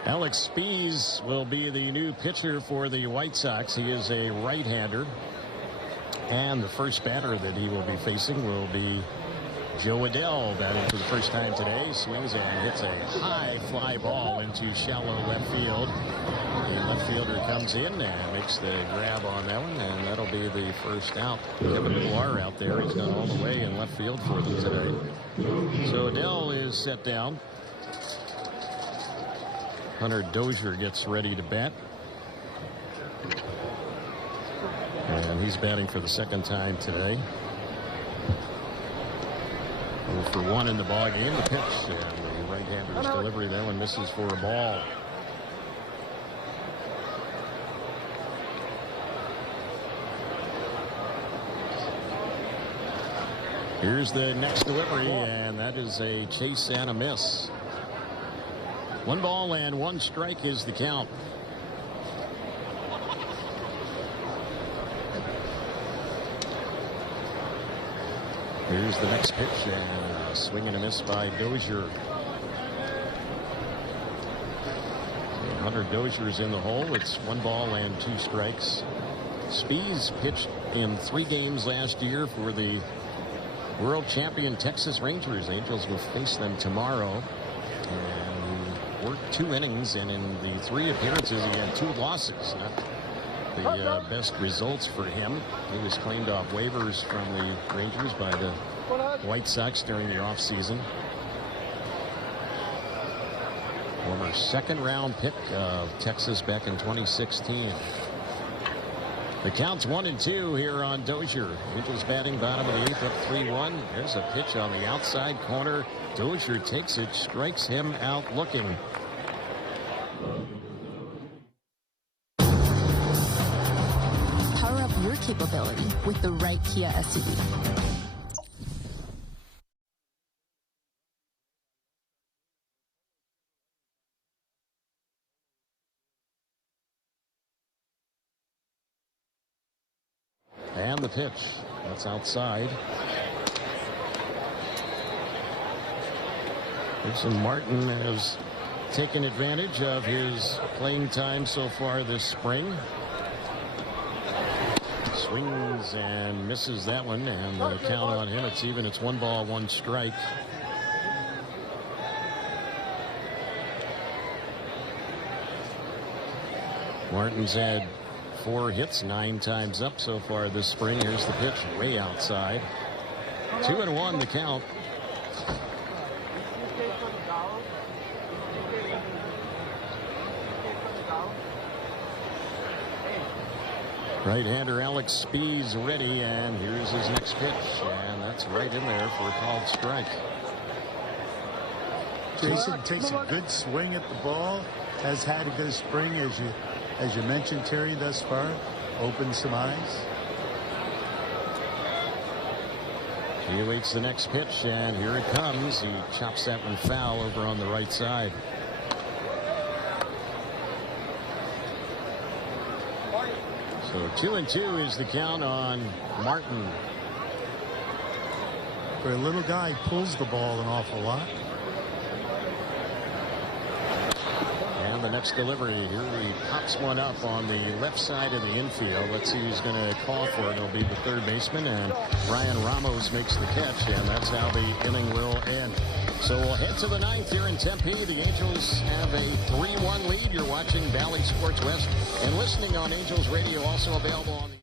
Alex Spees will be the new pitcher for the White Sox. He is a right-hander. And the first batter that he will be facing will be Joe Adell, batting for the first time today. Swings and hits a high fly ball into shallow left field. The left fielder comes in and makes the grab on that one, and that'll be the first out. Kevin Millar out there. He's gone all the way in left field for them today. So Adell is set down. Hunter Dozier gets ready to bat. And he's batting for the second time today. 0-for-1 in the ball game. The pitch and the right-hander's delivery. That one misses for a ball. Here's the next delivery, and that is a chase and a miss. 1 ball and 1 strike is the count. Here's the next pitch, and a swing and a miss by Dozier. Hunter Dozier's in the hole. It's 1 ball and 2 strikes. Spees pitched in 3 games last year for the world champion Texas Rangers. Angels will face them tomorrow. And he worked 2 innings, and in the 3 appearances, he had 2 losses. Not the best results for him. He was claimed off waivers from the Rangers by the White Sox during the offseason. Former 2nd-round pick of Texas back in 2016. The count's 1-2 here on Dozier. Angels batting bottom of the 8th, up 3-1. There's a pitch on the outside corner. Dozier takes it, strikes him out looking. Power up your capability with the right Kia SUV. And the pitch. That's outside. Gibson Martin has taken advantage of his playing time so far this spring. Swings and misses that one, and the count on him, it's even. It's 1 ball, 1 strike. Martin's had 4 hits, 9 times up so far this spring. Here's the pitch way outside. 2-1 the count. Right-hander Alex Spee's ready, and here's his next pitch, and that's right in there for a called strike. Jason takes a good swing at the ball, has had a good spring, as you mentioned, Terry, thus far. Opened some eyes. He awaits the next pitch, and here it comes. He chops that one foul over on the right side. So 2-2 is the count on Martin. For a little guy, pulls the ball an awful lot. And the next delivery, here he pops one up on the left side of the infield. Let's see who's going to call for it. It'll be the third baseman, and Ryan Ramos makes the catch, and that's how the inning will end. So we'll head to the 9th here in Tempe. The Angels have a 3-1 lead. You're watching Valley Sports West and listening on Angels Radio, also available on the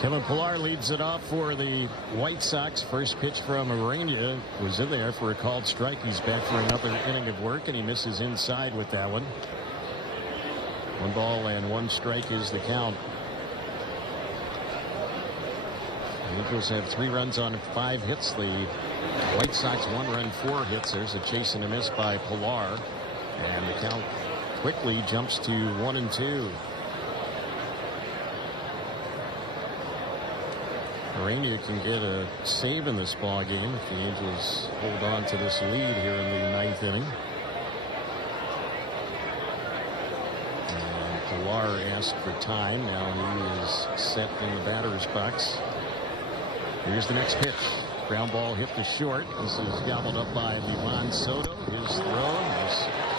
Kevin Pillar leads it off for the White Sox. First pitch from Arena was in there for a called strike. He's back for another inning of work, and he misses inside with that one. 1 ball and 1 strike is the count. The Angels have 3 runs on 5 hits. The White Sox 1 run, 4 hits. There's a chase and a miss by Pillar, and the count quickly jumps to 1-2. Arena can get a save in this ball game if the Angels hold on to this lead here in the 9th inning. And Pillar asked for time. Now he is set in the batter's box. Here's the next pitch. Ground ball hit to short. This is gobbled up by Livan Soto. His throw is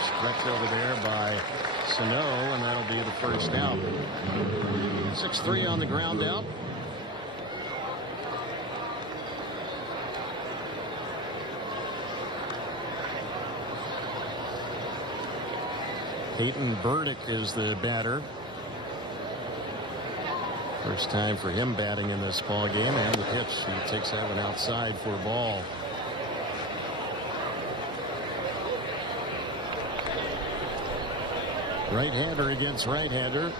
stretched over there by Sano, and that'll be the first out. 6-3 on the ground out. Peyton Burdick is the batter. First time for him batting in this ball game, and the pitch. He takes that one outside for a ball. Right-hander against right-hander.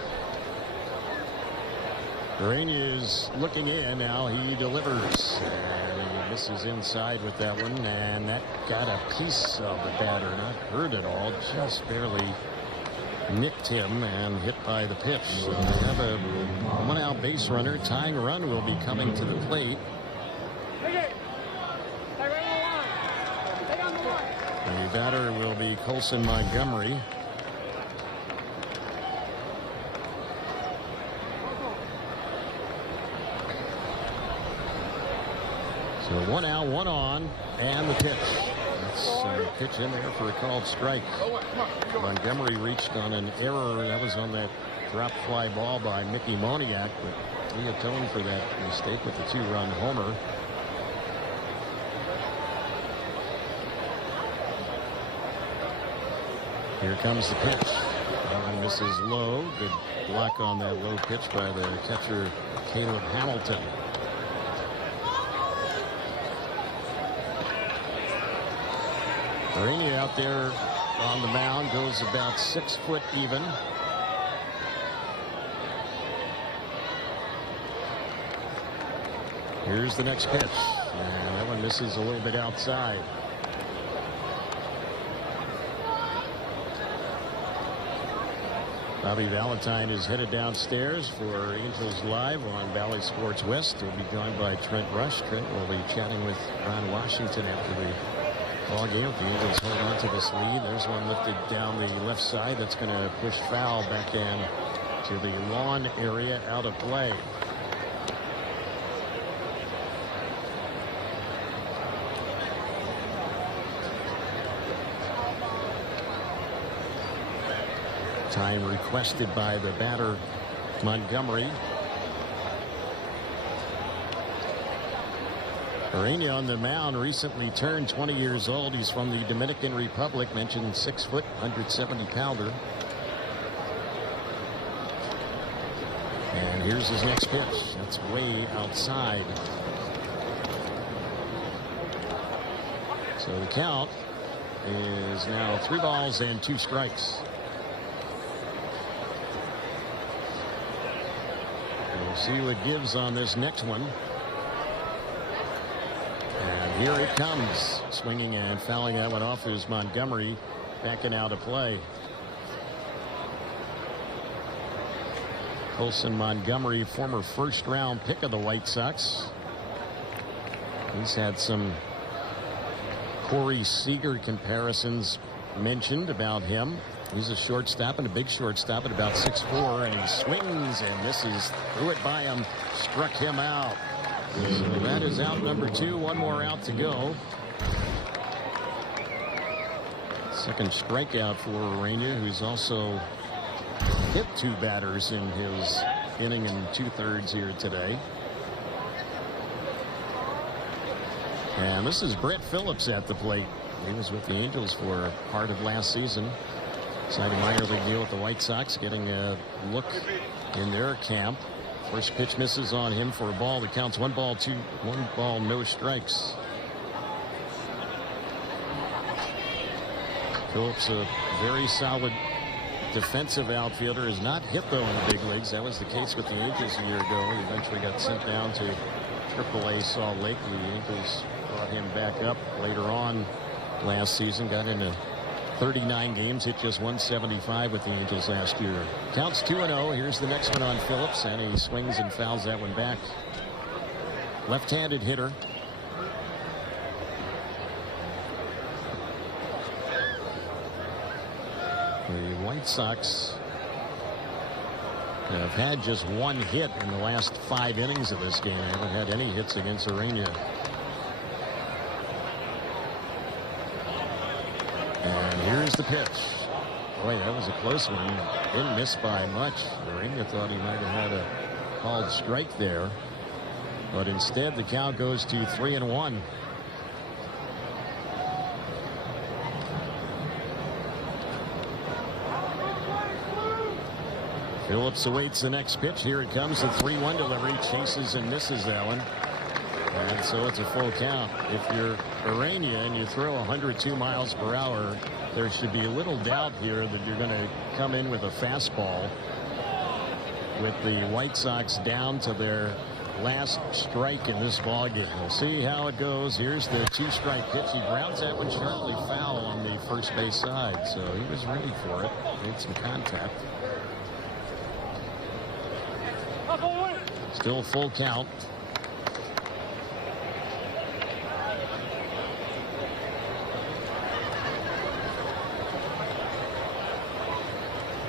Urania is looking in. Now he delivers. And he misses inside with that one. And that got a piece of the batter. Not hurt at all. Just barely nicked him and hit by the pitch. So they have a 1-out base runner. Tying run will be coming to the plate. batter will be Colson Montgomery. So 1 out, 1 on, and the pitch. That's a pitch in there for a called strike. Montgomery reached on an error. That was on that drop fly ball by Mickey Moniak, but he atoned for that mistake with the 2-run homer. Here comes the pitch. And misses low. Good block on that low pitch by the catcher, Caleb Hamilton. Rainey out there on the mound, goes about 6 foot even. Here's the next pitch, and that one misses a little bit outside. Bobby Valentine is headed downstairs for Angels Live on Bally Sports West. He'll be joined by Trent Rush. Trent will be chatting with Ron Washington after the ball game. If the Angels hold on to this lead, there's one lifted down the left side that's going to push foul back in to the lawn area, out of play. Time requested by the batter, Montgomery. Urania on the mound, recently turned 20 years old. He's from the Dominican Republic, mentioned 6 foot, 170 pounder. And here's his next pitch. That's way outside. So the count is now 3 balls and 2 strikes. We'll see what gives on this next one. And here it comes. Swinging and fouling that one off is Montgomery, backing out of play. Colson Montgomery, former first-round pick of the White Sox. He's had some Corey Seager comparisons mentioned about him. He's a shortstop, and a big shortstop at about 6'4", and he swings and misses. Threw it by him, struck him out. So that is out number 2. 1 more out to go. Second strikeout for Urania, who's also hit 2 batters in his inning and 2/3 here today. And this is Brett Phillips at the plate. He was with the Angels for part of last season. Signed a minor league deal with the White Sox, getting a look in their camp. First pitch misses on him for a ball. The count's 1 ball, no strikes. Phillips, a very solid defensive outfielder, is not hit though in the big leagues. That was the case with the Angels a year ago. He eventually got sent down to AAA Salt Lake. The Angels brought him back up later on last season. Got into 39 games, hit just 175 with the Angels last year. Counts 2-0. Here's the next one on Phillips, and he swings and fouls that one back. Left-handed hitter. The White Sox have had just 1 hit in the last 5 innings of this game. They haven't had any hits against Urania. And here's the pitch. Boy, that was a close one. Didn't miss by much. Urania thought he might have had a called strike there. But instead, the count goes to 3-1. Phillips awaits the next pitch. Here it comes. The 3-1 delivery. Chases and misses that one. And so it's a full count. If you're Urania and you throw 102 miles per hour, there should be little doubt here that you're going to come in with a fastball. With the White Sox down to their last strike in this ballgame. We'll see how it goes. Here's the 2-strike pitch. He grounds that one sharply foul on the first base side. So he was ready for it. Made some contact. Still full count.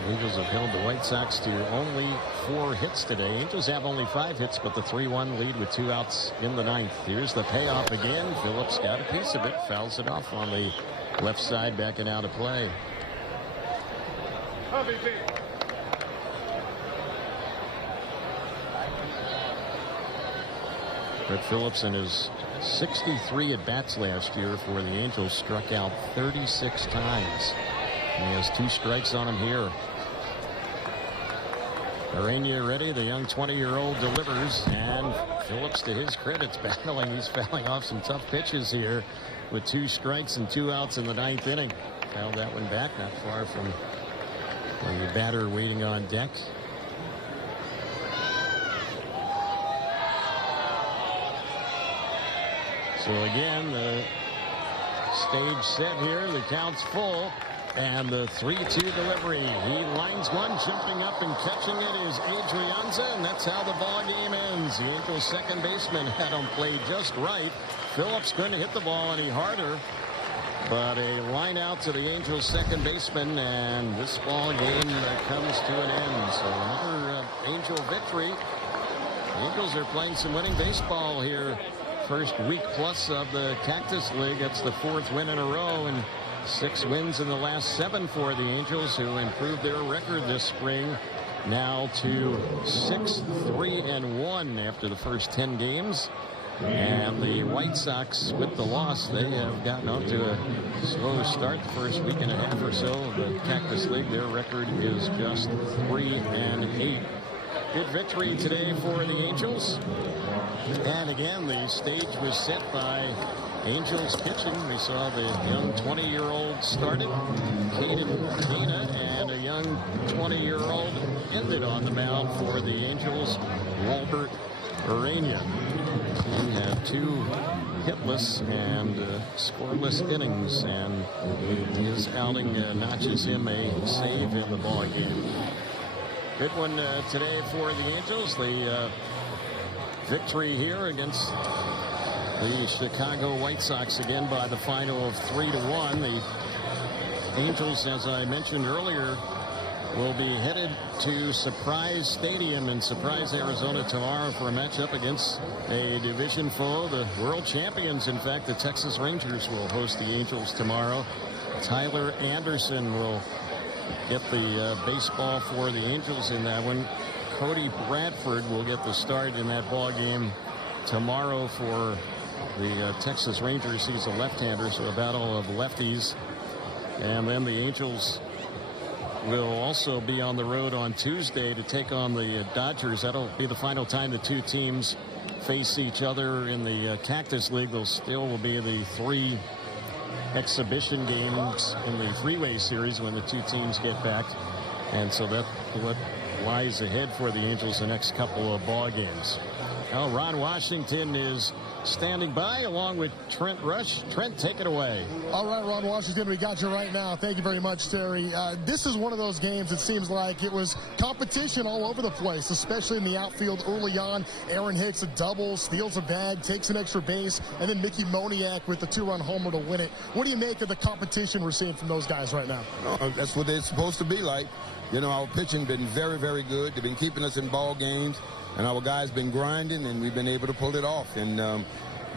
Eagles have held the White Sox to only 4 hits today. Angels have only 5 hits, but the 3-1 lead with 2 outs in the 9th. Here's the payoff again. Phillips got a piece of it, fouls it off on the left side, backing out of play. Brett Phillips in his 63 at-bats last year for the Angels struck out 36 times. He has 2 strikes on him here. Urania ready. The young 20-year-old delivers, and Phillips, to his credit, is battling. He's fouling off some tough pitches here with 2 strikes and 2 outs in the 9th inning. Fouled that one back, not far from the batter waiting on deck. So again, the stage set here. The count's full. And the 3-2 delivery. He lines one, jumping up and catching it is Adrianza, and that's how the ball game ends. The Angels second baseman had him played just right. Phillips couldn't hit the ball any harder, but a line out to the Angels second baseman, and this ball game comes to an end. So another Angel victory. The Angels are playing some winning baseball here. First week plus of the Cactus League. That's the 4th win in a row, and 6 wins in the last 7 for the Angels, who improved their record this spring now to 6-3-1 after the first 10 games. And the White Sox, with the loss, they have gotten off to a slow start the first week and a half or so of the Cactus League. Their record is just 3-8. Good victory today for the Angels. And again, the stage was set by Angels pitching. We saw the young 20-year-old started, Caden Dana, and a young 20-year-old ended on the mound for the Angels, Walbert Urania. He had 2 hitless and scoreless innings, and his outing notches him a save in the ball game. Good one today for the Angels. The victory here against the Chicago White Sox again by the final of 3-1. The Angels, as I mentioned earlier, will be headed to Surprise Stadium in Surprise, Arizona tomorrow for a matchup against a division foe. The world champions, in fact, the Texas Rangers, will host the Angels tomorrow. Tyler Anderson will get the baseball for the Angels in that one. Cody Bradford will get the start in that ball game tomorrow for the Texas Rangers. He's a left-hander, so a battle of lefties. And then the Angels will also be on the road on Tuesday to take on the Dodgers. That'll be the final time the 2 teams face each other in the Cactus League. There still will be the 3 exhibition games in the three-way series when the 2 teams get back. And so that's what lies ahead for the Angels the next couple of ball games. Now Ron Washington is standing by along with Trent Rush. Trent, take it away. All right, Ron Washington, we got you right now. Thank you very much, Terry. This is one of those games, it seems like it was competition all over the place, especially in the outfield early on. Aaron Hicks a double, steals a bag, takes an extra base, and then Mickey Moniak with the 2-run homer to win it. What do you make of the competition we're seeing from those guys right now? That's what they're supposed to be like. You know, our pitching been very, very good. They've been keeping us in ball games, and our guys been grinding, and we've been able to pull it off. And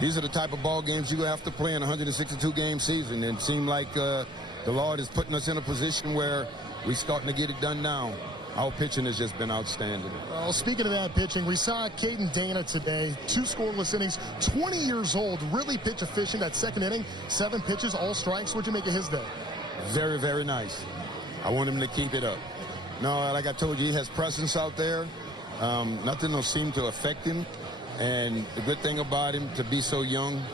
these are the type of ball games you have to play in a 162-game season. And it seemed like the Lord is putting us in a position where we're starting to get it done now. Our pitching has just been outstanding. Well, speaking of that pitching, we saw Caden Dana today, 2 scoreless innings, 20 years old, really pitch efficient. That second inning, 7 pitches, all strikes. What'd you make of his day? Very, very nice. I want him to keep it up. No, like I told you, he has presence out there. Nothing will seem to affect him. And the good thing about him, to be so young,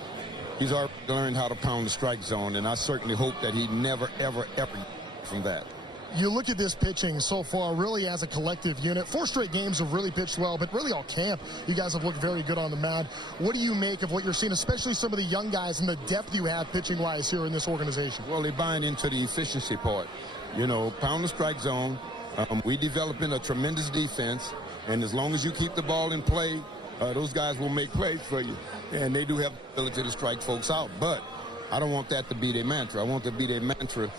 he's already learned how to pound the strike zone. And I certainly hope that he never, ever, ever from that. You look at this pitching so far, really as a collective unit. 4 straight games have really pitched well, but really all camp, you guys have looked very good on the mound. What do you make of what you're seeing, especially some of the young guys and the depth you have pitching-wise here in this organization? Well, they're buying into the efficiency part. You know, pound the strike zone. We developing a tremendous defense, and as long as you keep the ball in play, those guys will make plays for you. And they do have the ability to strike folks out. But I don't want that to be their mantra. I want to be their mantra,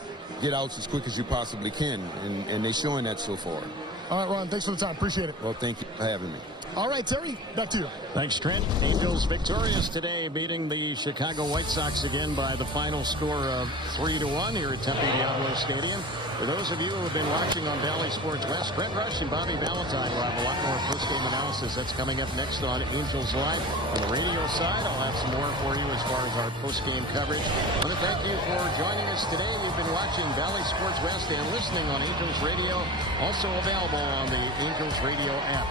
get outs as quick as you possibly can, and they're showing that so far. All right, Ron, thanks for the time. Appreciate it. Well, thank you for having me. All right, Terry, back to you. Thanks, Trent. Angels victorious today, beating the Chicago White Sox again by the final score of 3-1 here at Tempe Diablo Stadium. For those of you who have been watching on Valley Sports West, Brent Rush and Bobby Valentine will have a lot more post-game analysis. That's coming up next on Angels Live. On the radio side, I'll have some more for you as far as our post-game coverage. I want to thank you for joining us today. You've been watching Valley Sports West and listening on Angels Radio, also available on the Angels Radio app.